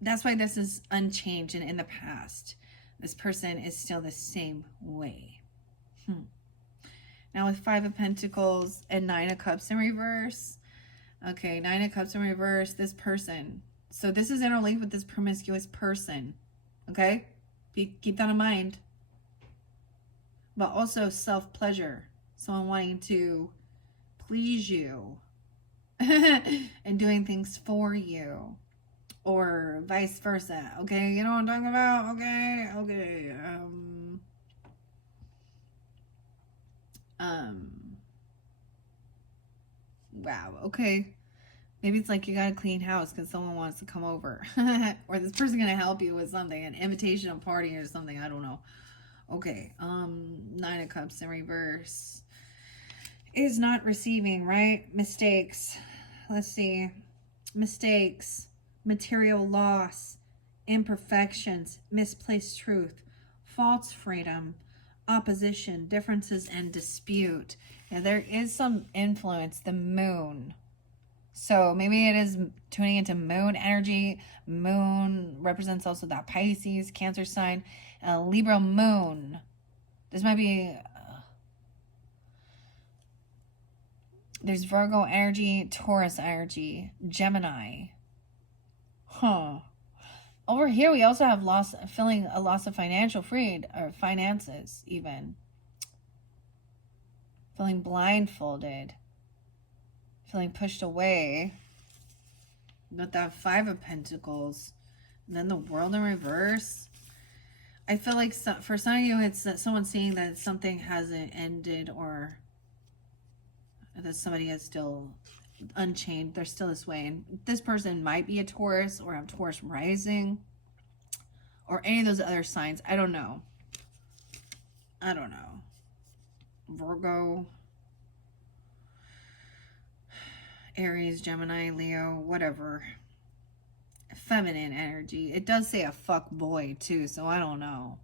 That's why this is unchanged, and in the past, this person is still the same way. Now with 5 of Pentacles and 9 of Cups in reverse. Okay, 9 of Cups in reverse, this person. So this is interlinked with this promiscuous person. Okay? Keep that in mind. But also self-pleasure. Someone wanting to please you. And doing things for you. Or vice versa. Okay? You know what I'm talking about? Okay. Wow. Okay. Maybe it's like you got a clean house because someone wants to come over. Or this person going to help you with something. An invitation, a party or something. I don't know. Okay. 9 of Cups in reverse. Is not receiving, right? Mistakes. Let's see. Mistakes. Material loss. Imperfections. Misplaced truth. False freedom. Opposition. Differences and dispute. Now, there is some influence. The moon. So maybe it is tuning into moon energy. Moon represents also that Pisces, Cancer sign, Libra moon. This might be, there's Virgo energy, Taurus energy, Gemini. Over here, we also have feeling a loss of financial freedom, or finances even. Feeling blindfolded. Feeling pushed away. With that 5 of Pentacles. And then the World in reverse. I feel like for some of you, it's that someone seeing that something hasn't ended, or that somebody is still unchained. They're still this way. And this person might be a Taurus, or a Taurus rising, or any of those other signs. I don't know. Virgo, Aries, Gemini, Leo, whatever. Feminine energy. It does say a fuck boy too, so I don't know.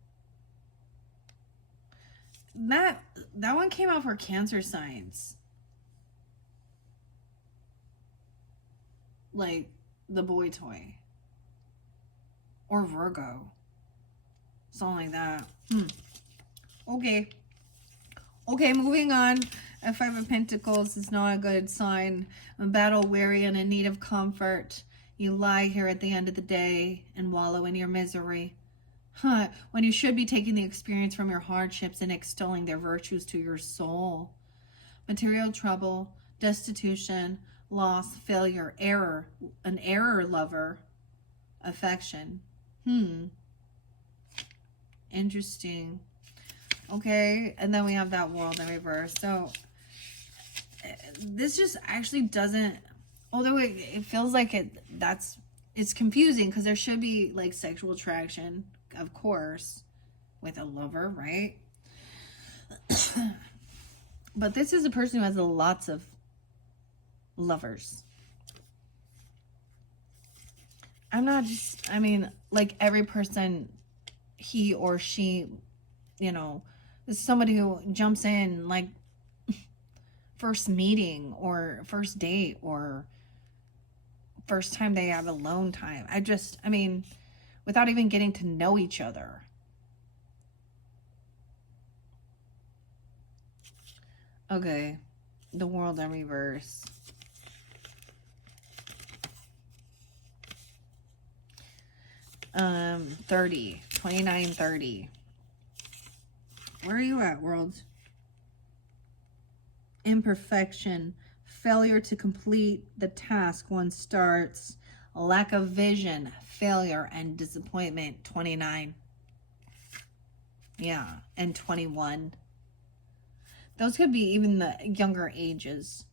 That one came out for Cancer signs. Like the boy toy. Or Virgo. Something like that. Okay. Okay, moving on. A 5 of Pentacles is not a good sign. Battle weary and in need of comfort. You lie here at the end of the day and wallow in your misery. When you should be taking the experience from your hardships and extolling their virtues to your soul. Material trouble, destitution, loss, failure, error, an error lover, affection. Interesting. Okay, and then we have that World in reverse. So this just actually doesn't, although it feels like it's confusing, because there should be like sexual attraction, of course, with a lover, right? But this is a person who has lots of lovers. Like every person, he or she, is somebody who jumps in like first meeting or first date or first time they have alone time. Without even getting to know each other. Okay, the World in reverse. Um, 29:30. Where are you at, World? Imperfection, failure to complete the task one starts, lack of vision, failure, and disappointment. 29. Yeah, and 21. Those could be even the younger ages.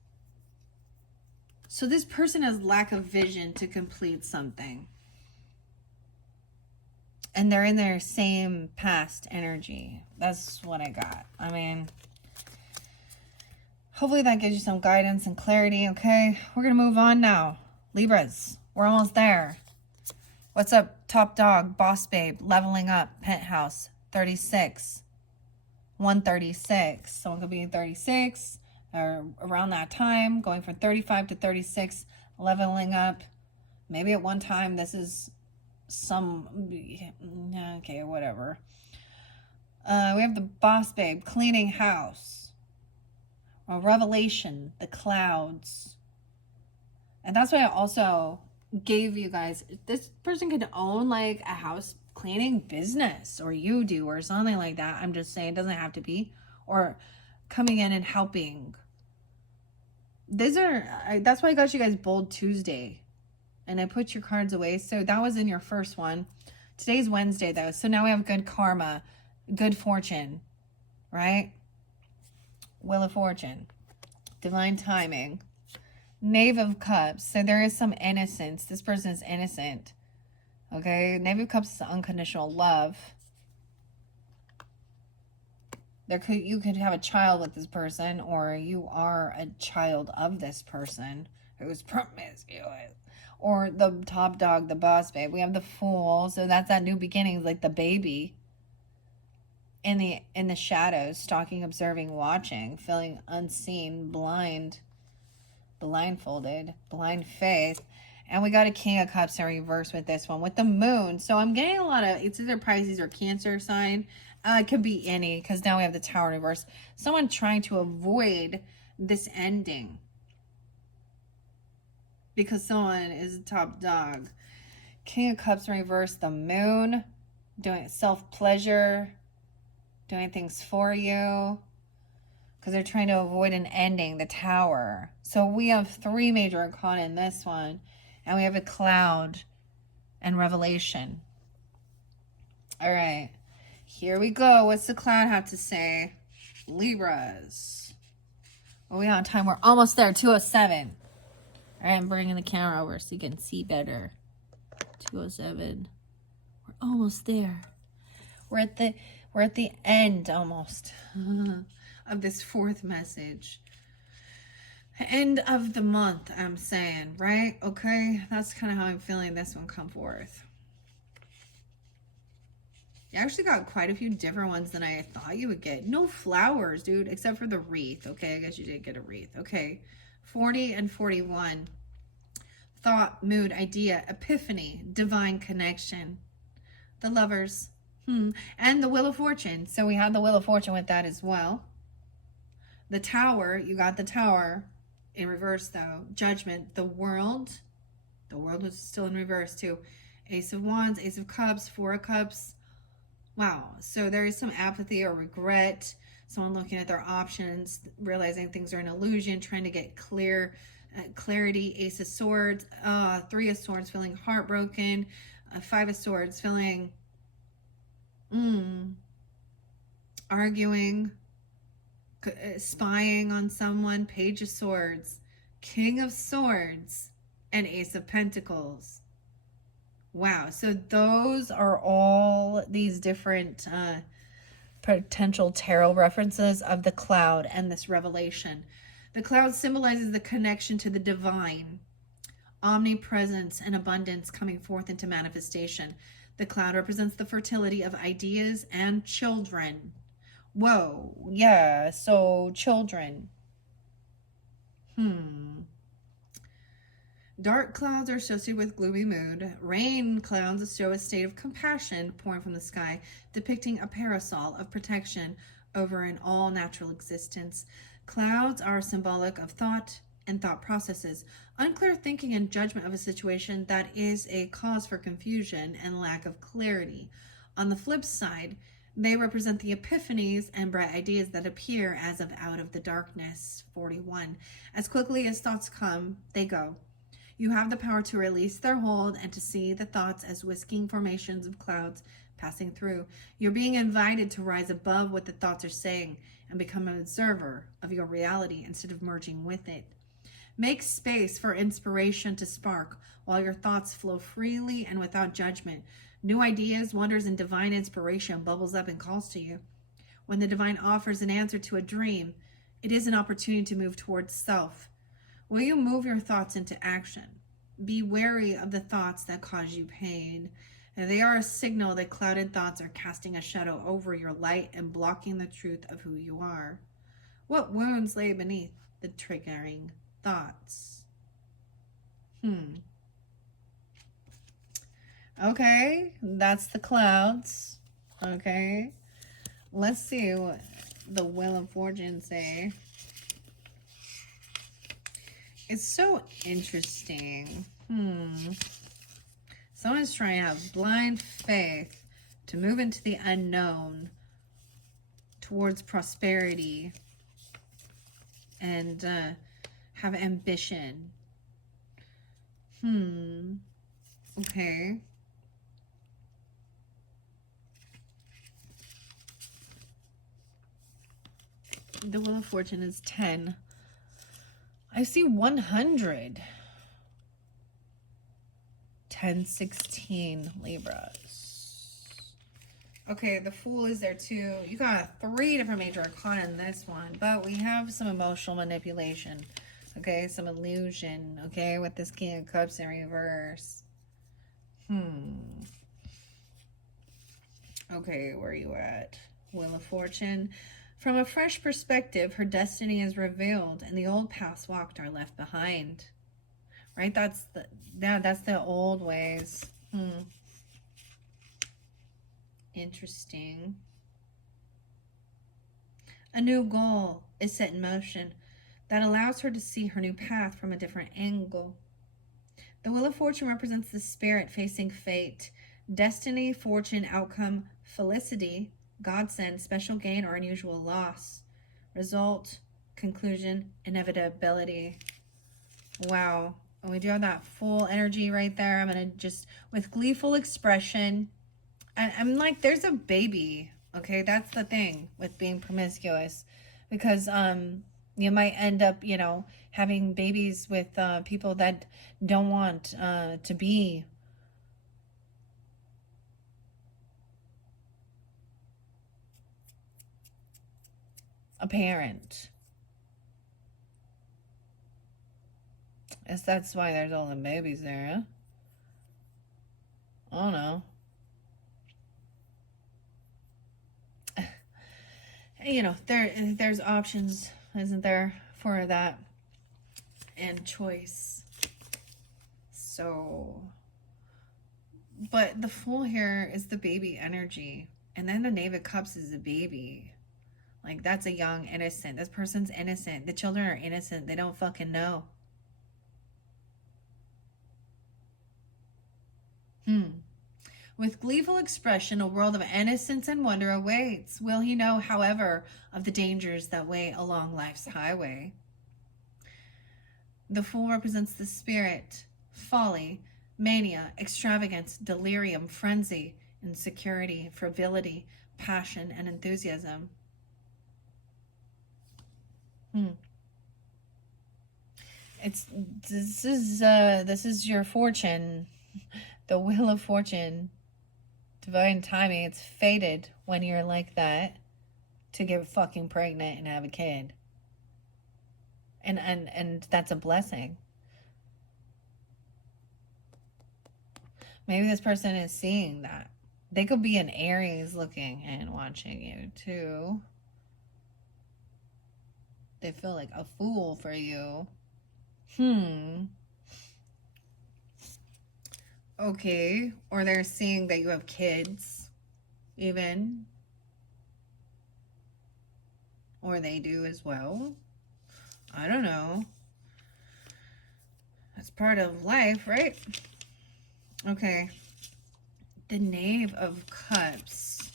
So this person has lack of vision to complete something. And they're in their same past energy. That's what I got. I mean, hopefully that gives you some guidance and clarity, okay? We're going to move on now. Libras, we're almost there. What's up, top dog, boss babe, leveling up, penthouse, 36, 136. Someone could be 36 or around that time, going from 35 to 36, leveling up. Maybe at one time this is some, okay, whatever. We have the boss babe, cleaning house. A revelation, the clouds. And that's why I also gave you guys, this person could own like a house cleaning business, or you do, or something like that. I'm just saying, it doesn't have to be. Or coming in and helping. These are, that's why I got you guys Bold Tuesday. And I put your cards away. So that was in your first one. Today's Wednesday though. So now we have good karma, good fortune, right? Wheel of Fortune, divine timing, Knave of Cups. So there is some innocence. This person is innocent. Okay, Knave of Cups is unconditional love. You could have a child with this person, or you are a child of this person who's promiscuous. Or the top dog, the boss babe. We have the Fool. So that's that new beginnings, like the baby. In the shadows, stalking, observing, watching, feeling unseen, blind, blindfolded, blind faith. And we got a King of Cups in reverse with this one, with the Moon. So I'm getting a lot of, it's either Pisces or Cancer sign. It could be any, because now we have the Tower in reverse. Someone trying to avoid this ending. Because someone is a top dog. King of Cups in reverse, the Moon. Doing self-pleasure. Doing things for you. Because they're trying to avoid an ending, the Tower. So we have 3 major arcana in this one. And we have a Cloud and Revelation. All right. Here we go. What's the Cloud have to say? Libras. What are we on time? We're almost there. 2:07. All right, I'm bringing the camera over so you can see better. 2:07. We're almost there. We're at the end almost of this 4th message. End of the month, I'm saying, right? Okay, that's kind of how I'm feeling this one come forth. You actually got quite a few different ones than I thought you would get. No flowers, dude, except for the wreath. Okay, I guess you did get a wreath. Okay, 40 and 41. Thought, mood, idea, epiphany, divine connection. The Lovers. And the Wheel of Fortune. So we had the Wheel of Fortune with that as well. The Tower, you got the Tower in reverse though. Judgment, the World. The World was still in reverse too. Ace of Wands, Ace of Cups, 4 of Cups. Wow, so there is some apathy or regret. Someone looking at their options, realizing things are an illusion, trying to get clarity. Ace of Swords, 3 of Swords, feeling heartbroken. 5 of Swords, feeling arguing, spying on someone. Page of Swords, King of Swords, and Ace of Pentacles. Wow, so those are all these different potential tarot references of the Cloud and this revelation. The Cloud symbolizes the connection to the divine, omnipresence and abundance coming forth into manifestation. The Cloud represents the fertility of ideas and children. Whoa, yeah, so children. Dark clouds are associated with gloomy mood. Rain clouds show a state of compassion pouring from the sky, depicting a parasol of protection over an all-natural existence. Clouds are symbolic of thought and thought processes, unclear thinking and judgment of a situation that is a cause for confusion and lack of clarity. On the flip side, they represent the epiphanies and bright ideas that appear as of out of the darkness. 41. As quickly as thoughts come, they go. You have the power to release their hold and to see the thoughts as whisking formations of clouds passing through. You're being invited to rise above what the thoughts are saying and become an observer of your reality instead of merging with it. Make space for inspiration to spark while your thoughts flow freely and without judgment. New ideas, wonders, and divine inspiration bubbles up and calls to you. When the divine offers an answer to a dream, it is an opportunity to move towards self. Will you move your thoughts into action? Be wary of the thoughts that cause you pain. They are a signal that clouded thoughts are casting a shadow over your light and blocking the truth of who you are. What wounds lay beneath the triggering thoughts? Okay, that's the clouds. Okay, let's see what the Wheel of Fortune say. It's so interesting. Someone's trying to have blind faith to move into the unknown towards prosperity and have ambition. Okay. The Wheel of Fortune is 10. I see 100. 10, 16 Libras. Okay, the Fool is there too. You got 3 different major arcana in this one, but we have some emotional manipulation. Okay, some illusion. Okay, with this King of Cups in reverse. Okay, where are you at? Wheel of Fortune. From a fresh perspective, her destiny is revealed, and the old paths walked are left behind. Right? That's the old ways. Interesting. A new goal is set in motion that allows her to see her new path from a different angle. The Wheel of Fortune represents the spirit facing fate, destiny, fortune, outcome, felicity, godsend, special gain, or unusual loss. Result, conclusion, inevitability. Wow. And we do have that full energy right there. I'm going to just, with gleeful expression, and I'm like, there's a baby. Okay, that's the thing with being promiscuous. Because you might end up, you know, having babies with people that don't want to be a parent. Guess that's why there's all the babies there, huh? I don't know. You know, there's options, isn't there, for that and choice. So, but the Fool here is the baby energy, and then the Knave of Cups is a baby. Like, that's a young innocent. This person's innocent. The children are innocent. They don't fucking know. With gleeful expression, a world of innocence and wonder awaits. Will he know, however, of the dangers that weigh along life's highway? The Fool represents the spirit, folly, mania, extravagance, delirium, frenzy, insecurity, frivolity, passion, and enthusiasm. This is your fortune, the Wheel of Fortune. Divine timing. It's fated when you're like that to get fucking pregnant and have a kid. And that's a blessing. Maybe this person is seeing that. They could be an Aries looking and watching you too. They feel like a fool for you. Okay, or they're seeing that you have kids, even. Or they do as well. I don't know. That's part of life, right? Okay. The Knave of Cups.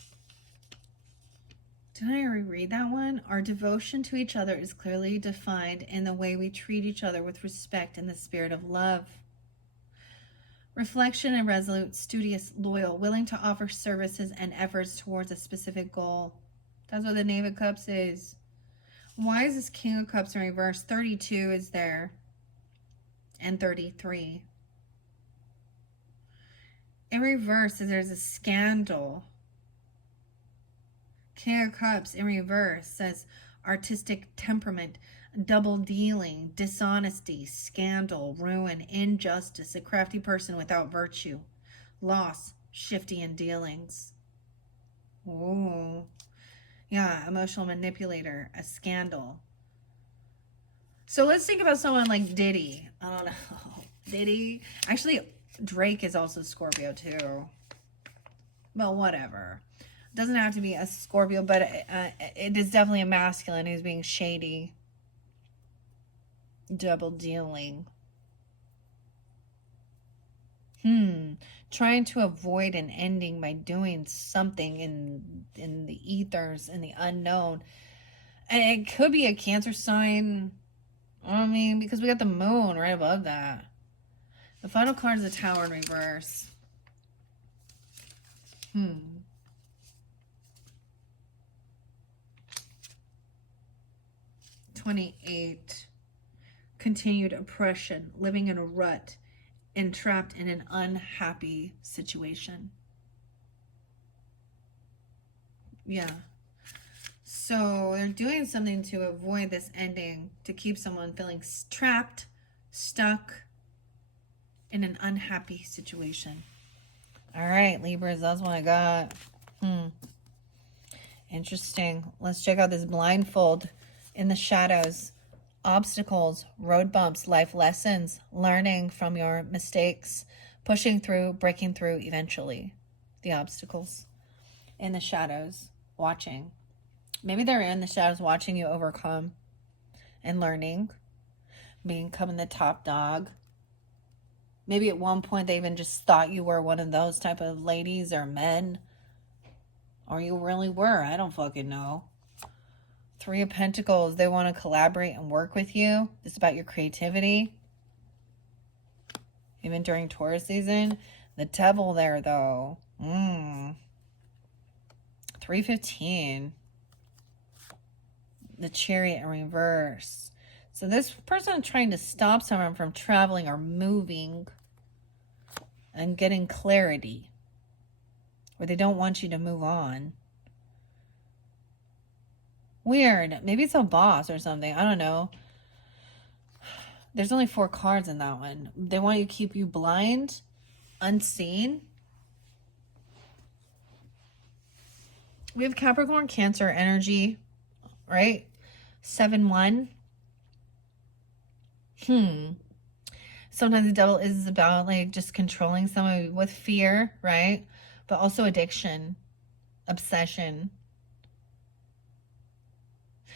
Did I reread that one? Our devotion to each other is clearly defined in the way we treat each other with respect and the spirit of love. Reflection and resolute, studious, loyal, willing to offer services and efforts towards a specific goal. That's what the Knave of Cups is. Why is this King of Cups in reverse? 32 is there. and 33. In reverse, there's a scandal. King of Cups in reverse says artistic temperament, double dealing, dishonesty, scandal, ruin, injustice, a crafty person without virtue, loss, shifty in dealings. Ooh. Yeah, emotional manipulator, a scandal. So let's think about someone like Diddy. I don't know. Diddy. Actually, Drake is also Scorpio too. But whatever. Doesn't have to be a Scorpio, but it is definitely a masculine who's being shady. Double dealing. Trying to avoid an ending by doing something in the ethers, in the unknown. And it could be a Cancer sign. I mean, because we got the moon right above that. The final card is the Tower in reverse. 28. Continued oppression, living in a rut, entrapped in an unhappy situation. Yeah. So they're doing something to avoid this ending, to keep someone feeling trapped, stuck in an unhappy situation. All right, Libras, that's what I got. Interesting. Let's check out this blindfold in the shadows. Obstacles, road bumps, life lessons, learning from your mistakes, pushing through, breaking through eventually. The obstacles in the shadows, watching. Maybe they're in the shadows watching you overcome and learning, becoming the top dog. Maybe at one point they even just thought you were one of those type of ladies or men. Or you really were. I don't fucking know. 3 of Pentacles. They want to collaborate and work with you. It's about your creativity. Even during Taurus season. The Devil there, though. 315. The Chariot in reverse. So this person is trying to stop someone from traveling or moving and getting clarity. Or they don't want you to move on. Weird. Maybe it's a boss or something. I don't know. There's only 4 cards in that one. They want you to keep you blind, unseen. We have Capricorn, Cancer energy, right? 7-1. Sometimes the Devil is about like just controlling someone with fear, right? But also addiction, obsession.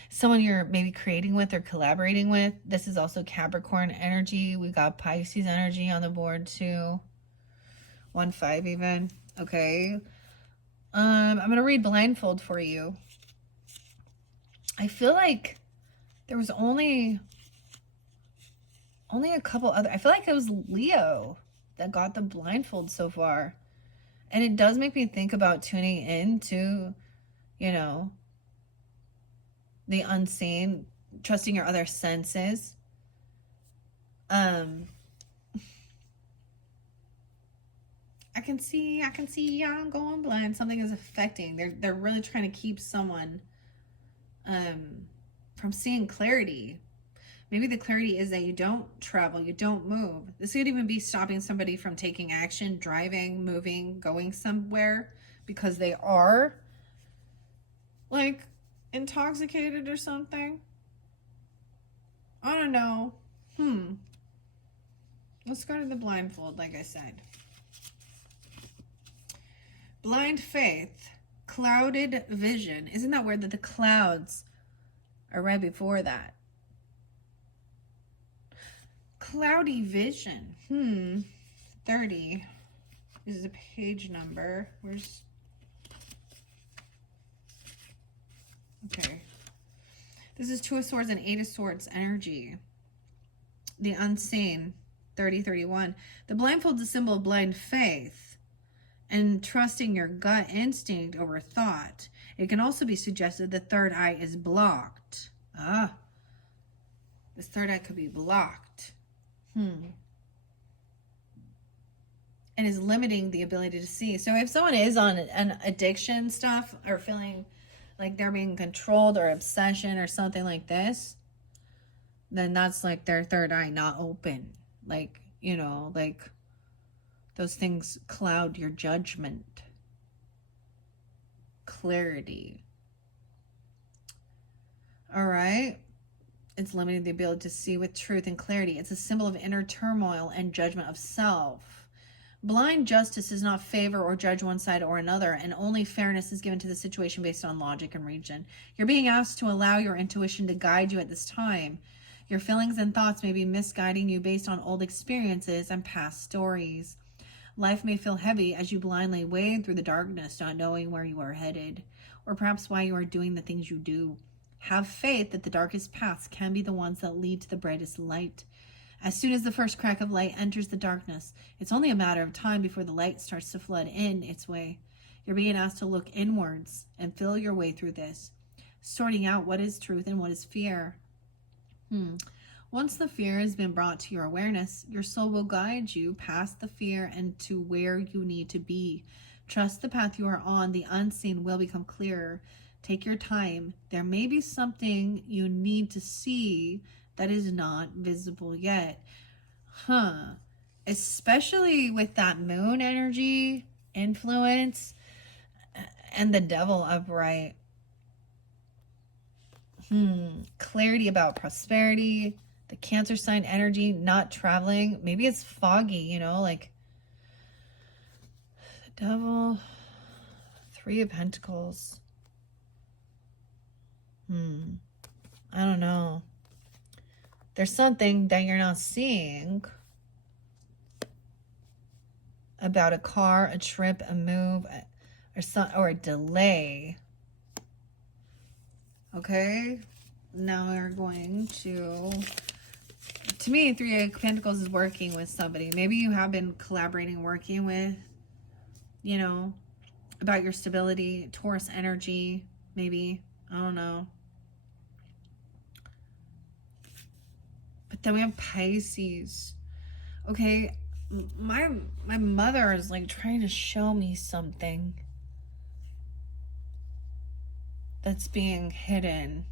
Someone you're maybe creating with or collaborating with. This is also Capricorn energy. We got Pisces energy on the board too. 1-5 even. Okay. I'm going to read blindfold for you. I feel like there was only a couple other. I feel like it was Leo that got the blindfold so far. And it does make me think about tuning into, you know, the unseen, trusting your other senses. I can see I'm going blind. Something is affecting. They're really trying to keep someone from seeing clarity. Maybe the clarity is that you don't travel, you don't move. This could even be stopping somebody from taking action, driving, moving, going somewhere because they are like intoxicated or something. I don't know. Let's go to the blindfold, like I said. Blind faith, clouded vision. Isn't that weird that the clouds are right before that? Cloudy vision. 30. This is a page number. Where's... Okay. This is 2 of Swords and 8 of Swords energy. The unseen. 30-31. The blindfold is a symbol of blind faith and trusting your gut instinct over thought. It can also be suggested the third eye is blocked. This third eye could be blocked. And is limiting the ability to see. So if someone is on an addiction stuff or feeling like they're being controlled or obsession or something like this, then that's like their third eye not open. Like, you know, like those things cloud your judgment. Clarity. All right. It's limiting the ability to see with truth and clarity. It's a symbol of inner turmoil and judgment of self. Blind justice does not favor or judge one side or another, and only fairness is given to the situation based on logic and reason. You're being asked to allow your intuition to guide you at this time. Your feelings and thoughts may be misguiding you based on old experiences and past stories. Life may feel heavy as you blindly wade through the darkness, not knowing where you are headed, or perhaps why you are doing the things you do. Have faith that the darkest paths can be the ones that lead to the brightest light. As soon as the first crack of light enters the darkness, it's only a matter of time before the light starts to flood in its way. You're being asked to look inwards and feel your way through this, sorting out what is truth and what is fear. Once the fear has been brought to your awareness, your soul will guide you past the fear and to where you need to be. Trust the path you are on. The unseen will become clearer. Take your time. There may be something you need to see that is not visible yet. Especially with that moon energy influence and the devil upright. Clarity about prosperity. The Cancer sign energy, not traveling. Maybe it's foggy, you know, like the devil. 3 of Pentacles. I don't know. There's something that you're not seeing about a car, a trip, a move, or a delay. Okay, now we're going to me, 3 of Pentacles is working with somebody. Maybe you have been collaborating, working with, you know, about your stability, Taurus energy, maybe. I don't know. But then we have Pisces. Okay, my mother is like trying to show me something that's being hidden.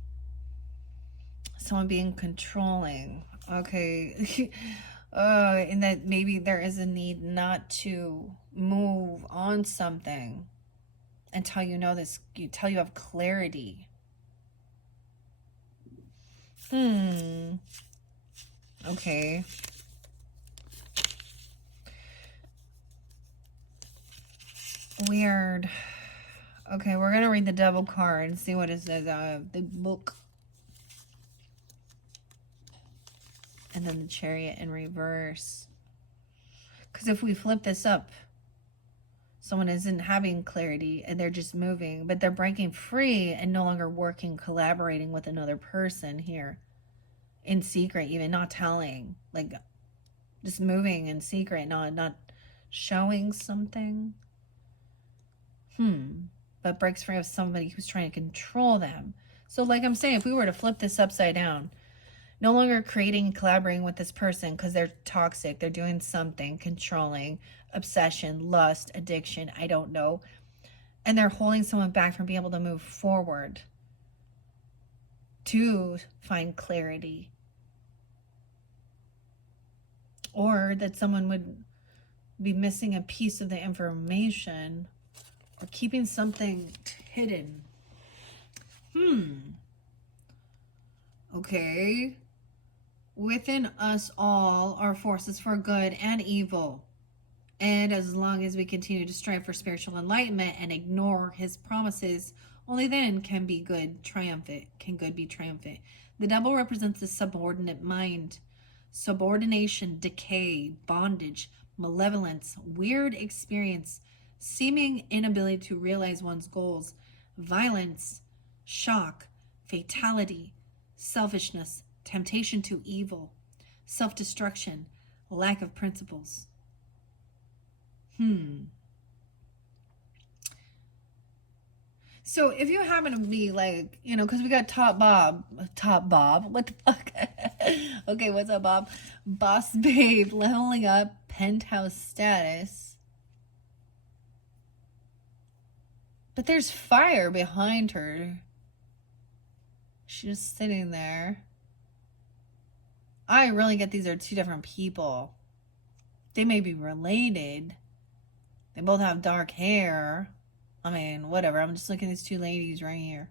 Someone being controlling. Okay. And that maybe there is a need not to move on something until you know this, until you have clarity. Okay. Weird. Okay, we're gonna read the Devil card and see what it says out of the book. And then the Chariot in reverse. Because if we flip this up, someone isn't having clarity and they're just moving, but they're breaking free and no longer working, collaborating with another person here. In secret, even not telling. Like, just moving in secret, not showing something. But breaks free of somebody who's trying to control them. So like I'm saying, if we were to flip this upside down, no longer creating and collaborating with this person because they're toxic, they're doing something, controlling, obsession, lust, addiction, I don't know. And they're holding someone back from being able to move forward to find clarity. Or that someone would be missing a piece of the information or keeping something hidden. Okay. Within us all are forces for good and evil. And as long as we continue to strive for spiritual enlightenment and ignore his promises, only then can be good triumphant. Can good be triumphant? The devil represents the subordinate mind. Subordination, decay, bondage, malevolence, weird experience, seeming inability to realize one's goals, violence, shock, fatality, selfishness, temptation to evil, self-destruction, lack of principles. So if you happen to be like, you know, because we got Top Bob, what the fuck? Okay, what's up, Bob? Boss babe, leveling up, penthouse status. But there's fire behind her. She's just sitting there. I really get these are two different people. They may be related. They both have dark hair. I mean, whatever. I'm just looking at these two ladies right here.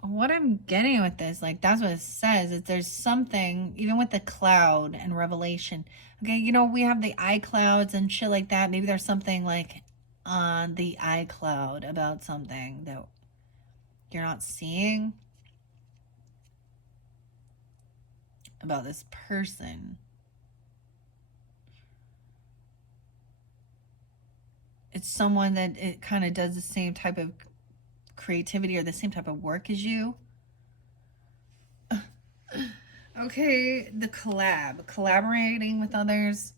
What I'm getting with this, like, that's what it says. Is there's something, even with the cloud and revelation. Okay, you know, we have the iClouds and shit like that. Maybe there's something, like, on the iCloud about something that you're not seeing about this person. It's someone that it kind of does the same type of creativity or the same type of work as you. Okay, the collaborating with others.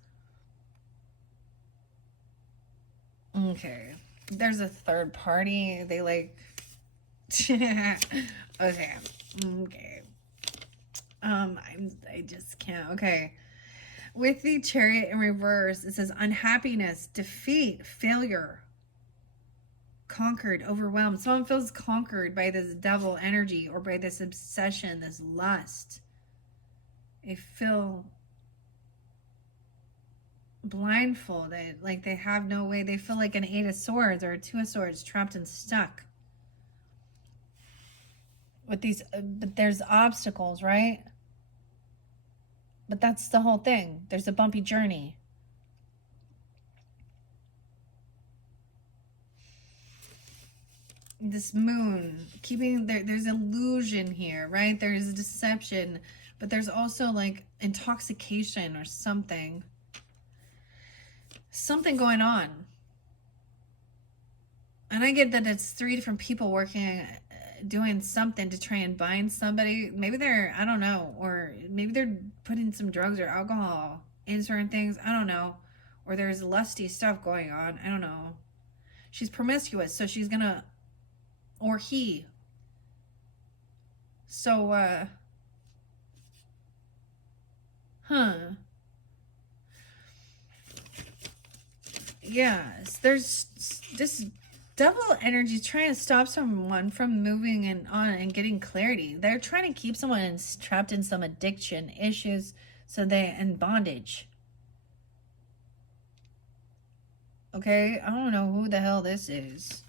Okay, there's a third party. They like. Okay. I just can't. Okay. With the Chariot in reverse, it says unhappiness, defeat, failure, conquered, overwhelmed. Someone feels conquered by this devil energy or by this obsession, this lust. They feel blindfolded, like they have no way. They feel like an 8 of Swords or a 2 of Swords, trapped and stuck. With these, but there's obstacles, right? But that's the whole thing. There's a bumpy journey. This moon, keeping there's illusion here, right? There's deception, but there's also like intoxication or something going on. And I get that it's 3 different people working, doing something to try and bind somebody. Maybe they're, I don't know, or maybe they're putting some drugs or alcohol in certain things. I don't know. Or there's lusty stuff going on. I don't know. She's promiscuous, so she's gonna, or he. So, yes, there's this devil energy trying to stop someone from moving and on and getting clarity. They're trying to keep someone trapped in some addiction issues, so they in bondage. Okay, I don't know who the hell this is.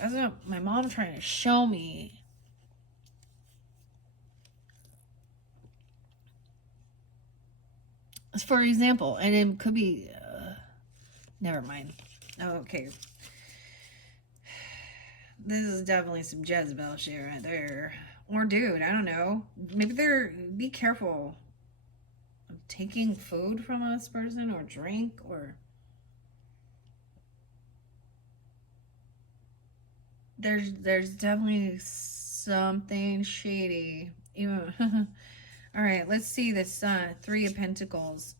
That's what my mom trying to show me. For example, and it could be, never mind. Okay. This is definitely some Jezebel shit right there. Or dude, I don't know. Maybe be careful of taking food from this person or drink or... There's definitely something shady. Even all right, let's see this 3 of Pentacles.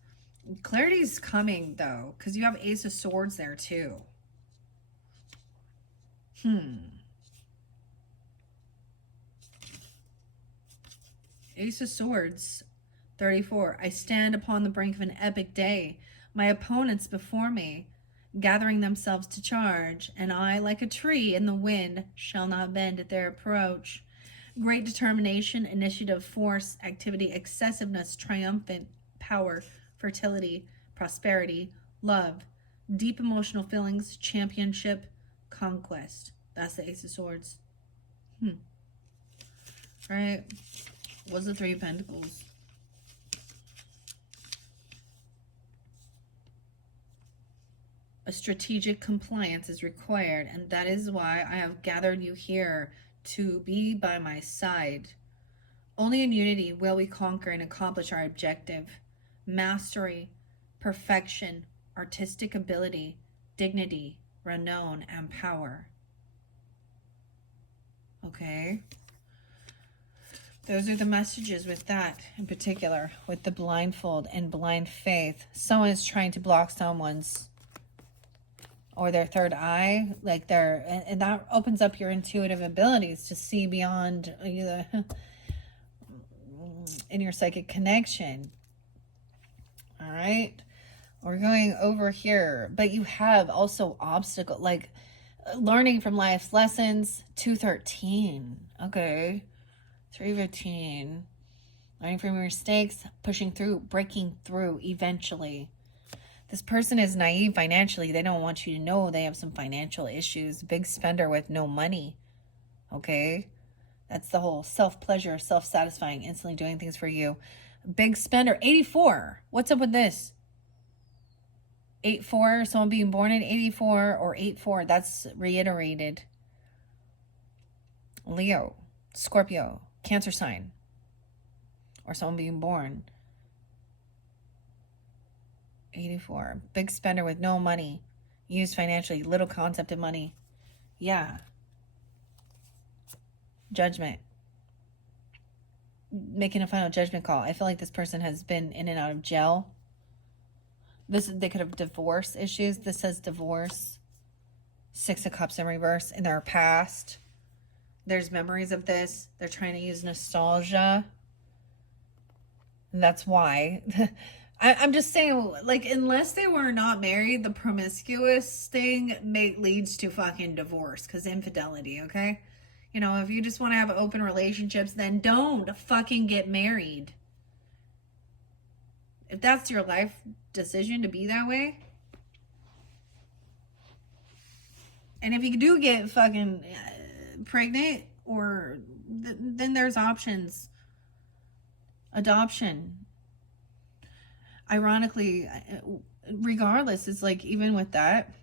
Clarity's coming though, because you have Ace of Swords there too. Ace of Swords, 34. I stand upon the brink of an epic day. My opponents before me, gathering themselves to charge, and I, like a tree in the wind, shall not bend at their approach. Great determination, initiative, force, activity, excessiveness, triumphant, power, fertility, prosperity, love, deep emotional feelings, championship, conquest. That's the Ace of Swords. All right. What's the 3 of Pentacles? A strategic compliance is required, and that is why I have gathered you here to be by my side. Only in unity will we conquer and accomplish our objective. Mastery, perfection, artistic ability, dignity, renown, and power. Okay. Those are the messages with that in particular, with the blindfold and blind faith. Someone is trying to block someone's or their third eye, like and that opens up your intuitive abilities to see beyond in your psychic connection. All right, we're going over here, but you have also obstacle, like learning from life's lessons. 213, okay, 315, learning from your mistakes, pushing through, breaking through eventually. This person is naive financially. They don't want you to know they have some financial issues. Big spender with no money. Okay? That's the whole self-pleasure, self-satisfying, instantly doing things for you. Big spender. 84. What's up with this? 84. Someone being born in 84 or 84. That's reiterated. Leo. Scorpio. Cancer sign. Or someone being born 84. Big spender with no money. Used financially. Little concept of money. Yeah. Judgment. Making a final judgment call. I feel like this person has been in and out of jail. They could have divorce issues. This says divorce. 6 of Cups in reverse in their past. There's memories of this. They're trying to use nostalgia. And that's why. I'm just saying, like, unless they were not married, the promiscuous thing leads to fucking divorce because infidelity, okay? You know, if you just want to have open relationships, then don't fucking get married. If that's your life decision to be that way. And if you do get fucking pregnant, or then there's options. Adoption. Ironically, regardless, it's like, even with that,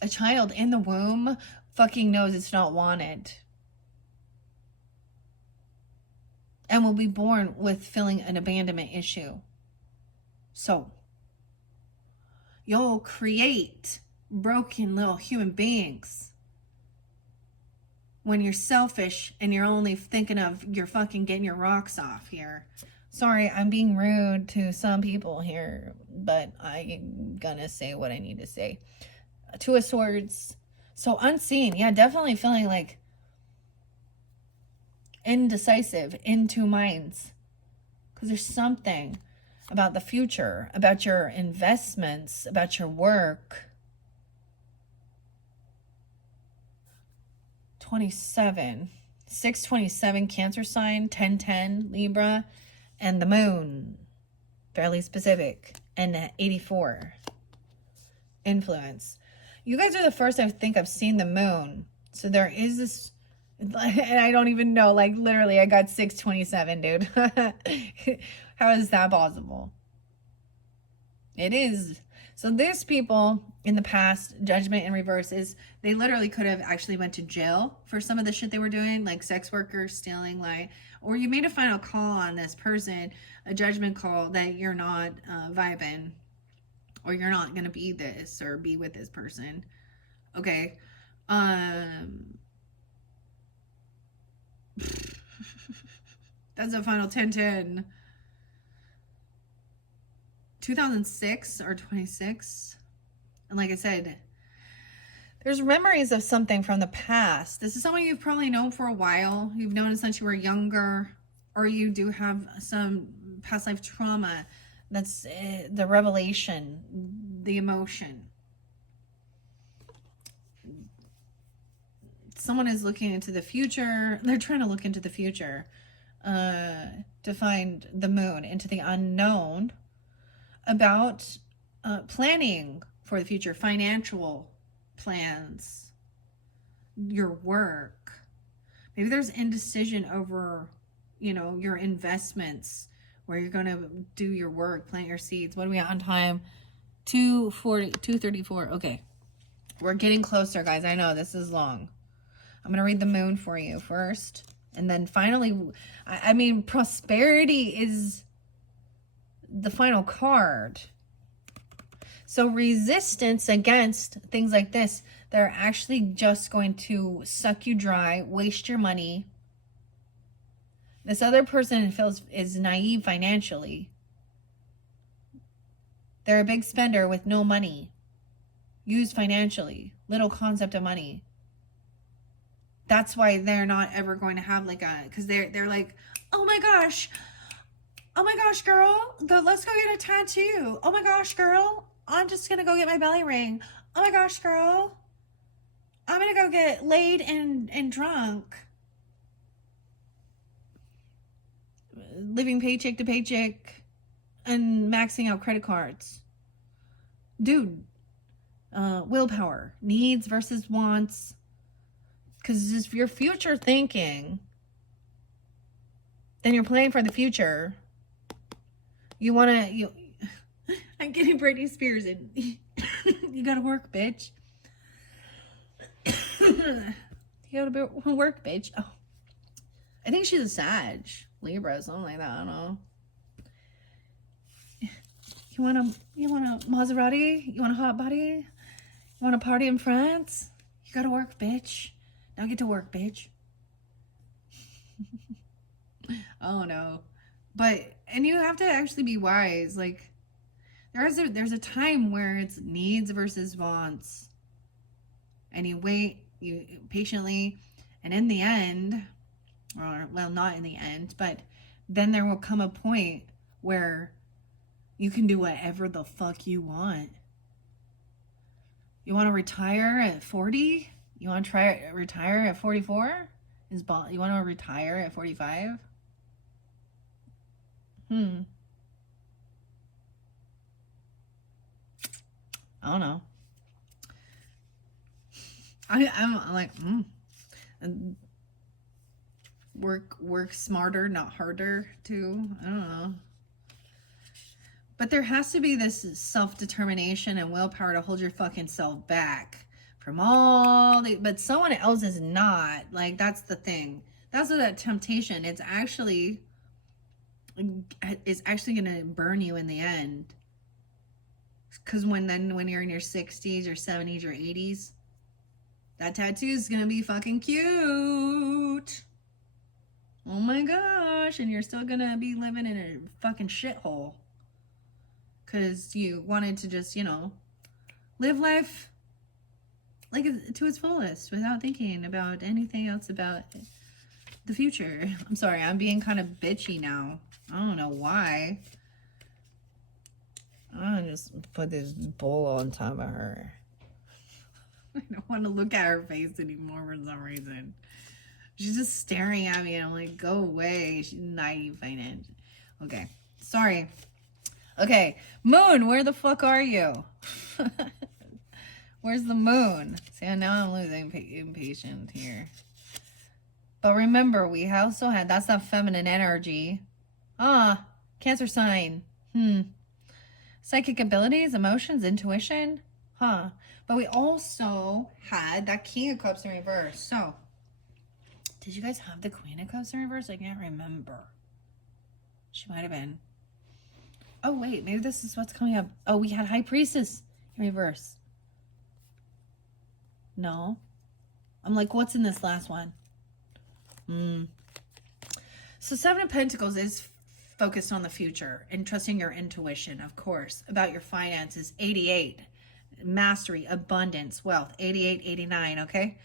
a child in the womb fucking knows it's not wanted and will be born with feeling an abandonment issue. So you'll create broken little human beings when you're selfish and you're only thinking of you're fucking getting your rocks off here. Sorry, I'm being rude to some people here, but I'm gonna say what I need to say. 2 of Swords. So unseen. Yeah, definitely feeling like indecisive, in 2 minds. Because there's something about the future, about your investments, about your work. 27. 627 Cancer sign, 1010 Libra, and the moon, fairly specific, and 84 influence. You guys are the first I think I've seen the moon. So there is this, and I don't even know, like literally I got 627, dude. How is that possible? It is. So there's people in the past, judgment in reverse is they literally could have actually went to jail for some of the shit they were doing, like sex workers, stealing, like, or you made a final call on this person, a judgment call that you're not vibing, or you're not going to be this or be with this person. Okay. That's a final 10-10. 2006 or 26. And like I said, there's memories of something from the past. This is someone you've probably known for a while. You've known since you were younger, or you do have some past life trauma. That's the revelation, the emotion. Someone is looking into the future. They're trying to look into the future to find the moon, into the unknown, about planning for the future, financial plans, your work. Maybe there's indecision over, you know, your investments, where you're going to do your work, plant your seeds. What are we at on time? 2:40, 2:34. Okay. We're getting closer, guys. I know this is long. I'm going to read the moon for you first. And then finally, I mean, prosperity is the final card. So resistance against things like this, they're actually just going to suck you dry, waste your money. This other person is naive financially. They're a big spender with no money. used financially, little concept of money. That's why they're not ever going to have like a, because they're like, oh my gosh, girl, let's go get a tattoo. Oh my gosh, girl, I'm just gonna go get my belly ring. Oh my gosh, girl, I'm gonna go get laid and drunk. Living paycheck to paycheck and maxing out credit cards. Dude, willpower, needs versus wants. Because if you're future thinking, then you're planning for the future. You want to, I'm getting Britney Spears and you got to work, bitch. You got to work, bitch. Oh, I think she's a Sag, Libra, something like that. I don't know. You want a Maserati? You want a hot body? You want to party in France? You got to work, bitch. Now get to work, bitch. Oh no. But, and you have to actually be wise. Like, there's a time where it's needs versus wants. And you wait, you patiently, and in the end, or, well, not in the end, but then there will come a point where you can do whatever the fuck you want. You want to retire at 40? You want to retire at 44? You want to retire at 45? I don't know. I'm like, work smarter, not harder too. I don't know. But there has to be this self-determination and willpower to hold your fucking self back from all the, but someone else is not. Like, that's the thing. That's what that temptation, it's actually going to burn you in the end. Because when you're in your 60s or 70s or 80s, that tattoo is going to be fucking cute. Oh my gosh. And you're still going to be living in a fucking shithole. Because you wanted to just, live life like to its fullest without thinking about anything else about the future. I'm sorry, I'm being kind of bitchy now. I don't know why. I'll just put this bowl on top of her. I don't want to look at her face anymore for some reason. She's just staring at me and I'm like, go away. She's naive financial. Okay, sorry. Okay, moon, where the fuck are you? Where's the moon? See, now I'm losing impatient here. But remember, we also had, that's that feminine energy. Cancer sign. Psychic abilities, emotions, intuition. But we also had that King of Cups in reverse. So, did you guys have the Queen of Cups in reverse? I can't remember. She might have been. Oh, wait, maybe this is what's coming up. Oh, we had High Priestess in reverse. No. I'm like, what's in this last one? So Seven of Pentacles is focused on the future and trusting your intuition, of course, about your finances. 88, mastery, abundance, wealth. 88, 89, okay?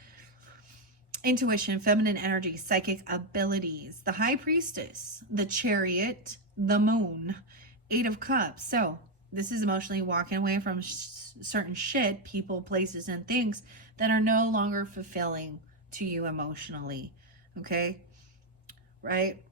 Intuition, feminine energy, psychic abilities. The High Priestess, the Chariot, the Moon. 8 of Cups. So this is emotionally walking away from certain shit, people, places, and things that are no longer fulfilling to you emotionally. Okay? Right?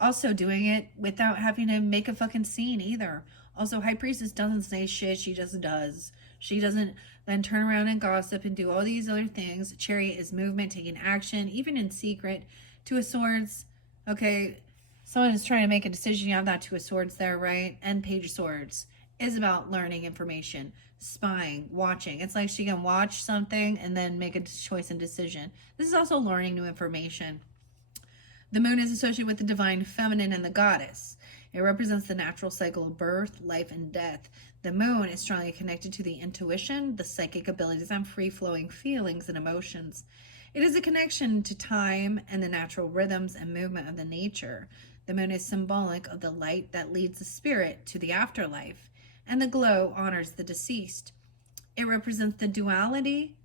Also doing it without having to make a fucking scene either. Also, High Priestess doesn't say shit. She just does. She doesn't then turn around and gossip and do all these other things. Chariot is movement, taking action, even in secret. Two of Swords. Okay? Someone is trying to make a decision. You have that Two of Swords there, right? And Page of Swords is about learning information, spying, watching. It's like she can watch something and then make a choice and decision. This is also learning new information. The moon is associated with the divine feminine and the goddess. It represents the natural cycle of birth, life, and death. The moon is strongly connected to the intuition, the psychic abilities, and free-flowing feelings and emotions. It is a connection to time and the natural rhythms and movement of the nature. The moon is symbolic of the light that leads the spirit to the afterlife, and the glow honors the deceased. It represents the duality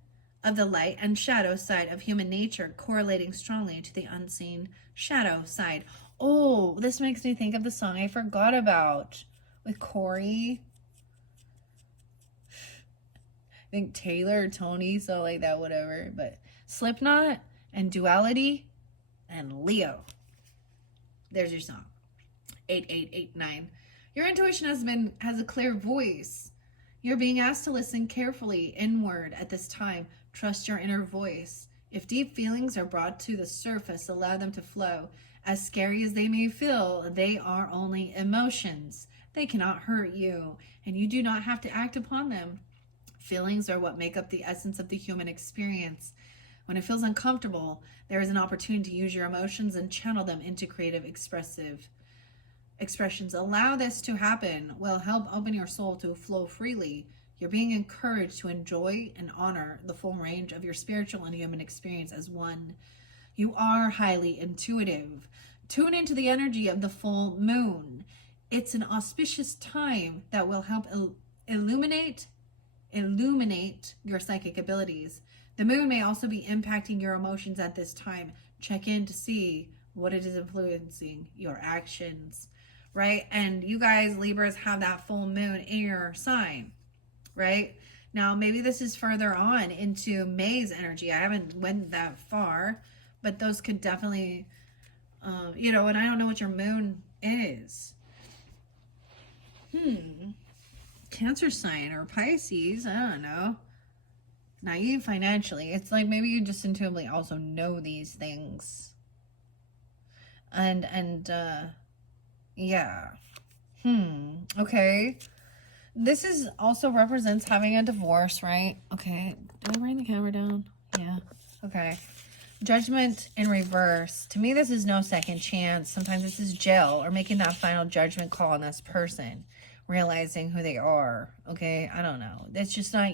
of the light and shadow side of human nature, correlating strongly to the unseen shadow side. Oh, this makes me think of the song I forgot about with Corey. I think Taylor or Tony, so like that, whatever. But Slipknot and Duality and Leo. There's your song. 8889. Your intuition has a clear voice. You're being asked to listen carefully inward at this time. Trust your inner voice. If deep feelings are brought to the surface, allow them to flow. As scary as they may feel, they are only emotions. They cannot hurt you, and you do not have to act upon them. Feelings are what make up the essence of the human experience. When it feels uncomfortable, there is an opportunity to use your emotions and channel them into creative, expressive expressions. Allow this to happen will help open your soul to flow freely. You're being encouraged to enjoy and honor the full range of your spiritual and human experience as one. You are highly intuitive. Tune into the energy of the full moon. It's an auspicious time that will help illuminate your psychic abilities. The moon may also be impacting your emotions at this time. Check in to see what it is influencing your actions, right? And you guys, Libras, have that full moon in your sign, right? Now, maybe this is further on into May's energy. I haven't went that far, but those could definitely, and I don't know what your moon is. Cancer sign or Pisces, I don't know. Naive financially. It's like maybe you just intuitively also know these things. And yeah. Okay. This is also represents having a divorce, right? Okay. Did I bring the camera down? Yeah. Okay. Judgment in reverse. To me, this is no second chance. Sometimes this is jail or making that final judgment call on this person, realizing who they are. Okay. I don't know. It's just not,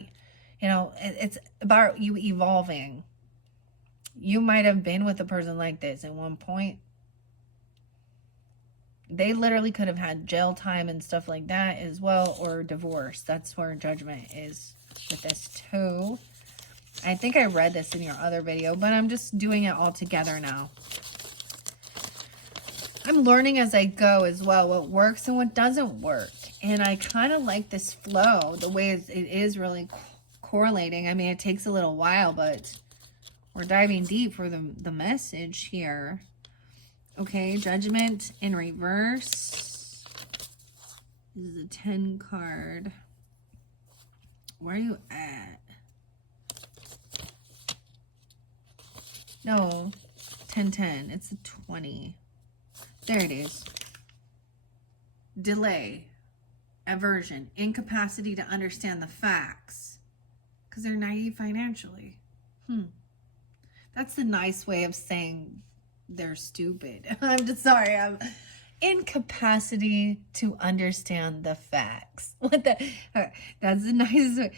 it's about you evolving. You might have been with a person like this at one point. They literally could have had jail time and stuff like that as well, or divorce. That's where judgment is with this too. I think I read this in your other video, but I'm just doing it all together now. I'm learning as I go as well what works and what doesn't work. And I kind of like this flow, the way it is really correlating. I mean, it takes a little while, but we're diving deep for the message here. Okay, Judgment in reverse. This is a 10 card. Where are you at? No, 10. It's a 20. There it is. Delay, aversion, incapacity to understand the facts because they're naive financially. That's the nice way of saying they're stupid. I'm just sorry. I'm incapacity to understand the facts. What the? That's the nicest way.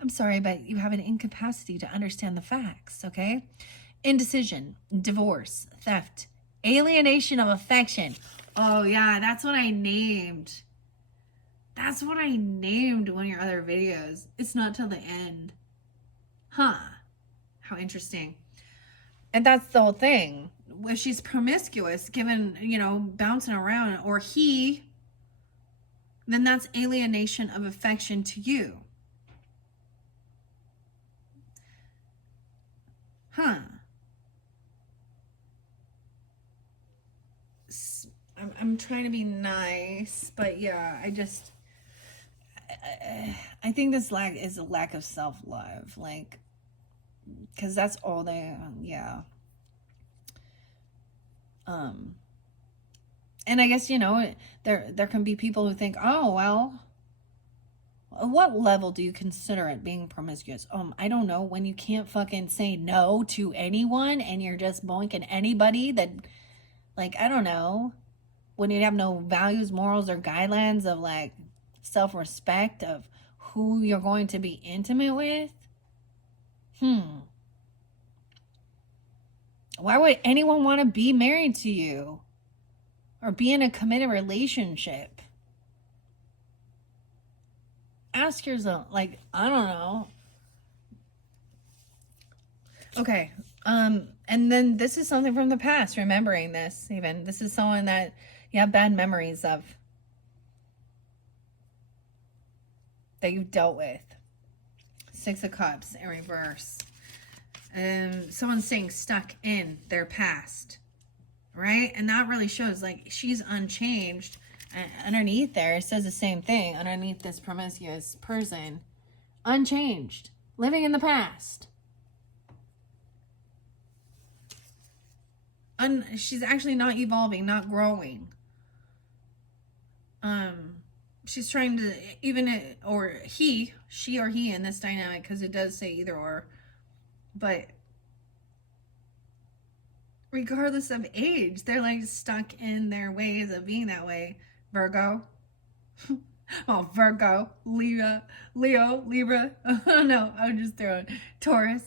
I'm sorry, but you have an incapacity to understand the facts. Okay. Indecision, divorce, theft, alienation of affection. Oh yeah, that's what I named. That's what I named one of your other videos. It's not till the end. Huh. How interesting. And that's the whole thing. If she's promiscuous, given, bouncing around, or he, then that's alienation of affection to you. Huh. I'm trying to be nice, but yeah, I think this is a lack of self-love, like, because that's all they, yeah. And I guess, there can be people who think, oh, well, what level do you consider it being promiscuous? I don't know, when you can't fucking say no to anyone and you're just boinking anybody that, like, I don't know, when you have no values, morals, or guidelines of, like, self-respect of who you're going to be intimate with. Why would anyone want to be married to you or be in a committed relationship? Ask yourself, like, I don't know. Okay. And then this is something from the past, remembering this even. This is someone that you have bad memories of, that you've dealt with. Six of Cups in reverse. Someone's staying stuck in their past, right? And that really shows, like, she's unchanged. And underneath there, it says the same thing. Underneath this promiscuous person, unchanged, living in the past. She's actually not evolving, not growing. She's trying to, even, or she or he in this dynamic, because it does say either or, but regardless of age, they're like stuck in their ways of being that way. Virgo. Oh, Virgo, Leo, Libra. No, I'm just throwing Taurus.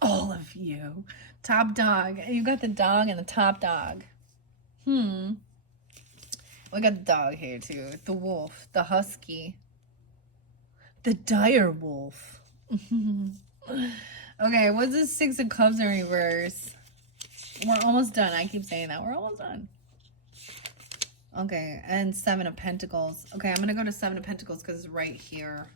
All of you. Top dog. You got the dog and the top dog. We got the dog here too. The wolf, the husky, the dire wolf. Okay, what's this Six of Cups in reverse? We're almost done. I keep saying that. We're almost done. Okay, and Seven of Pentacles. Okay, I'm going to go to Seven of Pentacles because it's right here.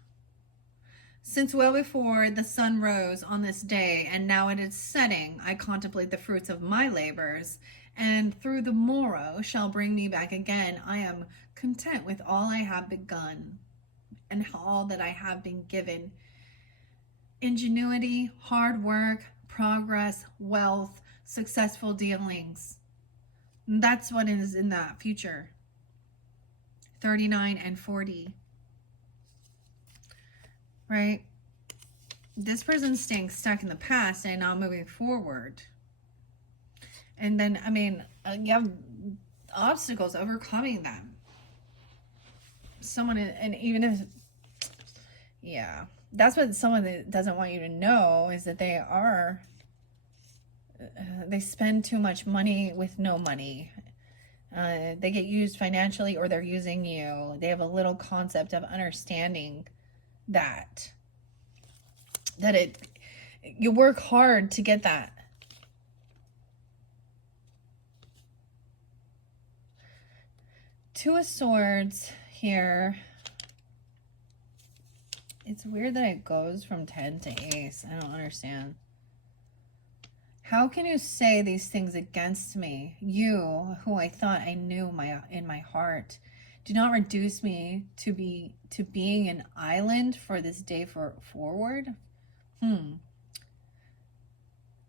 Since well before the sun rose on this day, and now it is setting, I contemplate the fruits of my labors, and through the morrow shall bring me back again. I am content with all I have begun, and all that I have been given. Ingenuity, hard work, progress, wealth, successful dealings. That's what is in that future. 39 and 40. Right? This person's staying stuck in the past and not moving forward. And then, I mean, you have obstacles, overcoming them. Someone, and even if, yeah, that's what someone that doesn't want you to know, is that they spend too much money with no money. They get used financially, or they're using you. They have a little concept of understanding that you work hard to get that. Two of Swords here. It's weird that it goes from 10 to Ace. I don't understand. How can you say these things against me? You, who I thought I knew in my heart. Do not reduce me to being an island for this day forward.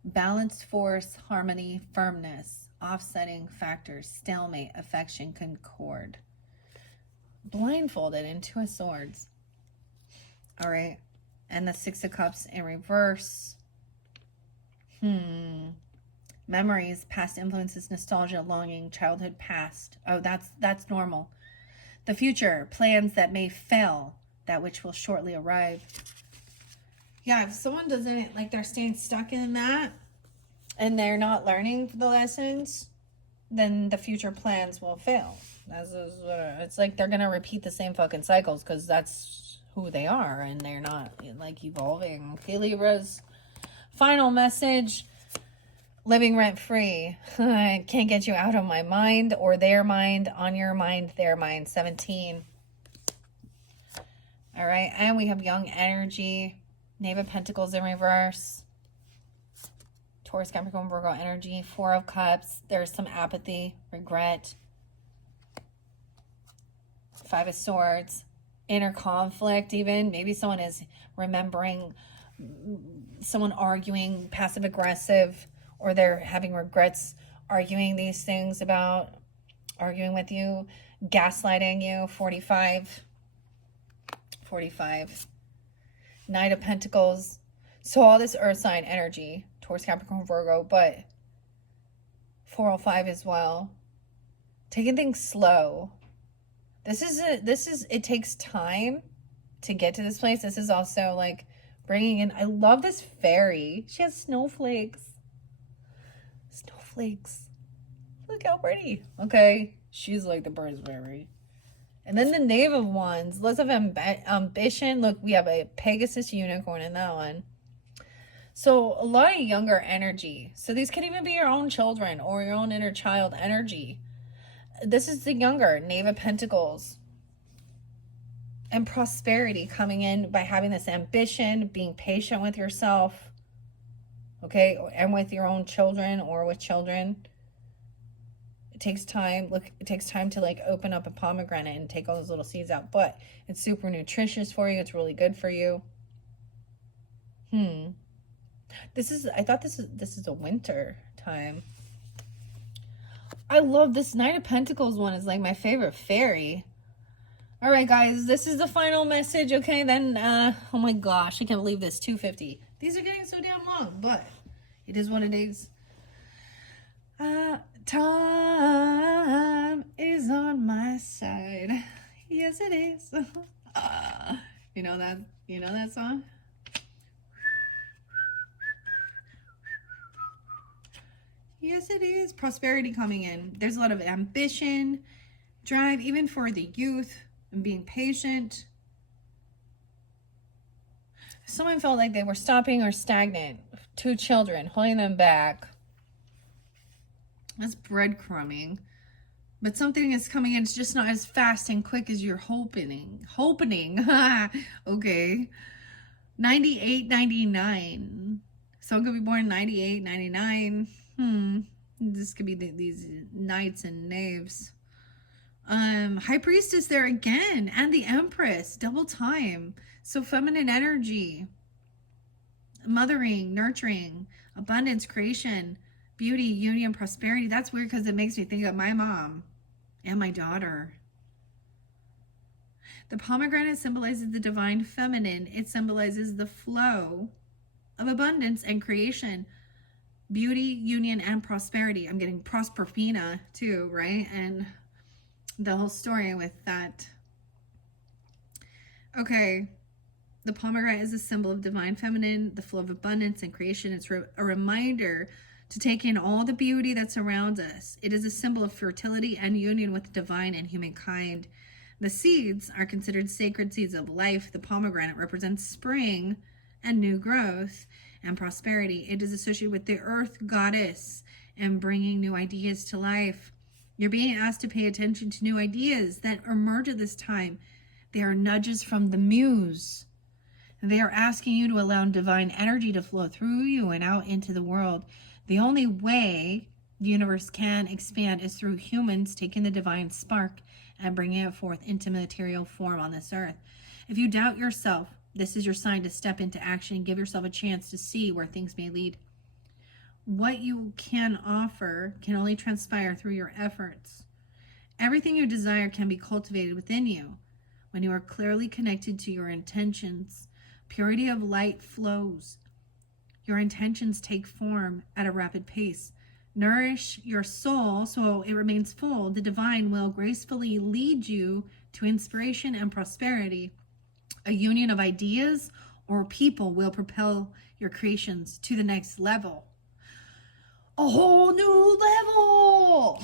Balanced force, harmony, firmness, offsetting factors, stalemate, affection, concord. Blindfolded in Two of Swords. All right. And the Six of Cups in reverse. Memories, past influences, nostalgia, longing, childhood past. Oh, that's normal. The future, plans that may fail, that which will shortly arrive. Yeah, if someone doesn't, like, they're staying stuck in that and they're not learning the lessons, then the future plans will fail. It's like they're going to repeat the same fucking cycles because that's who they are, and they're not, like, evolving. Okay, Libras, final message. Living rent-free. I can't get you out of my mind or their mind, on your mind, their mind. 17. All right, and we have young energy. Knave of Pentacles in reverse. Taurus, Capricorn, Virgo energy. Four of Cups. There's some apathy, regret. Five of Swords. Inner conflict even. Maybe someone is remembering someone arguing, passive-aggressive, or they're having regrets arguing these things about, arguing with you, gaslighting you. 45. Knight of Pentacles. So all this earth sign energy, Taurus, Capricorn, Virgo, but 405 as well. Taking things slow. It takes time to get to this place. This is also like bringing in, I love this fairy. She has snowflakes. Snowflakes. Look how pretty. Okay. She's like the bird's fairy. And then the Knave of Wands, lots of ambition. Look, we have a Pegasus unicorn in that one. So a lot of younger energy. So these could even be your own children or your own inner child energy. This is the younger Knave of Pentacles. And prosperity coming in by having this ambition, being patient with yourself, okay, and with your own children or with children. It takes time. Look, it takes time to like open up a pomegranate and take all those little seeds out, but it's super nutritious for you. It's really good for you. I thought this is a winter time. I love this Knight of Pentacles one. Is like my favorite fairy. All right, guys, this is the final message. Okay, then, oh my gosh, I can't believe this, 250. These are getting so damn long, but it is what it is. Time is on my side. Yes, it is. You know that song? Yes, it is. Prosperity coming in. There's a lot of ambition, drive, even for the youth, and being patient. Someone felt like they were stopping or stagnant. 2 children, holding them back. That's breadcrumbing. But something is coming in. It's just not as fast and quick as you're hoping. Okay. 98, 99. Someone could be born 98, 99. This could be these knights and knaves. High Priestess there again, and the Empress, double time. So feminine energy, mothering, nurturing, abundance, creation, beauty, union, prosperity. That's weird because it makes me think of my mom and my daughter. The pomegranate symbolizes the divine feminine. It symbolizes the flow of abundance and creation, beauty, union, and prosperity. I'm getting Prosperfina too, right? And the whole story with that. Okay, the pomegranate is a symbol of divine feminine, the flow of abundance and creation. It's a reminder to take in all the beauty that surrounds us. It is a symbol of fertility and union with divine and humankind. The seeds are considered sacred seeds of life. The pomegranate represents spring and new growth and prosperity. It is associated with the earth goddess and bringing new ideas to life. You're being asked to pay attention to new ideas that emerge at this time. They are nudges from the muse. They are asking you to allow divine energy to flow through you and out into the world. The only way the universe can expand is through humans taking the divine spark and bringing it forth into material form on this earth. If you doubt yourself, this is your sign to step into action and give yourself a chance to see where things may lead. What you can offer can only transpire through your efforts. Everything you desire can be cultivated within you. When you are clearly connected to your intentions, purity of light flows. Your intentions take form at a rapid pace. Nourish your soul so it remains full. The divine will gracefully lead you to inspiration and prosperity. A union of ideas or people will propel your creations to the next level. A whole new level.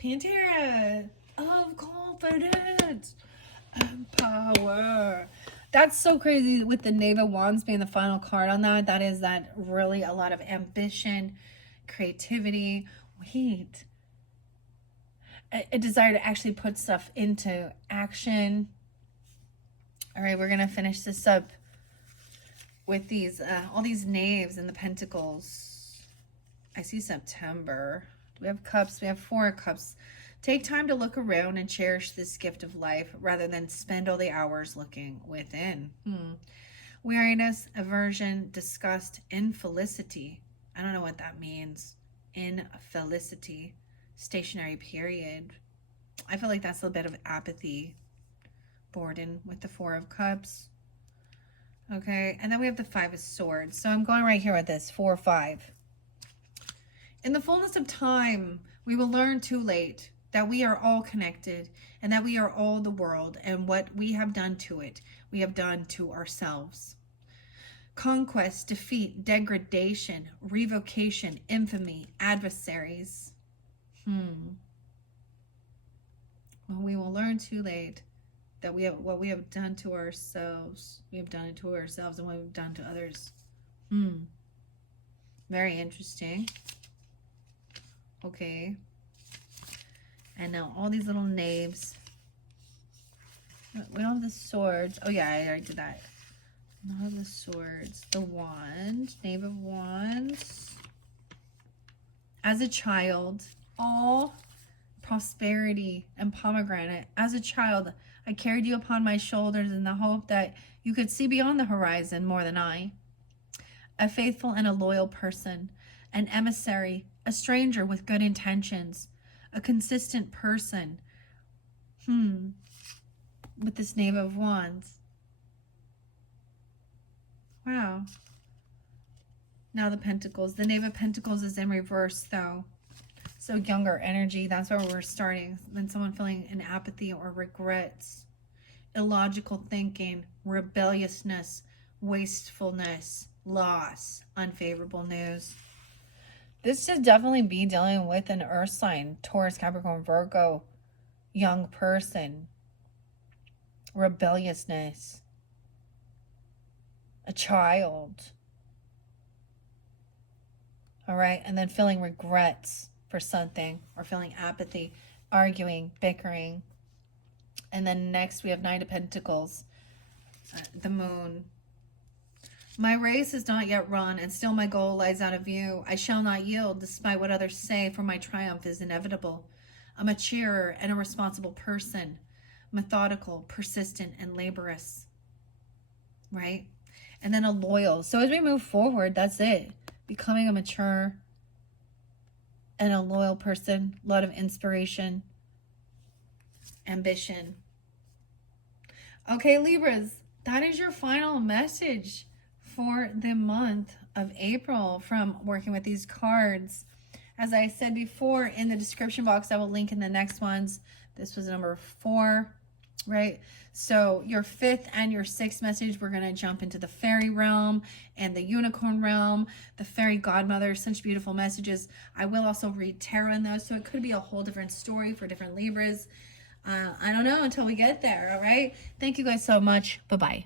Pantera of confidence and power. That's so crazy with the Knave of Wands being the final card on that. That is that really a lot of ambition, creativity. Wait. A desire to actually put stuff into action. All right, we're going to finish this up with these, all these knaves and the pentacles. I see September. We have cups. We have 4 cups. Take time to look around and cherish this gift of life rather than spend all the hours looking within. Weariness, aversion, disgust, infelicity. I don't know what that means. Infelicity. Stationary period. I feel like that's a bit of apathy. Boredom with the 4 of Cups. Okay, and then we have the 5 of Swords. So I'm going right here with this, 4, 5. In the fullness of time, we will learn too late that we are all connected and that we are all the world, and what we have done to it, we have done to ourselves. Conquest, defeat, degradation, revocation, infamy, adversaries. Well, we will learn too late that what we have done to ourselves, we have done it to ourselves, and what we've done to others. Very interesting. Okay. And now all these little knaves. We don't have the swords. Oh yeah, I already did that. Not the swords. The wand. Knave of Wands. As a child, all prosperity and pomegranate. As a child, I carried you upon my shoulders in the hope that you could see beyond the horizon more than I. A faithful and a loyal person, an emissary, a stranger with good intentions, a consistent person. With this Knave of Wands. Wow. Now the Pentacles. The Knave of Pentacles is in reverse though. So younger energy, that's where we're starting. Then someone feeling an apathy or regrets, illogical thinking, rebelliousness, wastefulness, loss, unfavorable news. This should definitely be dealing with an earth sign, Taurus, Capricorn, Virgo, young person, rebelliousness, a child. All right, and then feeling regrets for something, or feeling apathy, arguing, bickering. And then next we have Knight of Pentacles, the Moon. My race is not yet run, and still my goal lies out of view. I shall not yield, despite what others say, for my triumph is inevitable. A mature and a responsible person, methodical, persistent, and laborious. Right? And then a loyal. So as we move forward, that's it. Becoming a mature and a loyal person. A lot of inspiration, ambition. Okay, Libras, that is your final message for the month of April from working with these cards. As I said before, in the description box, I will link in the next ones. This was number 4, right? So your 5th and your 6th message, we're going to jump into the fairy realm and the unicorn realm, the fairy godmother, such beautiful messages. I will also read tarot in those, so it could be a whole different story for different Libras. I don't know until we get there, all right? Thank you guys so much. Bye-bye.